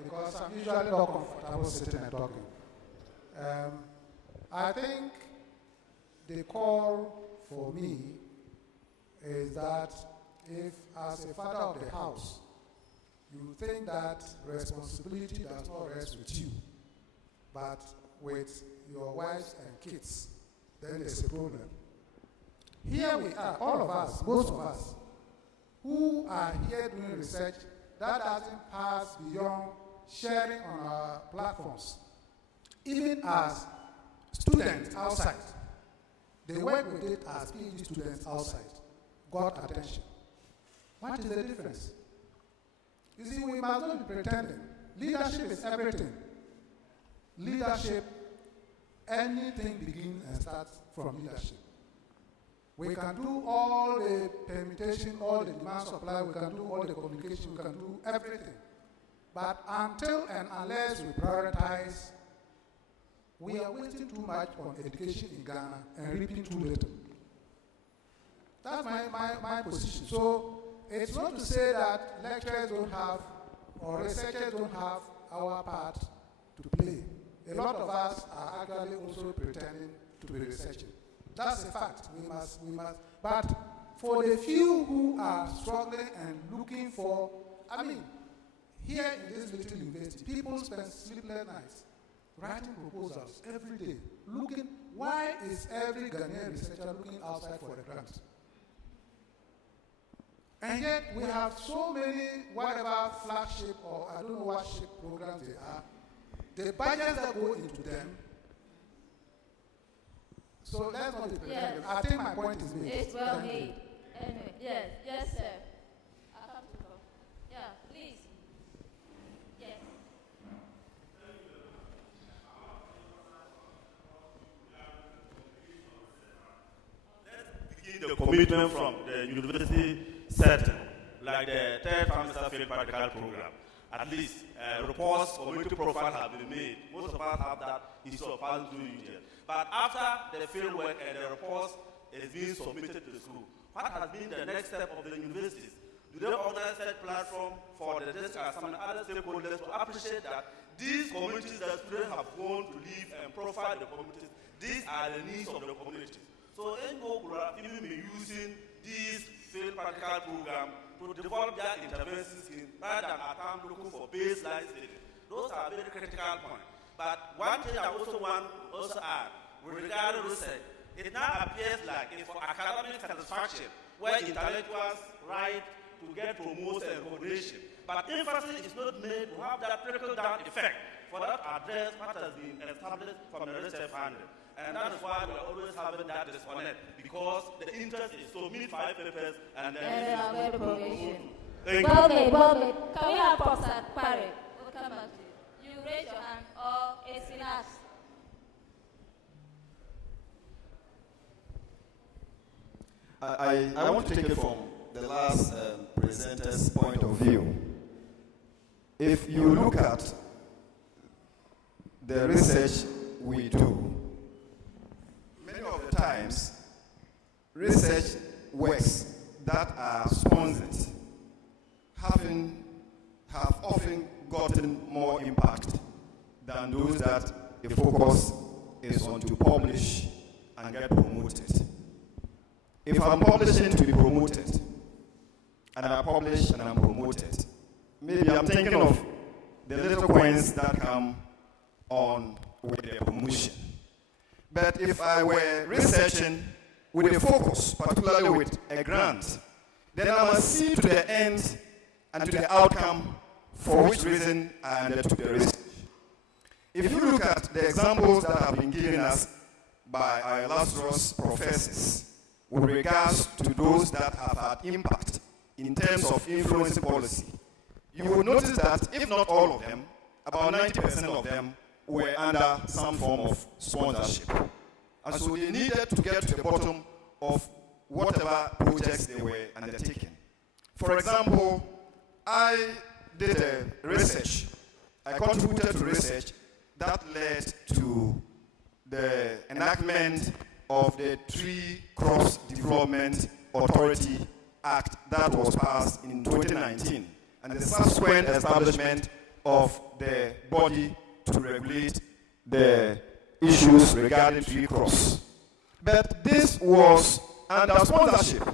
because I'm usually not comfortable sitting and talking. I think the call for me is that if, as a father of the house, you think that responsibility does not rest with you, but with your wives and kids, then there's a problem. Here we are, all of us, most of us, who are here doing research that doesn't pass beyond sharing on our platforms. Even as students outside, the work we did as PhD students outside got attention. What is the difference? You see, we must not be pretending. Leadership is everything. Leadership, anything begins and starts from leadership. We can do all the permutation, all the demand supply, we can do all the communication, we can do everything. But until and unless we prioritize, we are wasting too much on education in Ghana and reaping too little. That's my position. So it's not to say that lecturers don't have or researchers don't have our part to play. A lot of us are actually also pretending to be researching. That's a fact. We must. But for the few who are struggling and looking for, here in this little university, people spend sleepless nights writing proposals every day, looking, why is every Ghanaian researcher looking outside for a grant? And yet we have so many, whatever flagship or I don't know what shape programs they are, the budgets that go into them. So let's not be pretending. I think my point is made. It's well made. Anyway, yes, sir. I'll come to talk. Yeah, please. Yes. Begin the commitment from the university setting, like the third trimester field practical program. At least reports, community profile have been made. Most of us have that issue of passing through UGS. But after the field work and the reports is being submitted to the school, what has been the next step of the universities? Do they organize that platform for the district and some other stakeholders to appreciate that these communities that students have gone to live and profile the communities, these are the needs of the communities. So NGO could have even been using this field practical program to develop their intervention scheme rather than at time looking for baseline studies. Those are very critical points. But one thing I also want to also add with regard to research, it now appears like it's for academic satisfaction where intellectuals write to get promotion and recognition. But emphasis is not made to have that trickle-down effect for that address what has been established from the research funding. And that is why we're always having that disconnect, because the interest is to meet 5 papers and then promotion. Thank Well you. made, well made. Can we have Professor Parry? We'll come back to you. You raise your hand or it's in us. I want to take it from the last presenter's point of view. If you look at the research we do, many of the times, research works that are sponsored have often gotten more impact than those that the focus is on to publish and get promoted. If I'm publishing to be promoted, and I publish and I'm promoted, maybe I'm thinking of the little coins that come on with the promotion. But if I were researching with a focus, particularly with a grant, then I must see to the end and to the outcome for which reason I undertook the research. If you look at the examples that have been given us by our illustrious professors with regards to those that have had impact in terms of influencing policy, you will notice that if not all of them, about 90% of them were under some form of sponsorship. And so they needed to get to the bottom of whatever projects they were undertaking. For example, I did a research, I contributed to research that led to the enactment of the Tree Cross Development Authority Act that was passed in 2019, and the subsequent establishment of the body to regulate the issues regarding tree cross. But this was under sponsorship,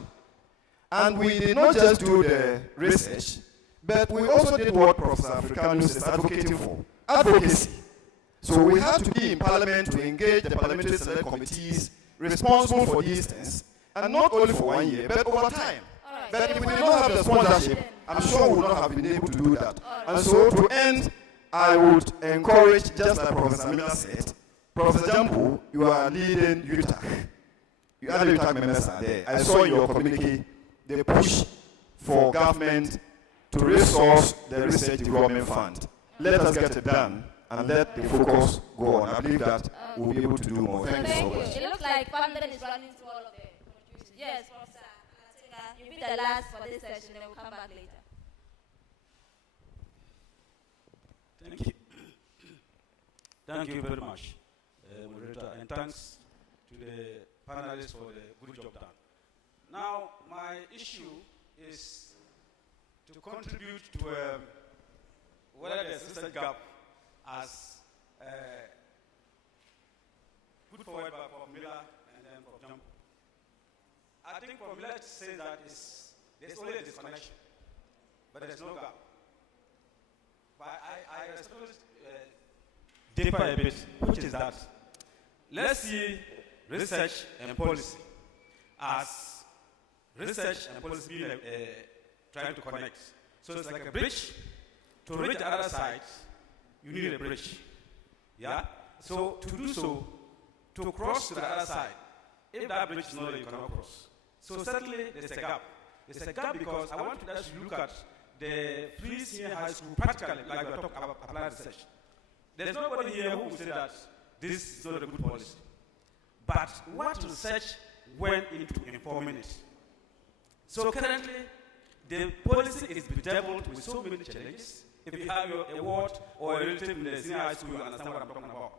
and we did not just do the research, but we also did what Professor Africanus is advocating for, advocacy. So we had to be in Parliament to engage the parliamentary select committees responsible for these things, and not only for 1 year, but over time. Right. But if we did not have the sponsorship, I'm sure we would not have been able to do that. And so to end, I would encourage, just like Professor Miller said, Professor Jampo, you are leading UTAC. You other UTAC members are there. I saw in your communique the push for government to resource the Research Development Fund. Let us get it done and let the focus go on. I believe that we'll be able to do more. Thank you so much. It looks like funding is running through all of the contributions. Yes, Professor Atinga, you'll be the last for this session, then we'll come back later. Thank you. Thank you very much, moderator, and thanks to the panelists for the good job done. Now, my issue is to contribute to whether the research gap as put forward by Formula and then from Jump. I think Formula says that there's only a disconnection, but there's no gap. But I suppose differ a bit, which is that let's see research and policy as research and policy being trying to connect. So it's like a bridge. To reach the other side, you need a bridge. Yeah? So to do so, to cross to the other side, if that bridge is not there, you cannot cross. So certainly there's a gap. There's a gap because I want to just look at the free senior high school practically, like we're talking about applied research. There's nobody here who will say that this is not a good policy. But what research went into informing it? So currently, the policy is bedeviled with so many challenges. If you have a ward or a relative in the senior high school, you understand what I'm talking about.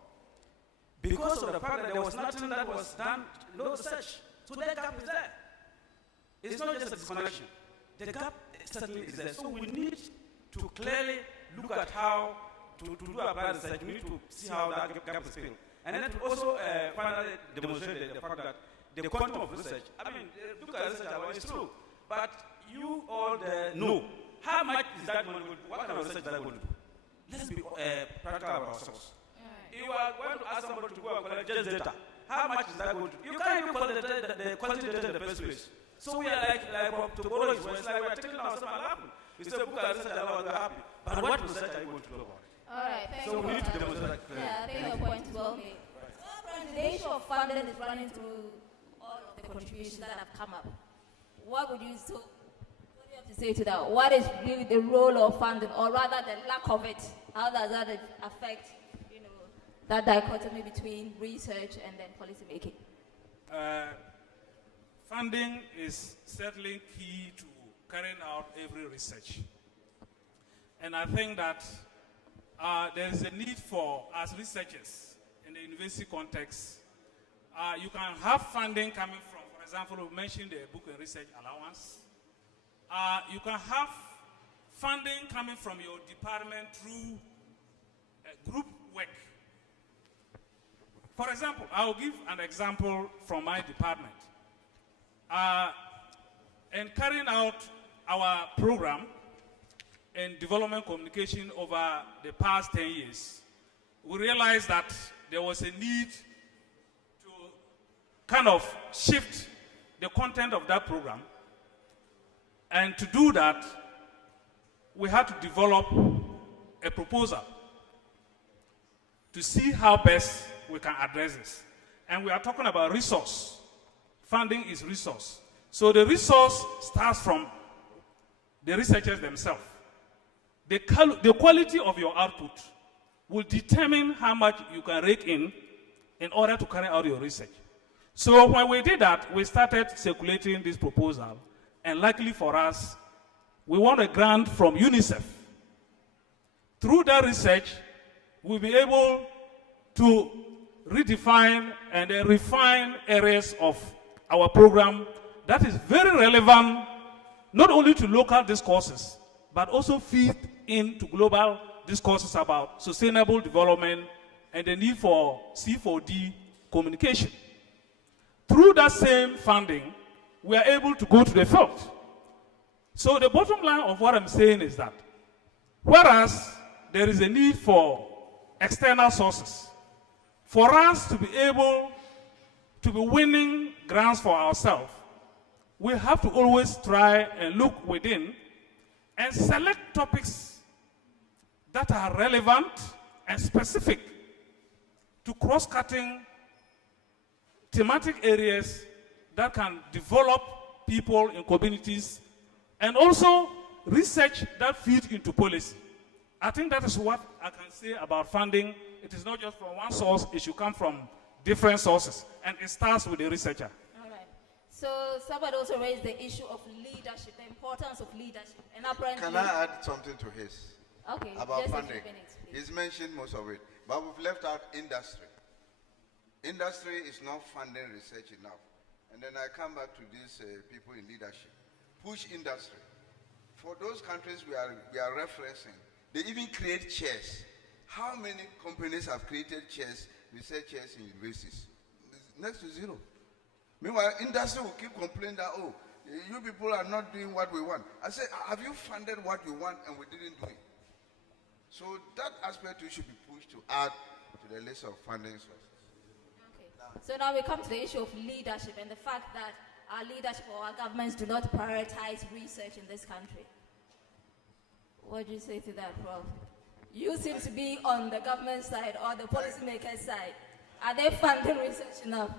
Because of the fact that there was nothing that was done, no research. So that gap is there. It's not just a disconnection. The gap certainly is there. So we need to clearly look at how to do applied research. We need to see how that gap is filled. And then to also finally demonstrate the fact that the quantum of research, I mean, look at research alone is true, but you all know how much is that money going to do? What kind of research is that going to do? Let's be practical about ourselves. You are going to ask somebody to go and collect just data. How much is that going to do? You can't even collect the quality data in the first place. So we are like to borrow his words, like we are taking ourselves and laughing. We say, book a research alone, we're happy. But what research are you going to do about it? All right, thank you. So we need to demonstrate that clearly. Yeah, I think your point is well made. The issue of funding is running through all of the contributions that have come up. What do you have to say to that? What is really the role of funding, or rather the lack of it? How does that affect, that dichotomy between research and then policy making? Funding is certainly key to carrying out every research. And I think that there is a need for, as researchers in the university context, you can have funding coming from, for example, we mentioned the book and research allowance. You can have funding coming from your department through group work. For example, I will give an example from my department. In carrying out our program in development communication over the past 10 years, we realized that there was a need to kind of shift the content of that program. And to do that, we had to develop a proposal to see how best we can address this. And we are talking about resource. Funding is resource. So the resource starts from the researchers themselves. The quality of your output will determine how much you can rake in order to carry out your research. So when we did that, we started circulating this proposal. And luckily for us, we won a grant from UNICEF. Through that research, we'll be able to redefine and refine areas of our program that is very relevant, not only to local discourses, but also feed into global discourses about sustainable development and the need for C4D communication. Through that same funding, we are able to go to the field. So the bottom line of what I'm saying is that, whereas there is a need for external sources, for us to be able to be winning grants for ourselves, we have to always try and look within and select topics that are relevant and specific to cross-cutting thematic areas that can develop people in communities, and also research that feeds into policy. I think that is what I can say about funding. It is not just from one source, it should come from different sources, and it starts with the researcher. All right. So somebody also raised the issue of leadership, the importance of leadership. And apparently, can I add something to his? Okay, about just funding? a few minutes, please. He's mentioned most of it, but we've left out industry. Industry is not funding research enough. And then I come back to these people in leadership. Push industry. For those countries we are referencing, they even create chairs. How many companies have created chairs, research chairs in universities? Next to zero. Meanwhile, industry will keep complaining that, oh, you people are not doing what we want. I said, have you funded what you want and we didn't do it? So that aspect we should be pushed to add to the list of funding sources. So now we come to the issue of leadership and the fact that our leadership or our governments do not prioritize research in this country. What do you say to that, Prof? You seem to be on the government side or the policymaker side. Are they funding research enough?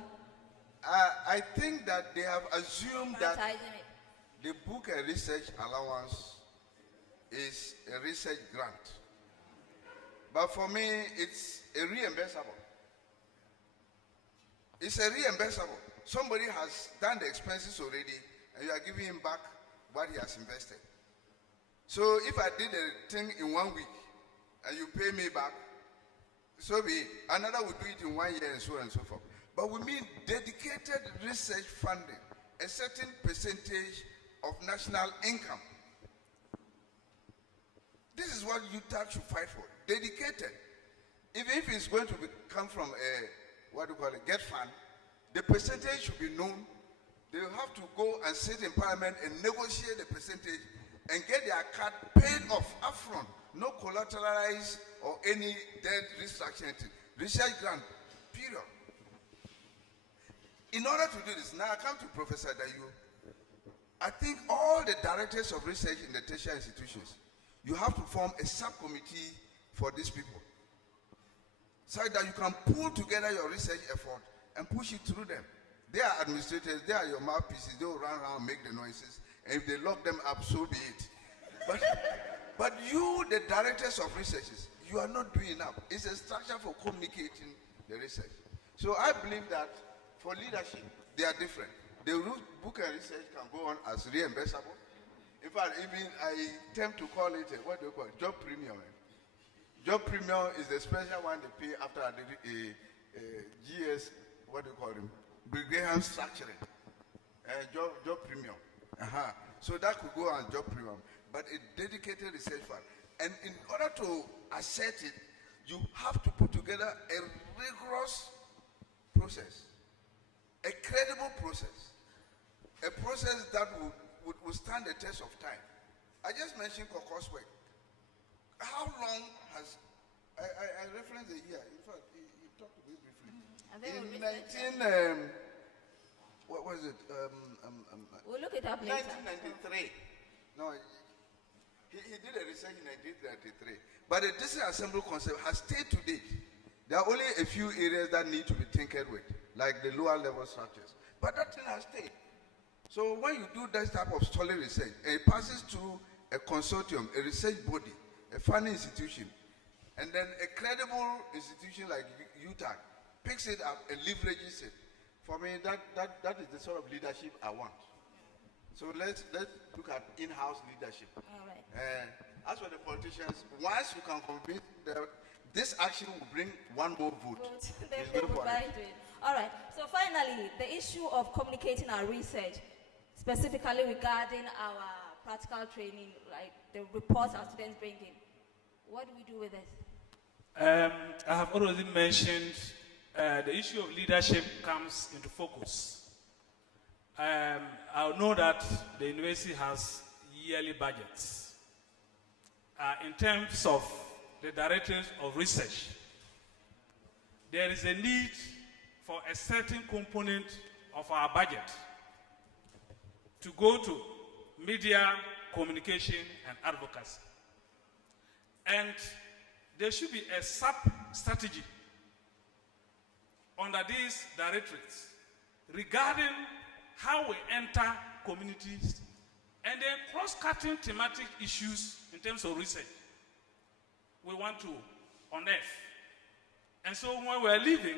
I think that they have assumed that the book and research allowance is a research grant. But for me, it's a reimbursable. It's a reimbursable. Somebody has done the expenses already, and you are giving him back what he has invested. So if I did a thing in 1 week, and you pay me back, so be it. Another will do it in 1 year, and so on and so forth. But we mean dedicated research funding, a certain percentage of national income. This is what UTAC should fight for. Dedicated. Even if it's going to come from a get fund, the percentage should be known. They will have to go and sit in parliament and negotiate the percentage and get their card paid off upfront, no collateralized or any debt restructuring. Research grant, period. In order to do this, now I come to Professor Dayu. I think all the directors of research in the tertiary institutions, you have to form a subcommittee for these people, so that you can pull together your research effort and push it through them. They are administrators, they are your mouthpieces, they will run around and make the noises, and if they lock them up, so be it. But you, the directors of researches, you are not doing enough. It's a structure for communicating the research. So I believe that for leadership, they are different. The book and research can go on as reimbursable. In fact, even I tend to call it, what do you call it? Job premium. Job premium is the special one they pay after a GS, what do you call him? Graham structuring. Job premium. So that could go on job premium. But a dedicated research fund. And in order to assert it, you have to put together a rigorous process, a credible process, a process that would stand the test of time. I just mentioned Koko's work. How long has, I referenced the year, in fact, he talked to me briefly. In what was it? We'll look it up later. 1993. No, he did a research in 1993. But the district assembly concept has stayed to date. There are only a few areas that need to be tinkered with, like the lower level structures. But that thing has stayed. So when you do that type of solid research, it passes through a consortium, a research body, a funding institution, and then a credible institution like UTAC picks it up and leverages it. For me, that is the sort of leadership I want. So let's look at in-house leadership. All right. As for the politicians, once you can convince them, this action will bring one more vote. They will buy into it. All right. So finally, the issue of communicating our research, specifically regarding our practical training, like the reports our students bring in. What do we do with this? I have already mentioned the issue of leadership comes into focus. I know that the university has yearly budgets. In terms of the directors of research, there is a need for a certain component of our budget to go to media, communication, and advocacy. And there should be a sub-strategy under these directorates regarding how we enter communities and then cross-cutting thematic issues in terms of research we want to unearth. And so when we're leaving,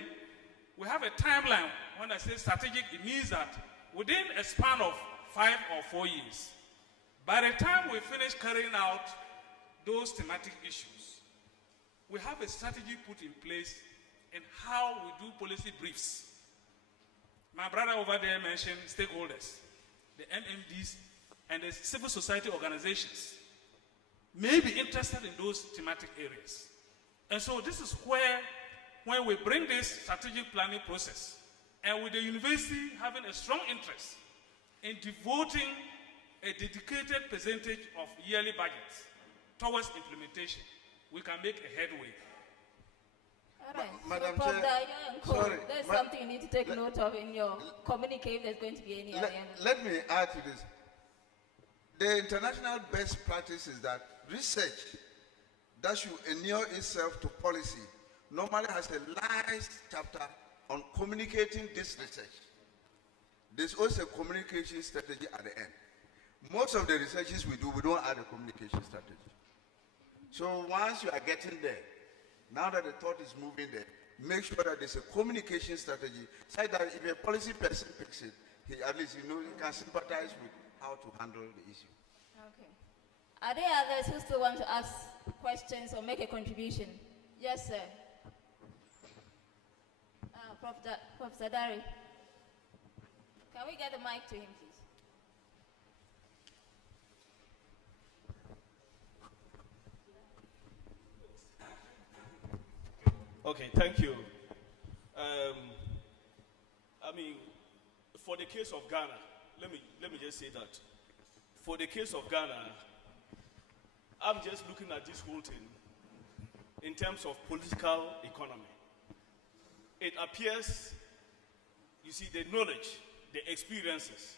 we have a timeline. When I say strategic, it means that within a span of 5 or 4 years, by the time we finish carrying out those thematic issues, we have a strategy put in place in how we do policy briefs. My brother over there mentioned stakeholders, the MMDs, and the civil society organizations may be interested in those thematic areas. And so this is where, when we bring this strategic planning process, and with the university having a strong interest in devoting a dedicated percentage of yearly budgets towards implementation, we can make a headway. All right. Madam so Chair, sorry, there's something you need to take note of in your communique if there's going to be any at the end. Let me add to this. The international best practice is that research that should inure itself to policy normally has a nice chapter on communicating this research. there's also a communication strategy at the end. Most of the researches we do, we don't add a communication strategy. So once you are getting there, now that the thought is moving there, make sure that there's a communication strategy, so that if a policy person picks it, at least he can sympathize with how to handle the issue. Okay. Are there others who still want to ask questions or make a contribution? Yes, sir. Professor Dari. Can we get the mic to him, please? Okay, thank you. For the case of Ghana, let me just say that. For the case of Ghana, I'm just looking at this whole thing in terms of political economy. It appears, you see, the knowledge, the experiences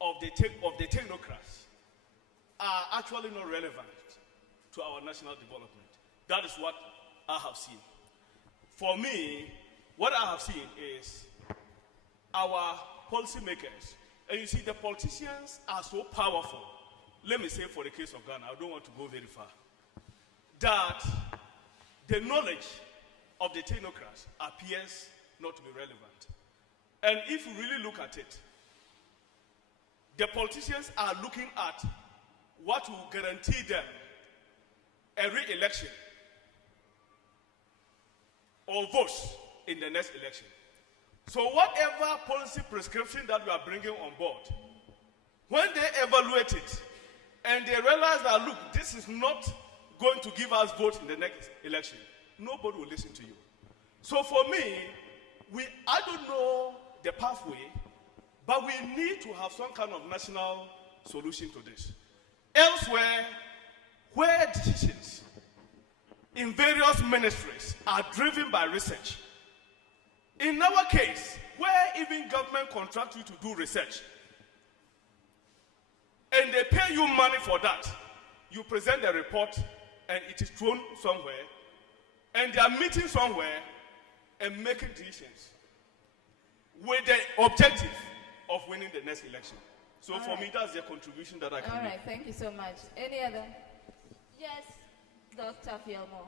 of the technocrats are actually not relevant to our national development. That is what I have seen. For me, what I have seen is our policymakers, and you see the politicians are so powerful. Let me say for the case of Ghana, I don't want to go very far, that the knowledge of the technocrats appears not to be relevant. And if you really look at it, the politicians are looking at what will guarantee them a re-election or votes in the next election. So whatever policy prescription that we are bringing on board, when they evaluate it and they realize that, look, this is not going to give us votes in the next election, nobody will listen to you. So for me, I don't know the pathway, but we need to have some kind of national solution to this. Elsewhere, where decisions in various ministries are driven by research, in our case, where even government contract you to do research, and they pay you money for that, you present the report and it is thrown somewhere, and they are meeting somewhere and making decisions with the objective of winning the next election. So All for right. me, that's the contribution that I can All make. right, thank you so much. Any other? Yes, Dr. Fielmo.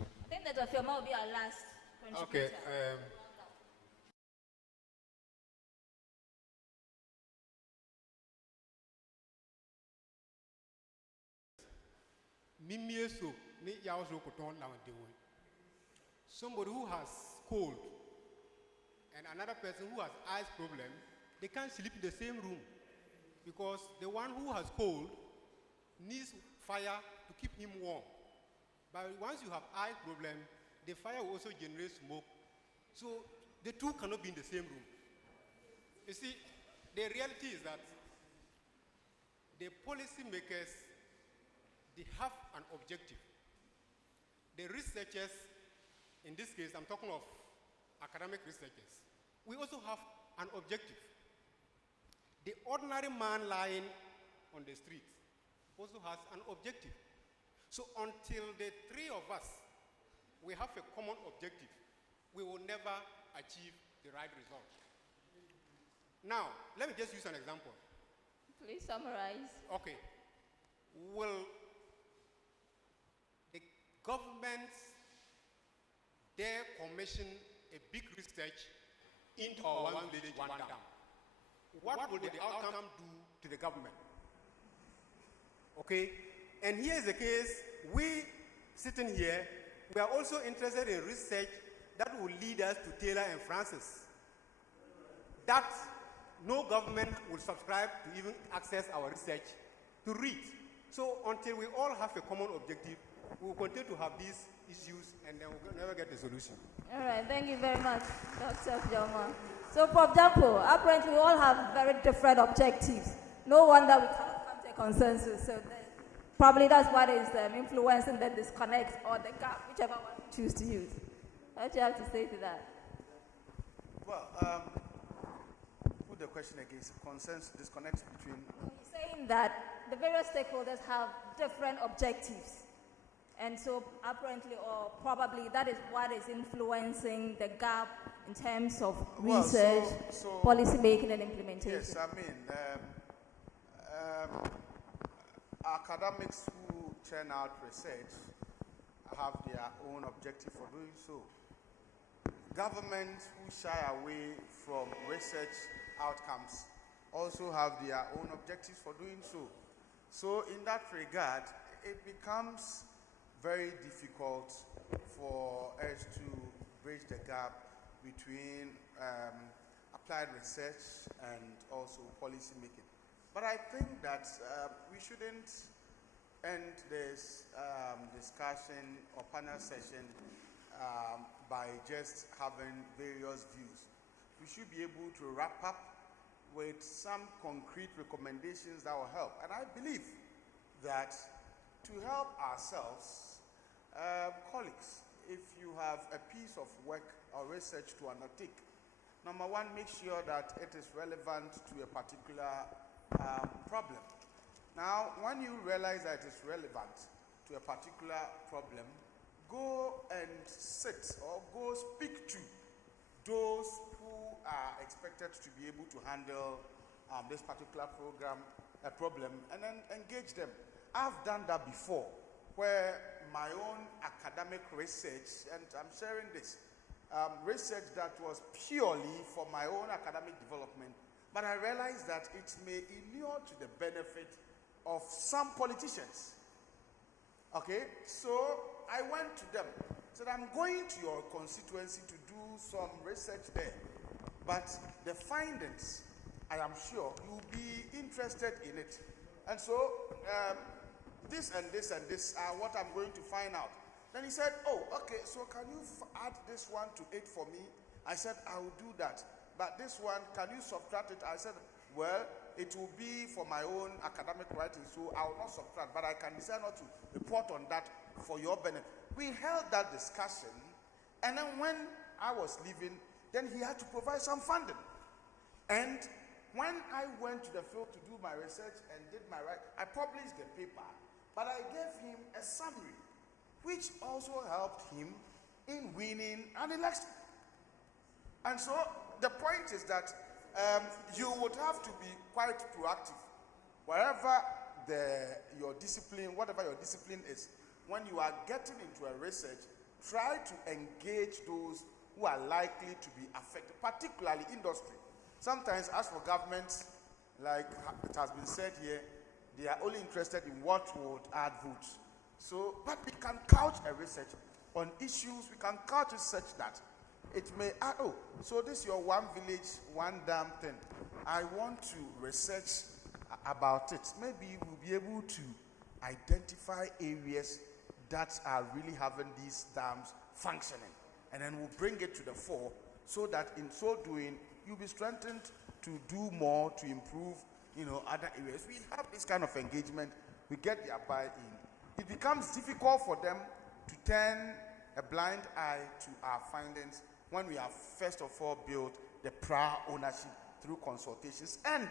I think that Dr. Fielmo will be our last contributor. Okay. Somebody who has cold and another person who has eyes problem, they can't sleep in the same room because the one who has cold needs fire to keep him warm. But once you have eye problem, the fire will also generate smoke. So the two cannot be in the same room. You see, the reality is that the policy makers, they have an objective. The researchers, in this case, I'm talking of academic researchers, we also have an objective. The ordinary man lying on the street also has an objective. So until the three of us, we have a common objective, we will never achieve the right result. Now, let me just use an example. Please summarize. Okay. Will the government dare commission a big research into our one village, one dam? What will the outcome do to the government? Okay? And here is the case, we sitting here, we are also interested in research that will lead us to Taylor and Francis. That no government will subscribe to even access our research to read. So until we all have a common objective, we will continue to have these issues and then we'll never get a solution. All right, thank you very much, Dr. Fielmo. So, for example, apparently we all have very different objectives. No wonder we cannot come to a consensus. So probably that's what is influencing the disconnect or the gap, whichever one you choose to use. What do you have to say to that? Well, put the question again. Consensus, disconnect between. He's saying that the various stakeholders have different objectives. And so apparently or probably that is what is influencing the gap in terms of Well, research, policy making, and implementation? Yes, I mean, academics who churn out research have their own objective for doing so. Governments who shy away from research outcomes also have their own objectives for doing so. So in that regard, it becomes very difficult for us to bridge the gap between applied research and also policy making. But I think that we shouldn't end this discussion or panel session by just having various views. We should be able to wrap up with some concrete recommendations that will help. And I believe that to help ourselves, colleagues, if you have a piece of work or research to undertake, number one, make sure that it is relevant to a particular problem. Now, when you realize that it is relevant to a particular problem, go and sit or go speak to those who are expected to be able to handle this particular problem, and then engage them. I've done that before, where my own academic research, and I'm sharing this, research that was purely for my own academic development, but I realized that it may inure to the benefit of some politicians. Okay, so I went to them, said, I'm going to your constituency to do some research there, but the findings, I am sure you'll be interested in it. And so this and this and this are what I'm going to find out. Then he said, oh, okay, so can you add this one to it for me? I said, I will do that. But this one, can you subtract it? I said, well, it will be for my own academic writing, so I will not subtract, but I can decide not to report on that for your benefit. We held that discussion, and then when I was leaving, then he had to provide some funding. And when I went to the field to do my research and did my writing, I published the paper, but I gave him a summary, which also helped him in winning an election. And so the point is that you would have to be quite proactive. Wherever your discipline, whatever your discipline is, when you are getting into a research, try to engage those who are likely to be affected, particularly industry. Sometimes, as for governments, like it has been said here, they are only interested in what would add votes. So, but we can couch a research on issues, we can couch it such that it may add, oh, so this is your one village, one dam thing. I want to research about it. Maybe we'll be able to identify areas that are really having these dams functioning. And then we'll bring it to the fore so that in so doing, you'll be strengthened to do more, to improve, other areas. We have this kind of engagement. We get their buy-in. It becomes difficult for them to turn a blind eye to our findings when we have first of all built the prior ownership through consultations. And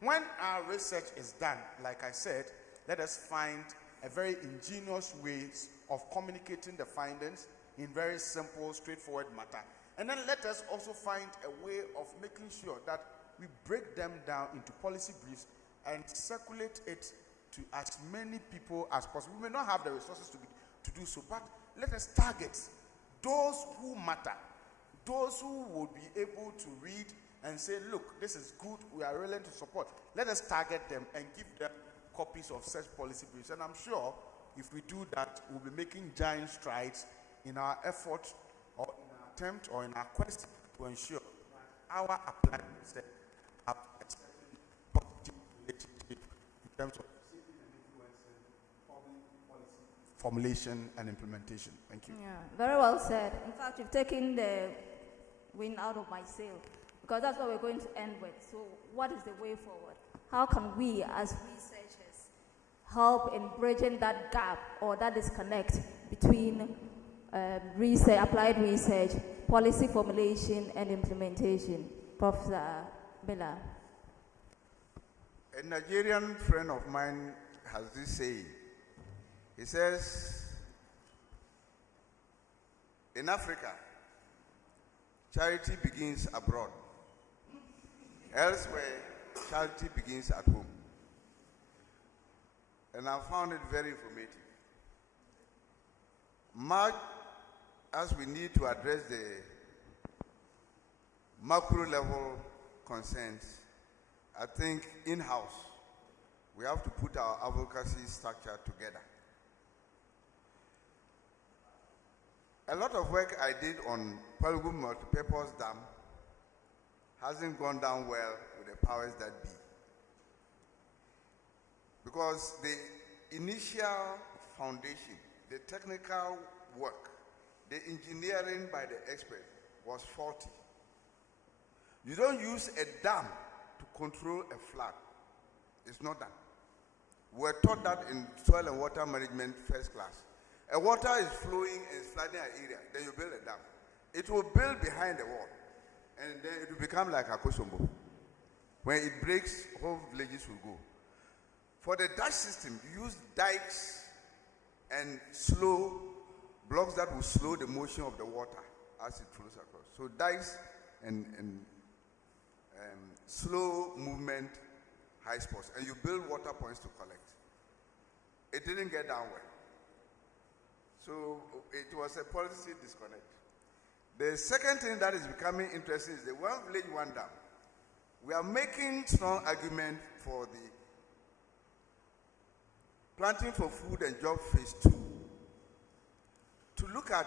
when our research is done, like I said, let us find a very ingenious ways of communicating the findings in very simple, straightforward matter. And then let us also find a way of making sure that we break them down into policy briefs and circulate it to as many people as possible. We may not have the resources to do so, but let us target those who matter, those who would be able to read and say, look, this is good, we are willing to support. Let us target them and give them copies of such policy briefs. And I'm sure if we do that, we'll be making giant strides in our effort or in our attempt or in our quest to ensure that our applied research have a certain positive relationship in terms of shaping and influencing public policy formulation and implementation. Thank you. Yeah, very well said. In fact, you've taken the wind out of my sail, because that's what we're going to end with. So what is the way forward? How can we as researchers help in bridging that gap or that disconnect between research, applied research, policy formulation and implementation? Professor Bella. A Nigerian friend of mine has this saying. He says, in Africa, charity begins abroad. Elsewhere, charity begins at home. And I found it very informative. Much as we need to address the macro level concerns, I think in-house, we have to put our advocacy structure together. A lot of work I did on Palugu Multipurpose Dam hasn't gone down well with the powers that be. Because the initial foundation, the technical work, the engineering by the expert was faulty. You don't use a dam to control a flood. It's not done. We're taught that in soil and water management first class. A water is flowing and flooding an area, then you build a dam. It will build behind the wall, and then it will become like a Kosombo. When it breaks, whole villages will go. For the Dutch system, you use dikes and slow blocks that will slow the motion of the water as it flows across. So dikes and slow movement high spots, and you build water points to collect. It didn't get down well. So it was a policy disconnect. The second thing that is becoming interesting is the one village, one dam. We are making strong argument for the planting for food and job phase 2 to look at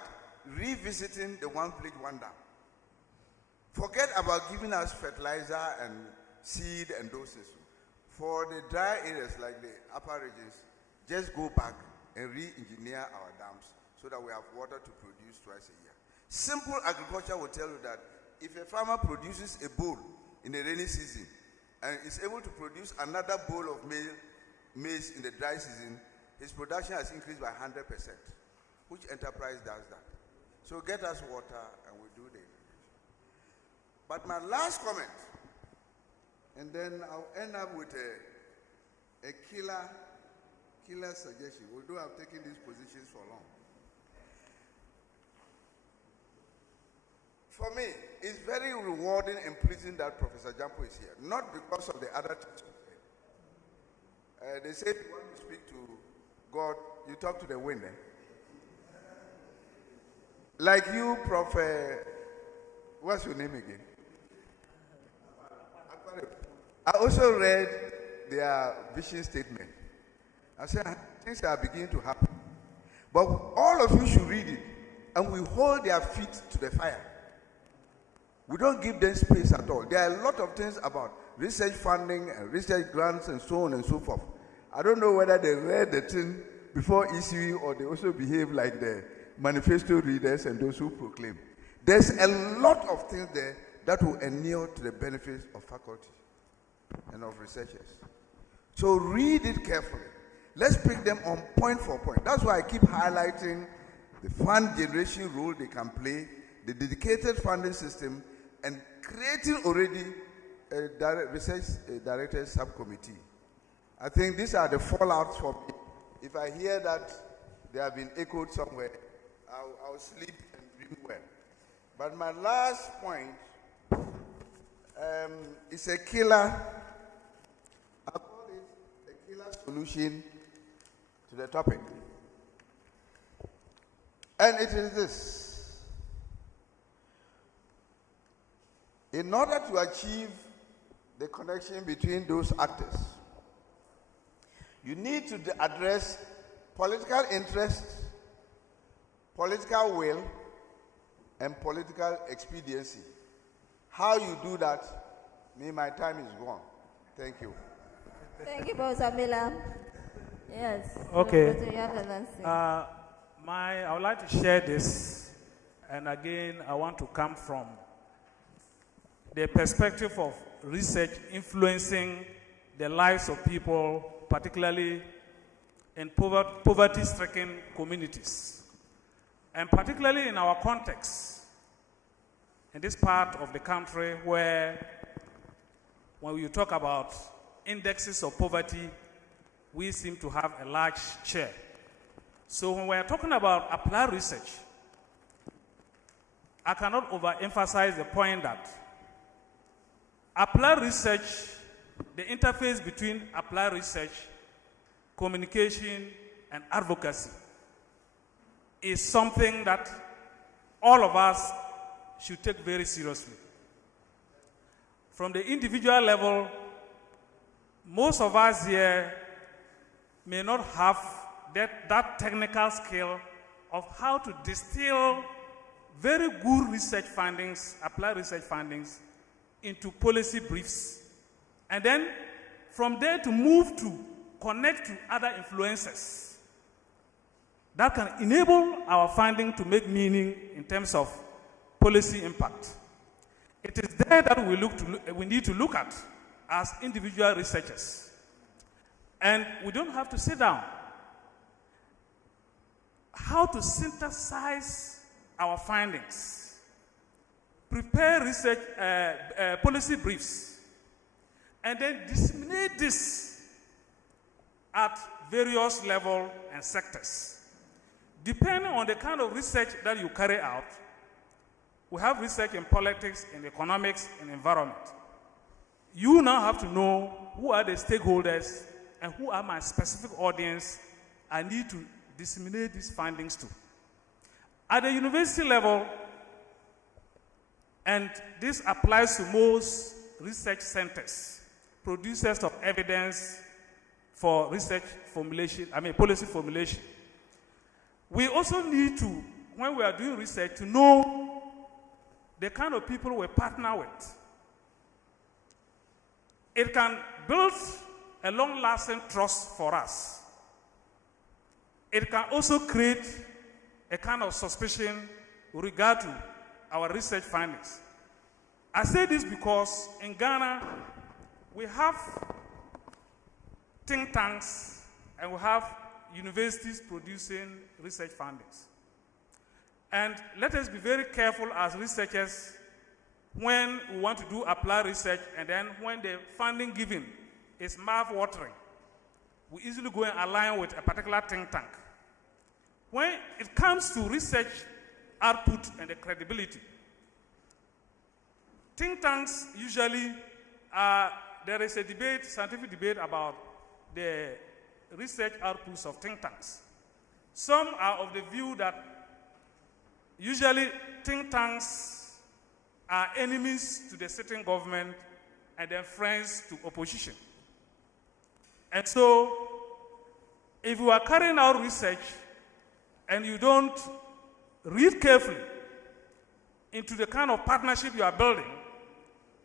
revisiting the one village, one dam. Forget about giving us fertilizer and seed and doses. For the dry areas like the upper regions, just go back and re-engineer our dams so that we have water to produce twice a year. Simple agriculture will tell you that if a farmer produces a bowl in the rainy season and is able to produce another bowl of maize in the dry season, his production has increased by 100%. Which enterprise does that? So get us water and we do the irrigation. But my last comment, and then I'll end up with a killer suggestion, although I've taken these positions for long. For me, it's very rewarding and pleasing that Professor Jampo is here, not because of the other teachers. They say if you want to speak to God, you talk to the wind. Like you, Prof. What's your name again? I also read their vision statement. I said, things are beginning to happen. But all of you should read it, and we hold their feet to the fire. We don't give them space at all. There are a lot of things about research funding and research grants and so on and so forth. I don't know whether they read the thing before ECU or they also behave like the manifesto readers and those who proclaim. There's a lot of things there that will inure to the benefits of faculty and of researchers. So read it carefully. Let's pick them on point for point. That's why I keep highlighting the fund generation role they can play, the dedicated funding system, and creating already a research director subcommittee. I think these are the fallouts for me. If I hear that they have been echoed somewhere, I'll sleep and dream well. But my last point is a killer. I call it a killer solution to the topic. And it is this. In order to achieve the connection between those actors, you need to address political interest, political will, and political expediency. How you do that, my time is gone. Thank you. Thank you, Professor Miller. Yes. Okay. You have an answer. I would like to share this, and again, I want to come from the perspective of research influencing the lives of people, particularly in poverty-stricken communities, and particularly in our context, in this part of the country where, when you talk about indexes of poverty, we seem to have a large share. So when we are talking about applied research, I cannot overemphasize the point that applied research, the interface between applied research, communication, and advocacy is something that all of us should take very seriously. From the individual level, most of us here may not have that technical skill of how to distill very good research findings, applied research findings, into policy briefs. And then from there to move to connect to other influences that can enable our finding to make meaning in terms of policy impact. It is there that we need to look at as individual researchers. And we don't have to sit down. How to synthesize our findings, prepare research policy briefs, and then disseminate this at various levels and sectors. Depending on the kind of research that you carry out, we have research in politics, in economics, in environment. You now have to know who are the stakeholders and who are my specific audience I need to disseminate these findings to. At the university level, and this applies to most research centers, producers of evidence for research formulation, policy formulation. We also need to, when we are doing research, to know the kind of people we partner with. It can build a long-lasting trust for us. It can also create a kind of suspicion with regard to our research findings. I say this because in Ghana, we have think tanks and we have universities producing research findings. And let us be very careful as researchers when we want to do applied research and then when the funding given is mouth-watering. We easily go and align with a particular think tank. When it comes to research output and the credibility, think tanks usually, there is a debate, scientific debate about the research outputs of think tanks. Some are of the view that usually think tanks are enemies to the sitting government and then friends to opposition. And so, if you are carrying out research and you don't read carefully into the kind of partnership you are building,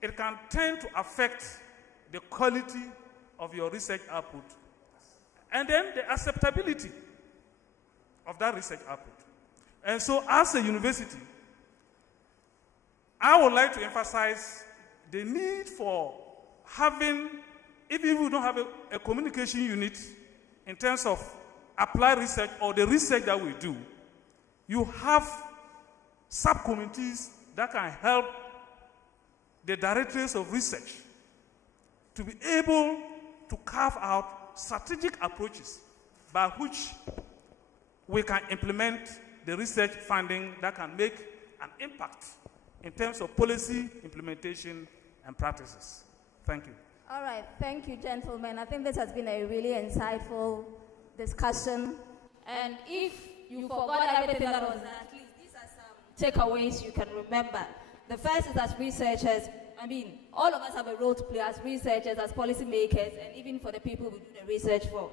it can tend to affect the quality of your research output and then the acceptability of that research output. And so as a university, I would like to emphasize the need for having, even if we don't have a communication unit in terms of applied research or the research that we do, you have subcommittees that can help the directors of research to be able to carve out strategic approaches by which we can implement the research funding that can make an impact in terms of policy, implementation, and practices. Thank you. All right, thank you, gentlemen. I think this has been a really insightful discussion. And if you forgot everything that was there, at least these are some takeaways you can remember. The first is as researchers, all of us have a role to play as researchers, as policymakers, and even for the people we do the research for.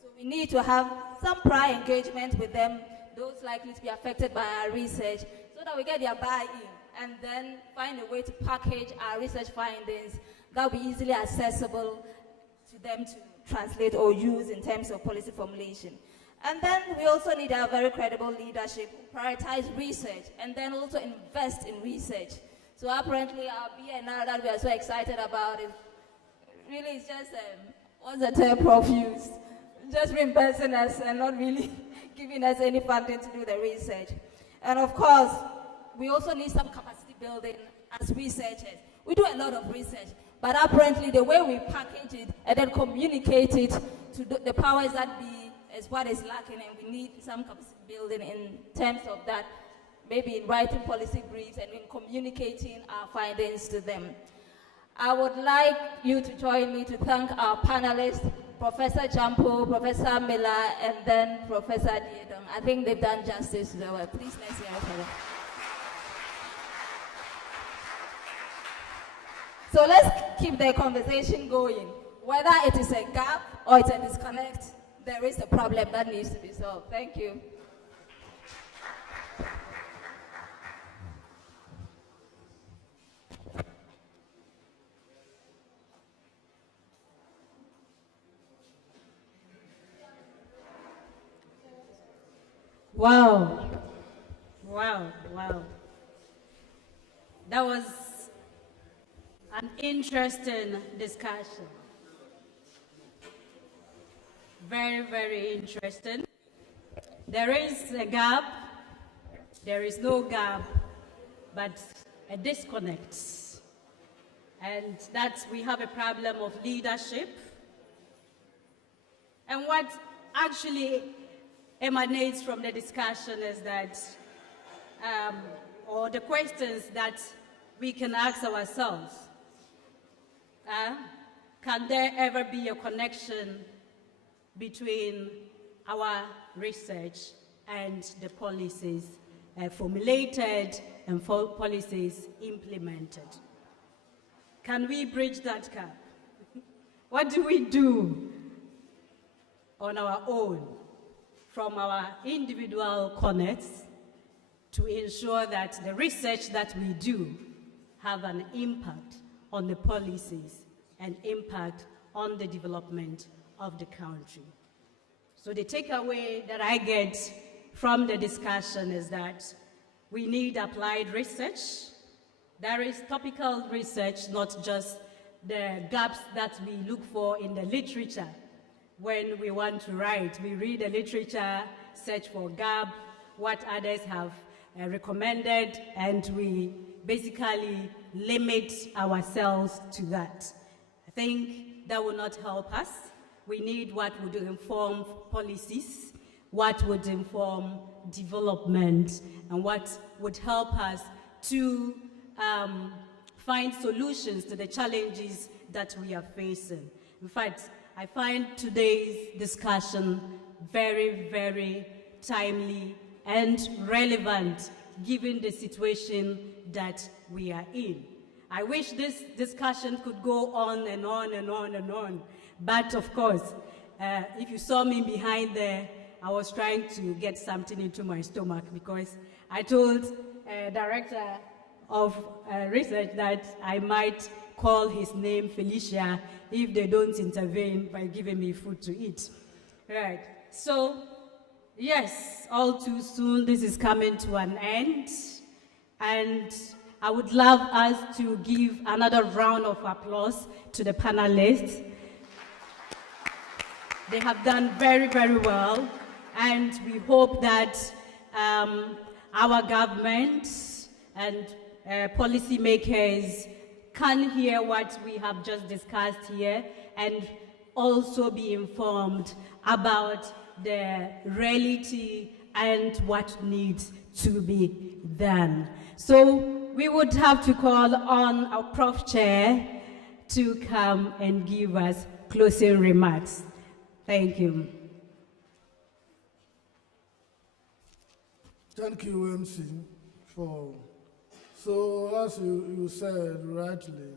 So we need to have some prior engagement with them, those likely to be affected by our research, so that we get their buy-in, and then find a way to package our research findings that will be easily accessible to them to translate or use in terms of policy formulation. And then we also need a very credible leadership who prioritize research and then also invest in research. So apparently our BNR that we are so excited about is really just, what's the term Prof used? Just reimbursing us and not really giving us any funding to do the research. And of course, we also need some capacity building as researchers. We do a lot of research, but apparently the way we package it and then communicate it to the powers that be is what is lacking, and we need some capacity building in terms of that. maybe in writing policy briefs and in communicating our findings to them. I would like you to join me to thank our panelists, Professor Jampo, Professor Miller, and then Professor Diedong. I think they've done justice to their work. Please let's hear it for them. So let's keep the conversation going. Whether it is a gap or it's a disconnect, there is a problem that needs to be solved. Thank you. Wow. Wow, wow. That was an interesting discussion. Very, very interesting. There is a gap, there is no gap, but a disconnect. And that we have a problem of leadership. And what actually emanates from the discussion is that, or the questions that we can ask ourselves, can there ever be a connection between our research and the policies formulated and policies implemented? Can we bridge that gap? What do we do on our own from our individual corners to ensure that the research that we do have an impact on the policies and impact on the development of the country? So the takeaway that I get from the discussion is that we need applied research. There is topical research, not just the gaps that we look for in the literature. When we want to write, we read the literature, search for gap, what others have recommended, and we basically limit ourselves to that. I think that will not help us. We need what would inform policies, what would inform development, and what would help us to find solutions to the challenges that we are facing. In fact, I find today's discussion very, very timely and relevant given the situation that we are in. I wish this discussion could go on and on and on and on. But of course, if you saw me behind there, I was trying to get something into my stomach because I told Director of Research that I might call his name Felicia if they don't intervene by giving me food to eat. Right. So, yes, all too soon this is coming to an end. And I would love us to give another round of applause to the panelists. They have done very, very well. And we hope that our government and policymakers can hear what we have just discussed here and also be informed about the reality and what needs to be done. So we would have to call on our Prof Chair to come and give us closing remarks. Thank you. Thank you, MC, so as you said rightly,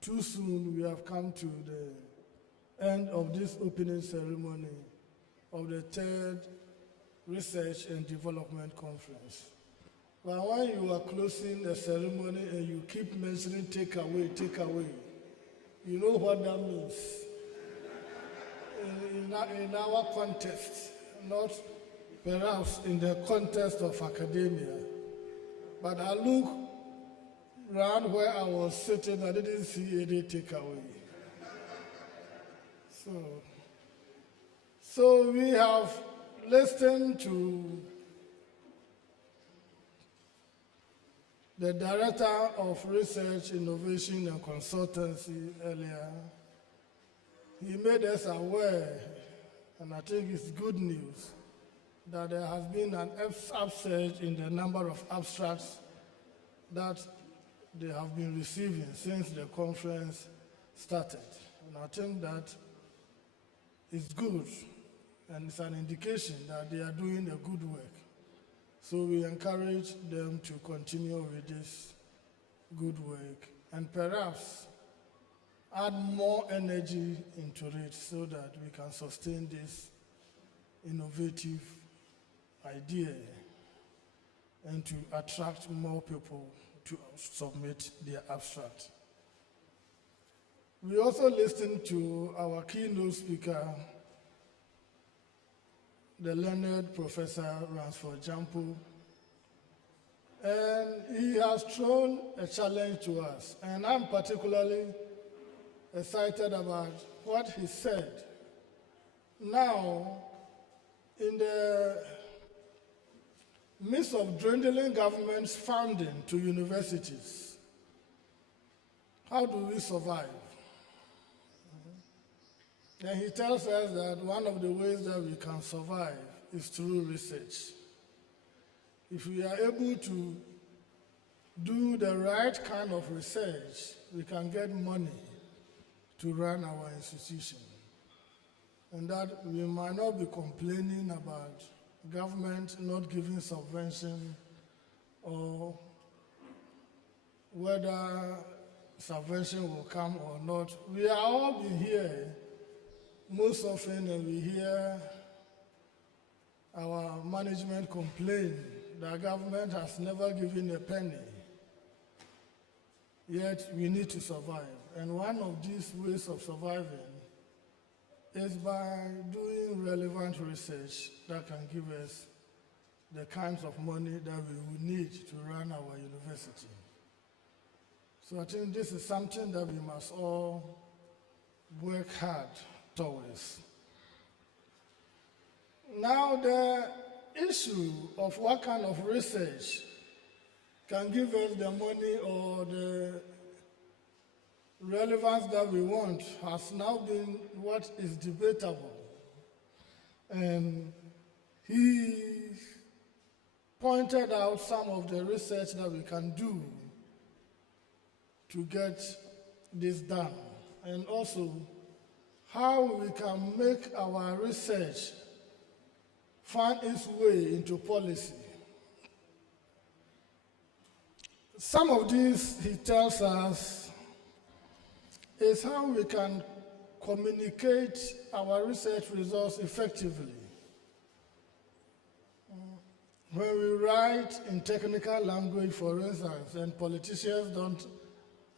too soon we have come to the end of this opening ceremony of the 3rd Research and Development Conference. But when you are closing the ceremony and you keep mentioning take away, you know what that means. In our context, not perhaps in the context of academia. But I look around where I was sitting, I didn't see any takeaway. So we have listened to the Director of Research, Innovation and Consultancy earlier. He made us aware, and I think it's good news, that there has been an upsurge in the number of abstracts that they have been receiving since the conference started. And I think that is good, and it's an indication that they are doing a good work. So we encourage them to continue with this good work and perhaps add more energy into it so that we can sustain this innovative idea and to attract more people to submit their abstract. We also listened to our keynote speaker, the learned Professor Ransford Jampu, and he has thrown a challenge to us, and I'm particularly excited about what he said. Now, in the midst of dwindling government's funding to universities, how do we survive? And he tells us that one of the ways that we can survive is through research. If we are able to do the right kind of research, we can get money to run our institution. And that we might not be complaining about government not giving subvention or whether subvention will come or not. We are all been here most often, and we hear our management complain that government has never given a penny. Yet we need to survive. And one of these ways of surviving is by doing relevant research that can give us the kinds of money that we will need to run our university. So I think this is something that we must all work hard towards. Now, the issue of what kind of research can give us the money or the relevance that we want has now been what is debatable. And he pointed out some of the research that we can do to get this done, and also how we can make our research find its way into policy. Some of these, he tells us, is how we can communicate our research results effectively. When we write in technical language, for instance, and politicians don't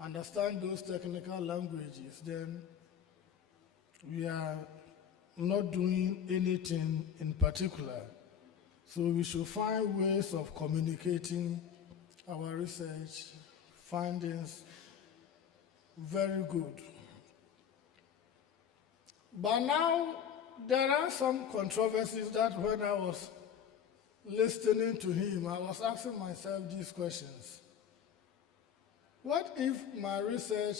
understand those technical languages, then we are not doing anything in particular. So we should find ways of communicating our research findings very good. But now there are some controversies that when I was listening to him, I was asking myself these questions. What if my research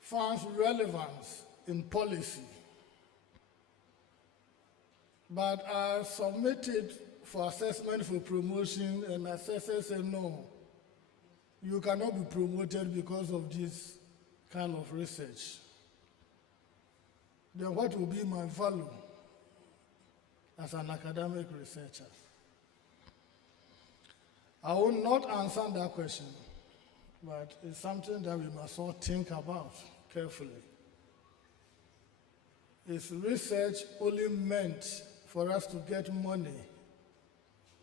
finds relevance in policy, but I submitted for assessment for promotion and assessors say no, you cannot be promoted because of this kind of research? Then what will be my value as an academic researcher? I will not answer that question, but it's something that we must all think about carefully. Is research only meant for us to get money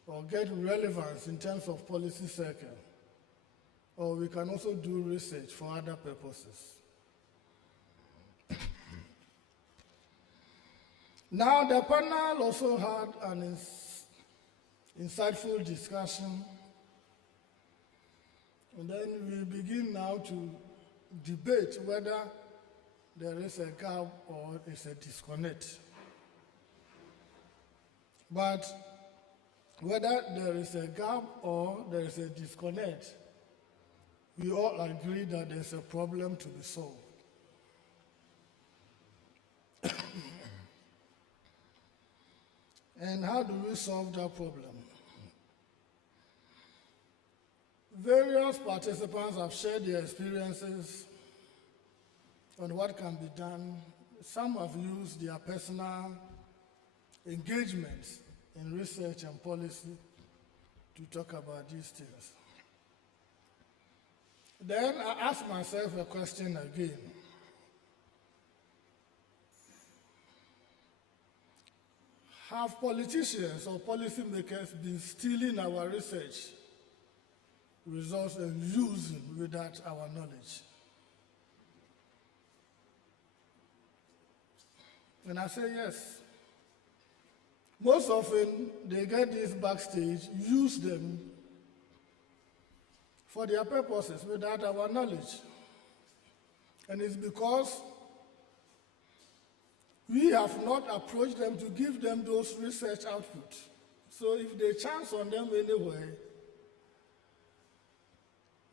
or get relevance in terms of policy circle? Or we can also do research for other purposes. Now, the panel also had an insightful discussion, and then we begin now to debate whether there is a gap or is a disconnect. But whether there is a gap or there is a disconnect, we all agree that there's a problem to be solved. And how do we solve that problem? Various participants have shared their experiences on what can be done. Some have used their personal engagements in research and policy to talk about these things. Then I ask myself a question again. Have politicians or policymakers been stealing our research results and using without our knowledge? And I say yes. Most often, they get this backstage, use them for their purposes without our knowledge. And it's because we have not approached them to give them those research outputs. So if they chance on them anyway,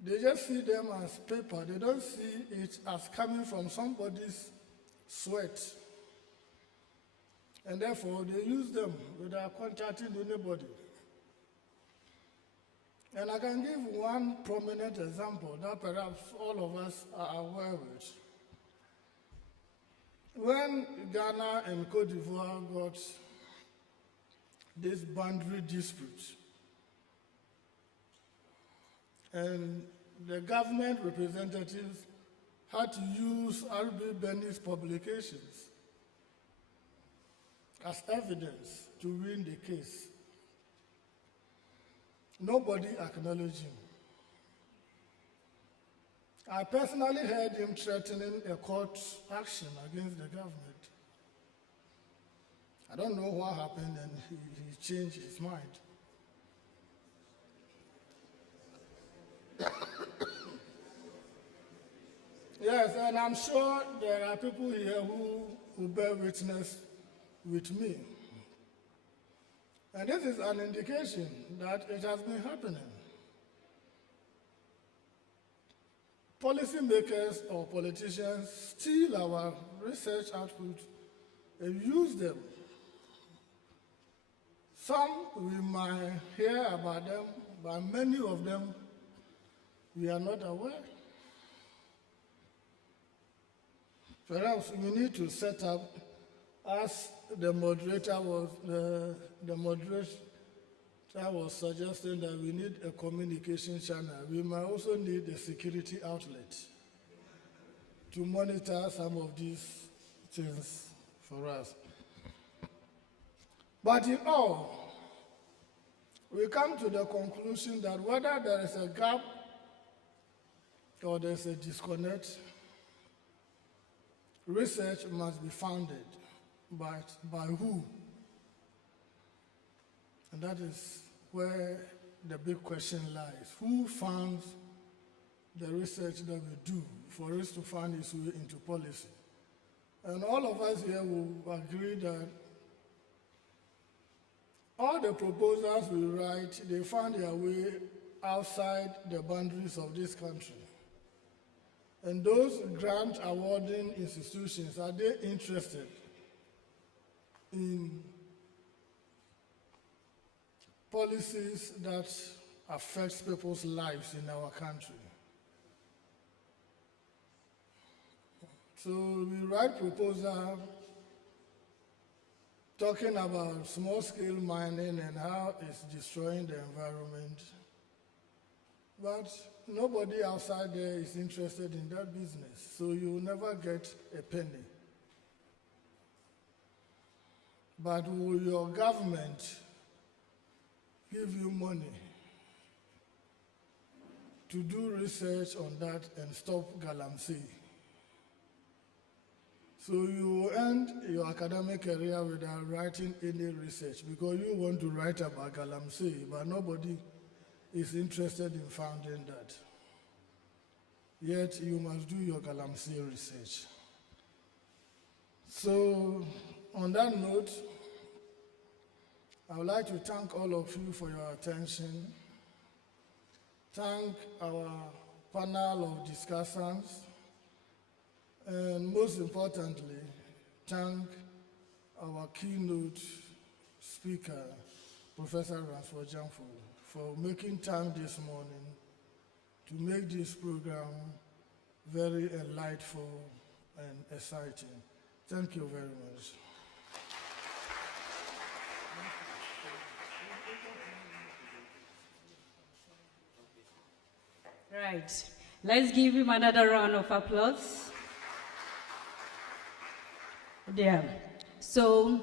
they just see them as paper. They don't see it as coming from somebody's sweat. And therefore, they use them without contacting anybody. And I can give one prominent example that perhaps all of us are aware with. When Ghana and Cote d'Ivoire got this boundary dispute, and the government representatives had to use R.B. Benny's publications as evidence to win the case. Nobody acknowledged him. I personally heard him threatening a court action against the government. I don't know what happened, and he changed his mind. Yes, and I'm sure there are people here who bear witness with me. And this is an indication that it has been happening. Policymakers or politicians steal our research output and use them. Some we might hear about them, but many of them we are not aware. Perhaps we need to set up, as the moderator was suggesting, that we need a communication channel. We might also need a security outlet to monitor some of these things for us. But in all, we come to the conclusion that whether there is a gap or there's a disconnect, research must be founded, but by who? And that is where the big question lies. Who funds the research that we do for us to find its way into policy? And all of us here will agree that all the proposals we write, they find their way outside the boundaries of this country. And those grant awarding institutions, are they interested in policies that affect people's lives in our country? So we write proposals talking about small-scale mining and how it's destroying the environment. But nobody outside there is interested in that business, so you will never get a penny. But will your government give you money to do research on that and stop galamsey? So you will end your academic career without writing any research because you want to write about galamsey, but nobody is interested in finding that. Yet you must do your galamsey research. So on that note, I would like to thank all of you for your attention. Thank our panel of discussants. And most importantly, thank our keynote speaker, Professor Ransford Jamfo, for making time this morning to make this program very enlightful and exciting. Thank you very much. Right. Let's give him another round of applause. Yeah. So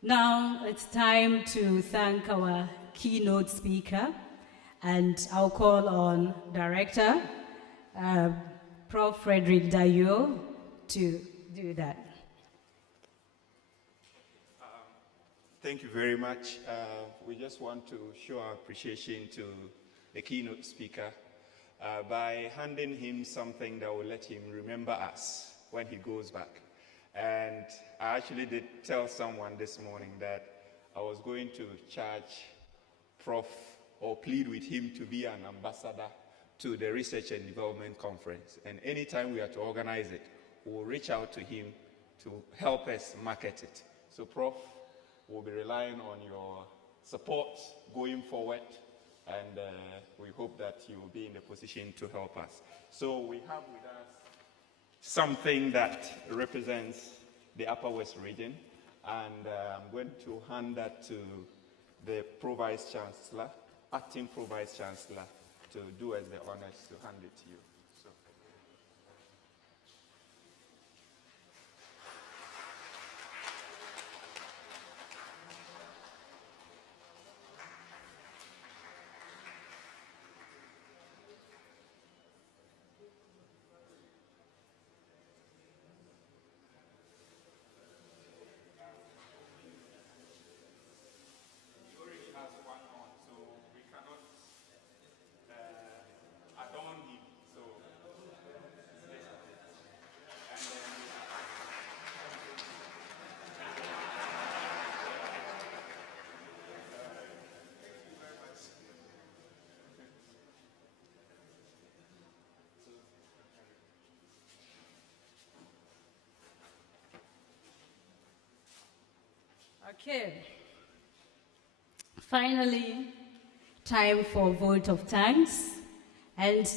now it's time to thank our keynote speaker, and I'll call on Director, Prof. Frederick Dayo, to do that. Thank you very much. We just want to show our appreciation to the keynote speaker by handing him something that will let him remember us when he goes back. And I actually did tell someone this morning that I was going to charge Prof or plead with him to be an ambassador to the Research and Development Conference. And anytime we are to organize it, we'll reach out to him to help us market it. So Prof, we'll be relying on your support going forward, and we hope that you will be in the position to help us. So we have with us something that represents the Upper West region, and I'm going to hand that to the Pro-Vice Chancellor, Acting Pro-Vice Chancellor, to do us the honors to hand it to you. So. Okay. Finally, time for vote of thanks. And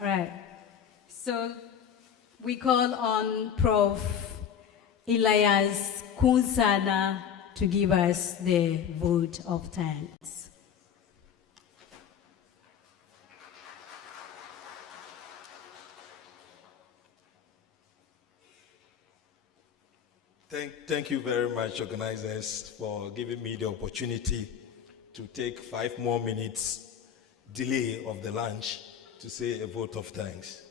all right. So we call on Prof. Elias Kunsana to give us the vote of thanks. Thank you very much, organizers, for giving me the opportunity to take 5 more minutes delay of the lunch to say a vote of thanks.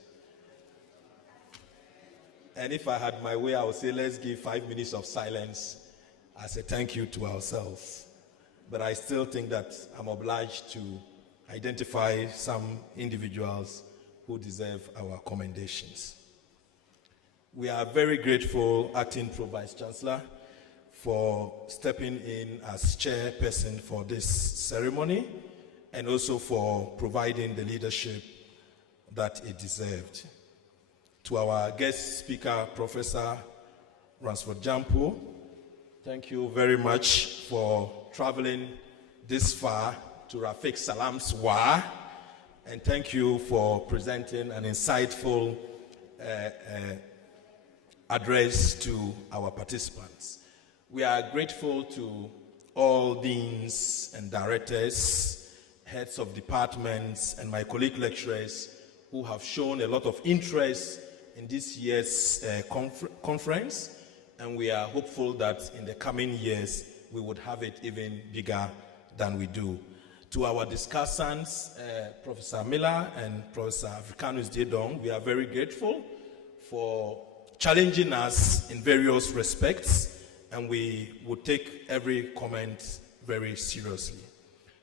And if I had my way, I would say let's give 5 minutes of silence as a thank you to ourselves. But I still think that I'm obliged to identify some individuals who deserve our commendations. We are very grateful, Acting Pro-Vice Chancellor, for stepping in as chairperson for this ceremony and also for providing the leadership that it deserved. To our guest speaker, Professor Ransford Jamfo, thank you very much for traveling this far to Rafiq Salam's Wa, and thank you for presenting an insightful address to our participants. We are grateful to all deans and directors, heads of departments, and my colleague lecturers who have shown a lot of interest in this year's conference, and we are hopeful that in the coming years we would have it even bigger than we do. To our discussants, Professor Miller and Professor Africanus Dedong, we are very grateful for challenging us in various respects, and we will take every comment very seriously.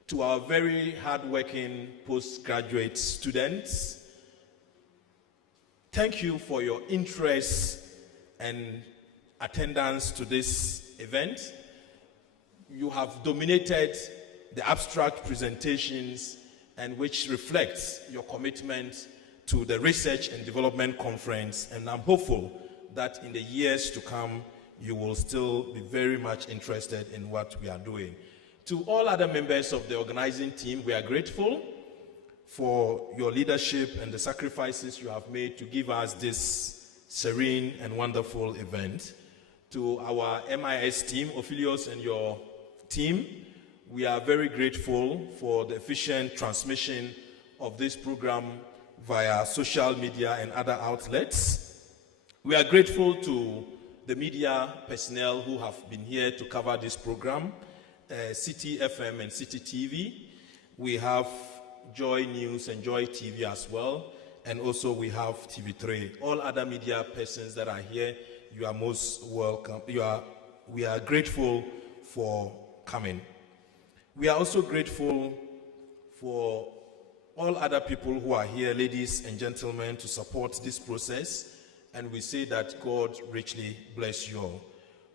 To our very hardworking postgraduate students, thank you for your interest and attendance to this event. You have dominated the abstract presentations, and which reflects your commitment to the Research and Development Conference, and I'm hopeful that in the years to come, you will still be very much interested in what we are doing. To all other members of the organizing team, we are grateful for your leadership and the sacrifices you have made to give us this serene and wonderful event. To our MIS team, Ophelios and your team, we are very grateful for the efficient transmission of this program via social media and other outlets. We are grateful to the media personnel who have been here to cover this program, City FM and City TV. We have Joy News and Joy TV as well, and also we have TV3. All other media persons that are here, you are most welcome. We are grateful for coming. We are also grateful for all other people who are here, ladies and gentlemen, to support this process, and we say that God richly bless you all.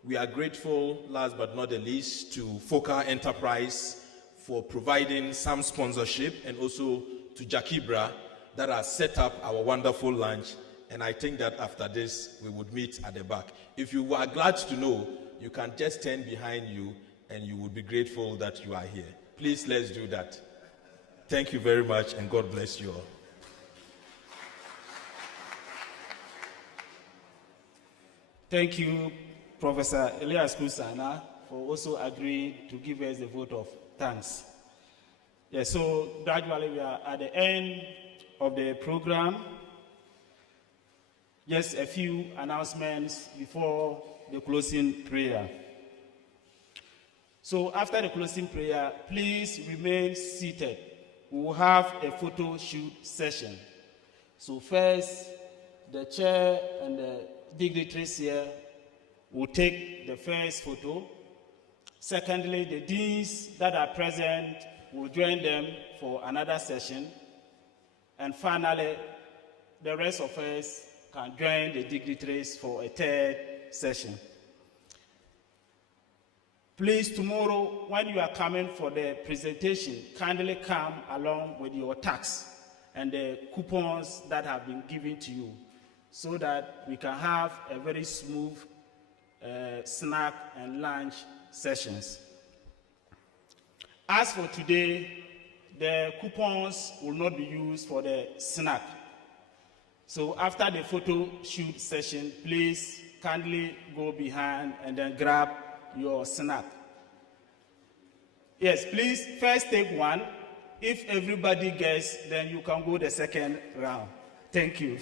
We are grateful, last but not the least, to Foca Enterprise for providing some sponsorship, and also to Jakibra that has set up our wonderful lunch, and I think that after this, we would meet at the back. If you are glad to know, you can just stand behind you, and you would be grateful that you are here. Please, let's do that. Thank you very much, and God bless you all. Thank you, Professor Elias Kusana, for also agreeing to give us the vote of thanks. Yes, so gradually we are at the end of the program. Just a few announcements before the closing prayer. So after the closing prayer, please remain seated. We will have a photo shoot session. So first, the chair and the dignitaries here will take the first photo. Secondly, the deans that are present will join them for another session. And finally, the rest of us can join the dignitaries for a third session. Please, tomorrow, when you are coming for the presentation, kindly come along with your tax and the coupons that have been given to you, so that we can have a very smooth snack and lunch sessions. As for today, the coupons will not be used for the snack. So after the photo shoot session, please kindly go behind and then grab your snack. Yes, please first take one. If everybody gets, then you can go the second round. Thank you.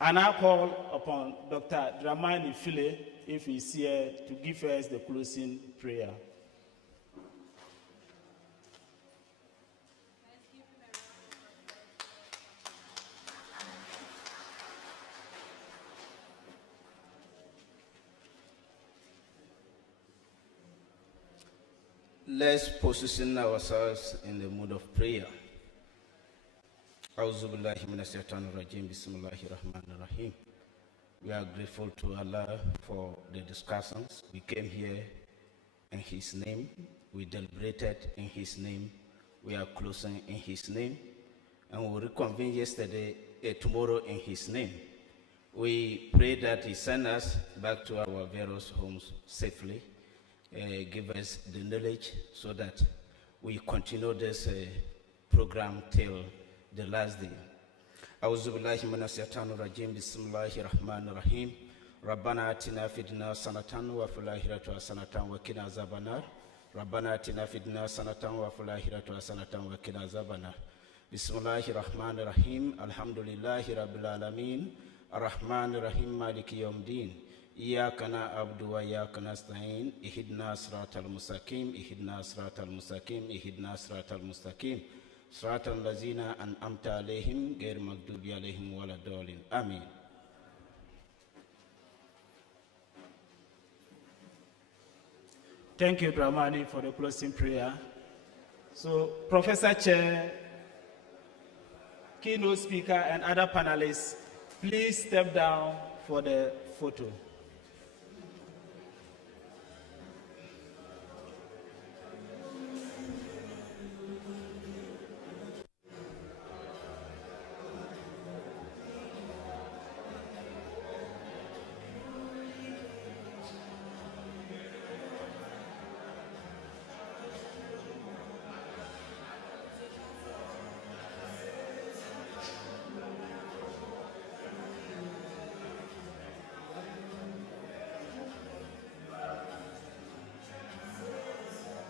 And I call upon Dr. Dramani File, if he's here, to give us the closing prayer. Let's position ourselves in the mood of prayer. A'udhu billahi minash shaitanir rajim. Bismillahir rahmanir rahim. We are grateful to Allah for the discussions. We came here in His name. We deliberated in His name. We are closing in His name. And we will reconvene tomorrow in His name. We pray that He send us back to our various homes safely. Give us the knowledge so that we continue this program till the last day. A'udhu billahi minash shaitanir rajim. Bismillahir rahmanir rahim. Rabbana atina fid dunya hasanatan wa fil akhirati hasanatan wa qina azabannar. Rabbana atina fid dunya hasanatan wa fil akhirati hasanatan wa qina azabannar. Bismillahir rahmanir rahim. Alhamdulillahi rabbil alamin. Ar-rahmanir rahim. Maliki yawmiddin. إياك نعبد وإياك نستعين اهدنا الصراط المستقيم اهدنا الصراط المستقيم اهدنا الصراط المستقيم صراط الذين أنعمت عليهم غير المغضوب عليهم ولا الضالين آمين. Thank you, Dramani, for the closing prayer. So, Professor Chair, keynote speaker, and other panelists, please step down for the photo.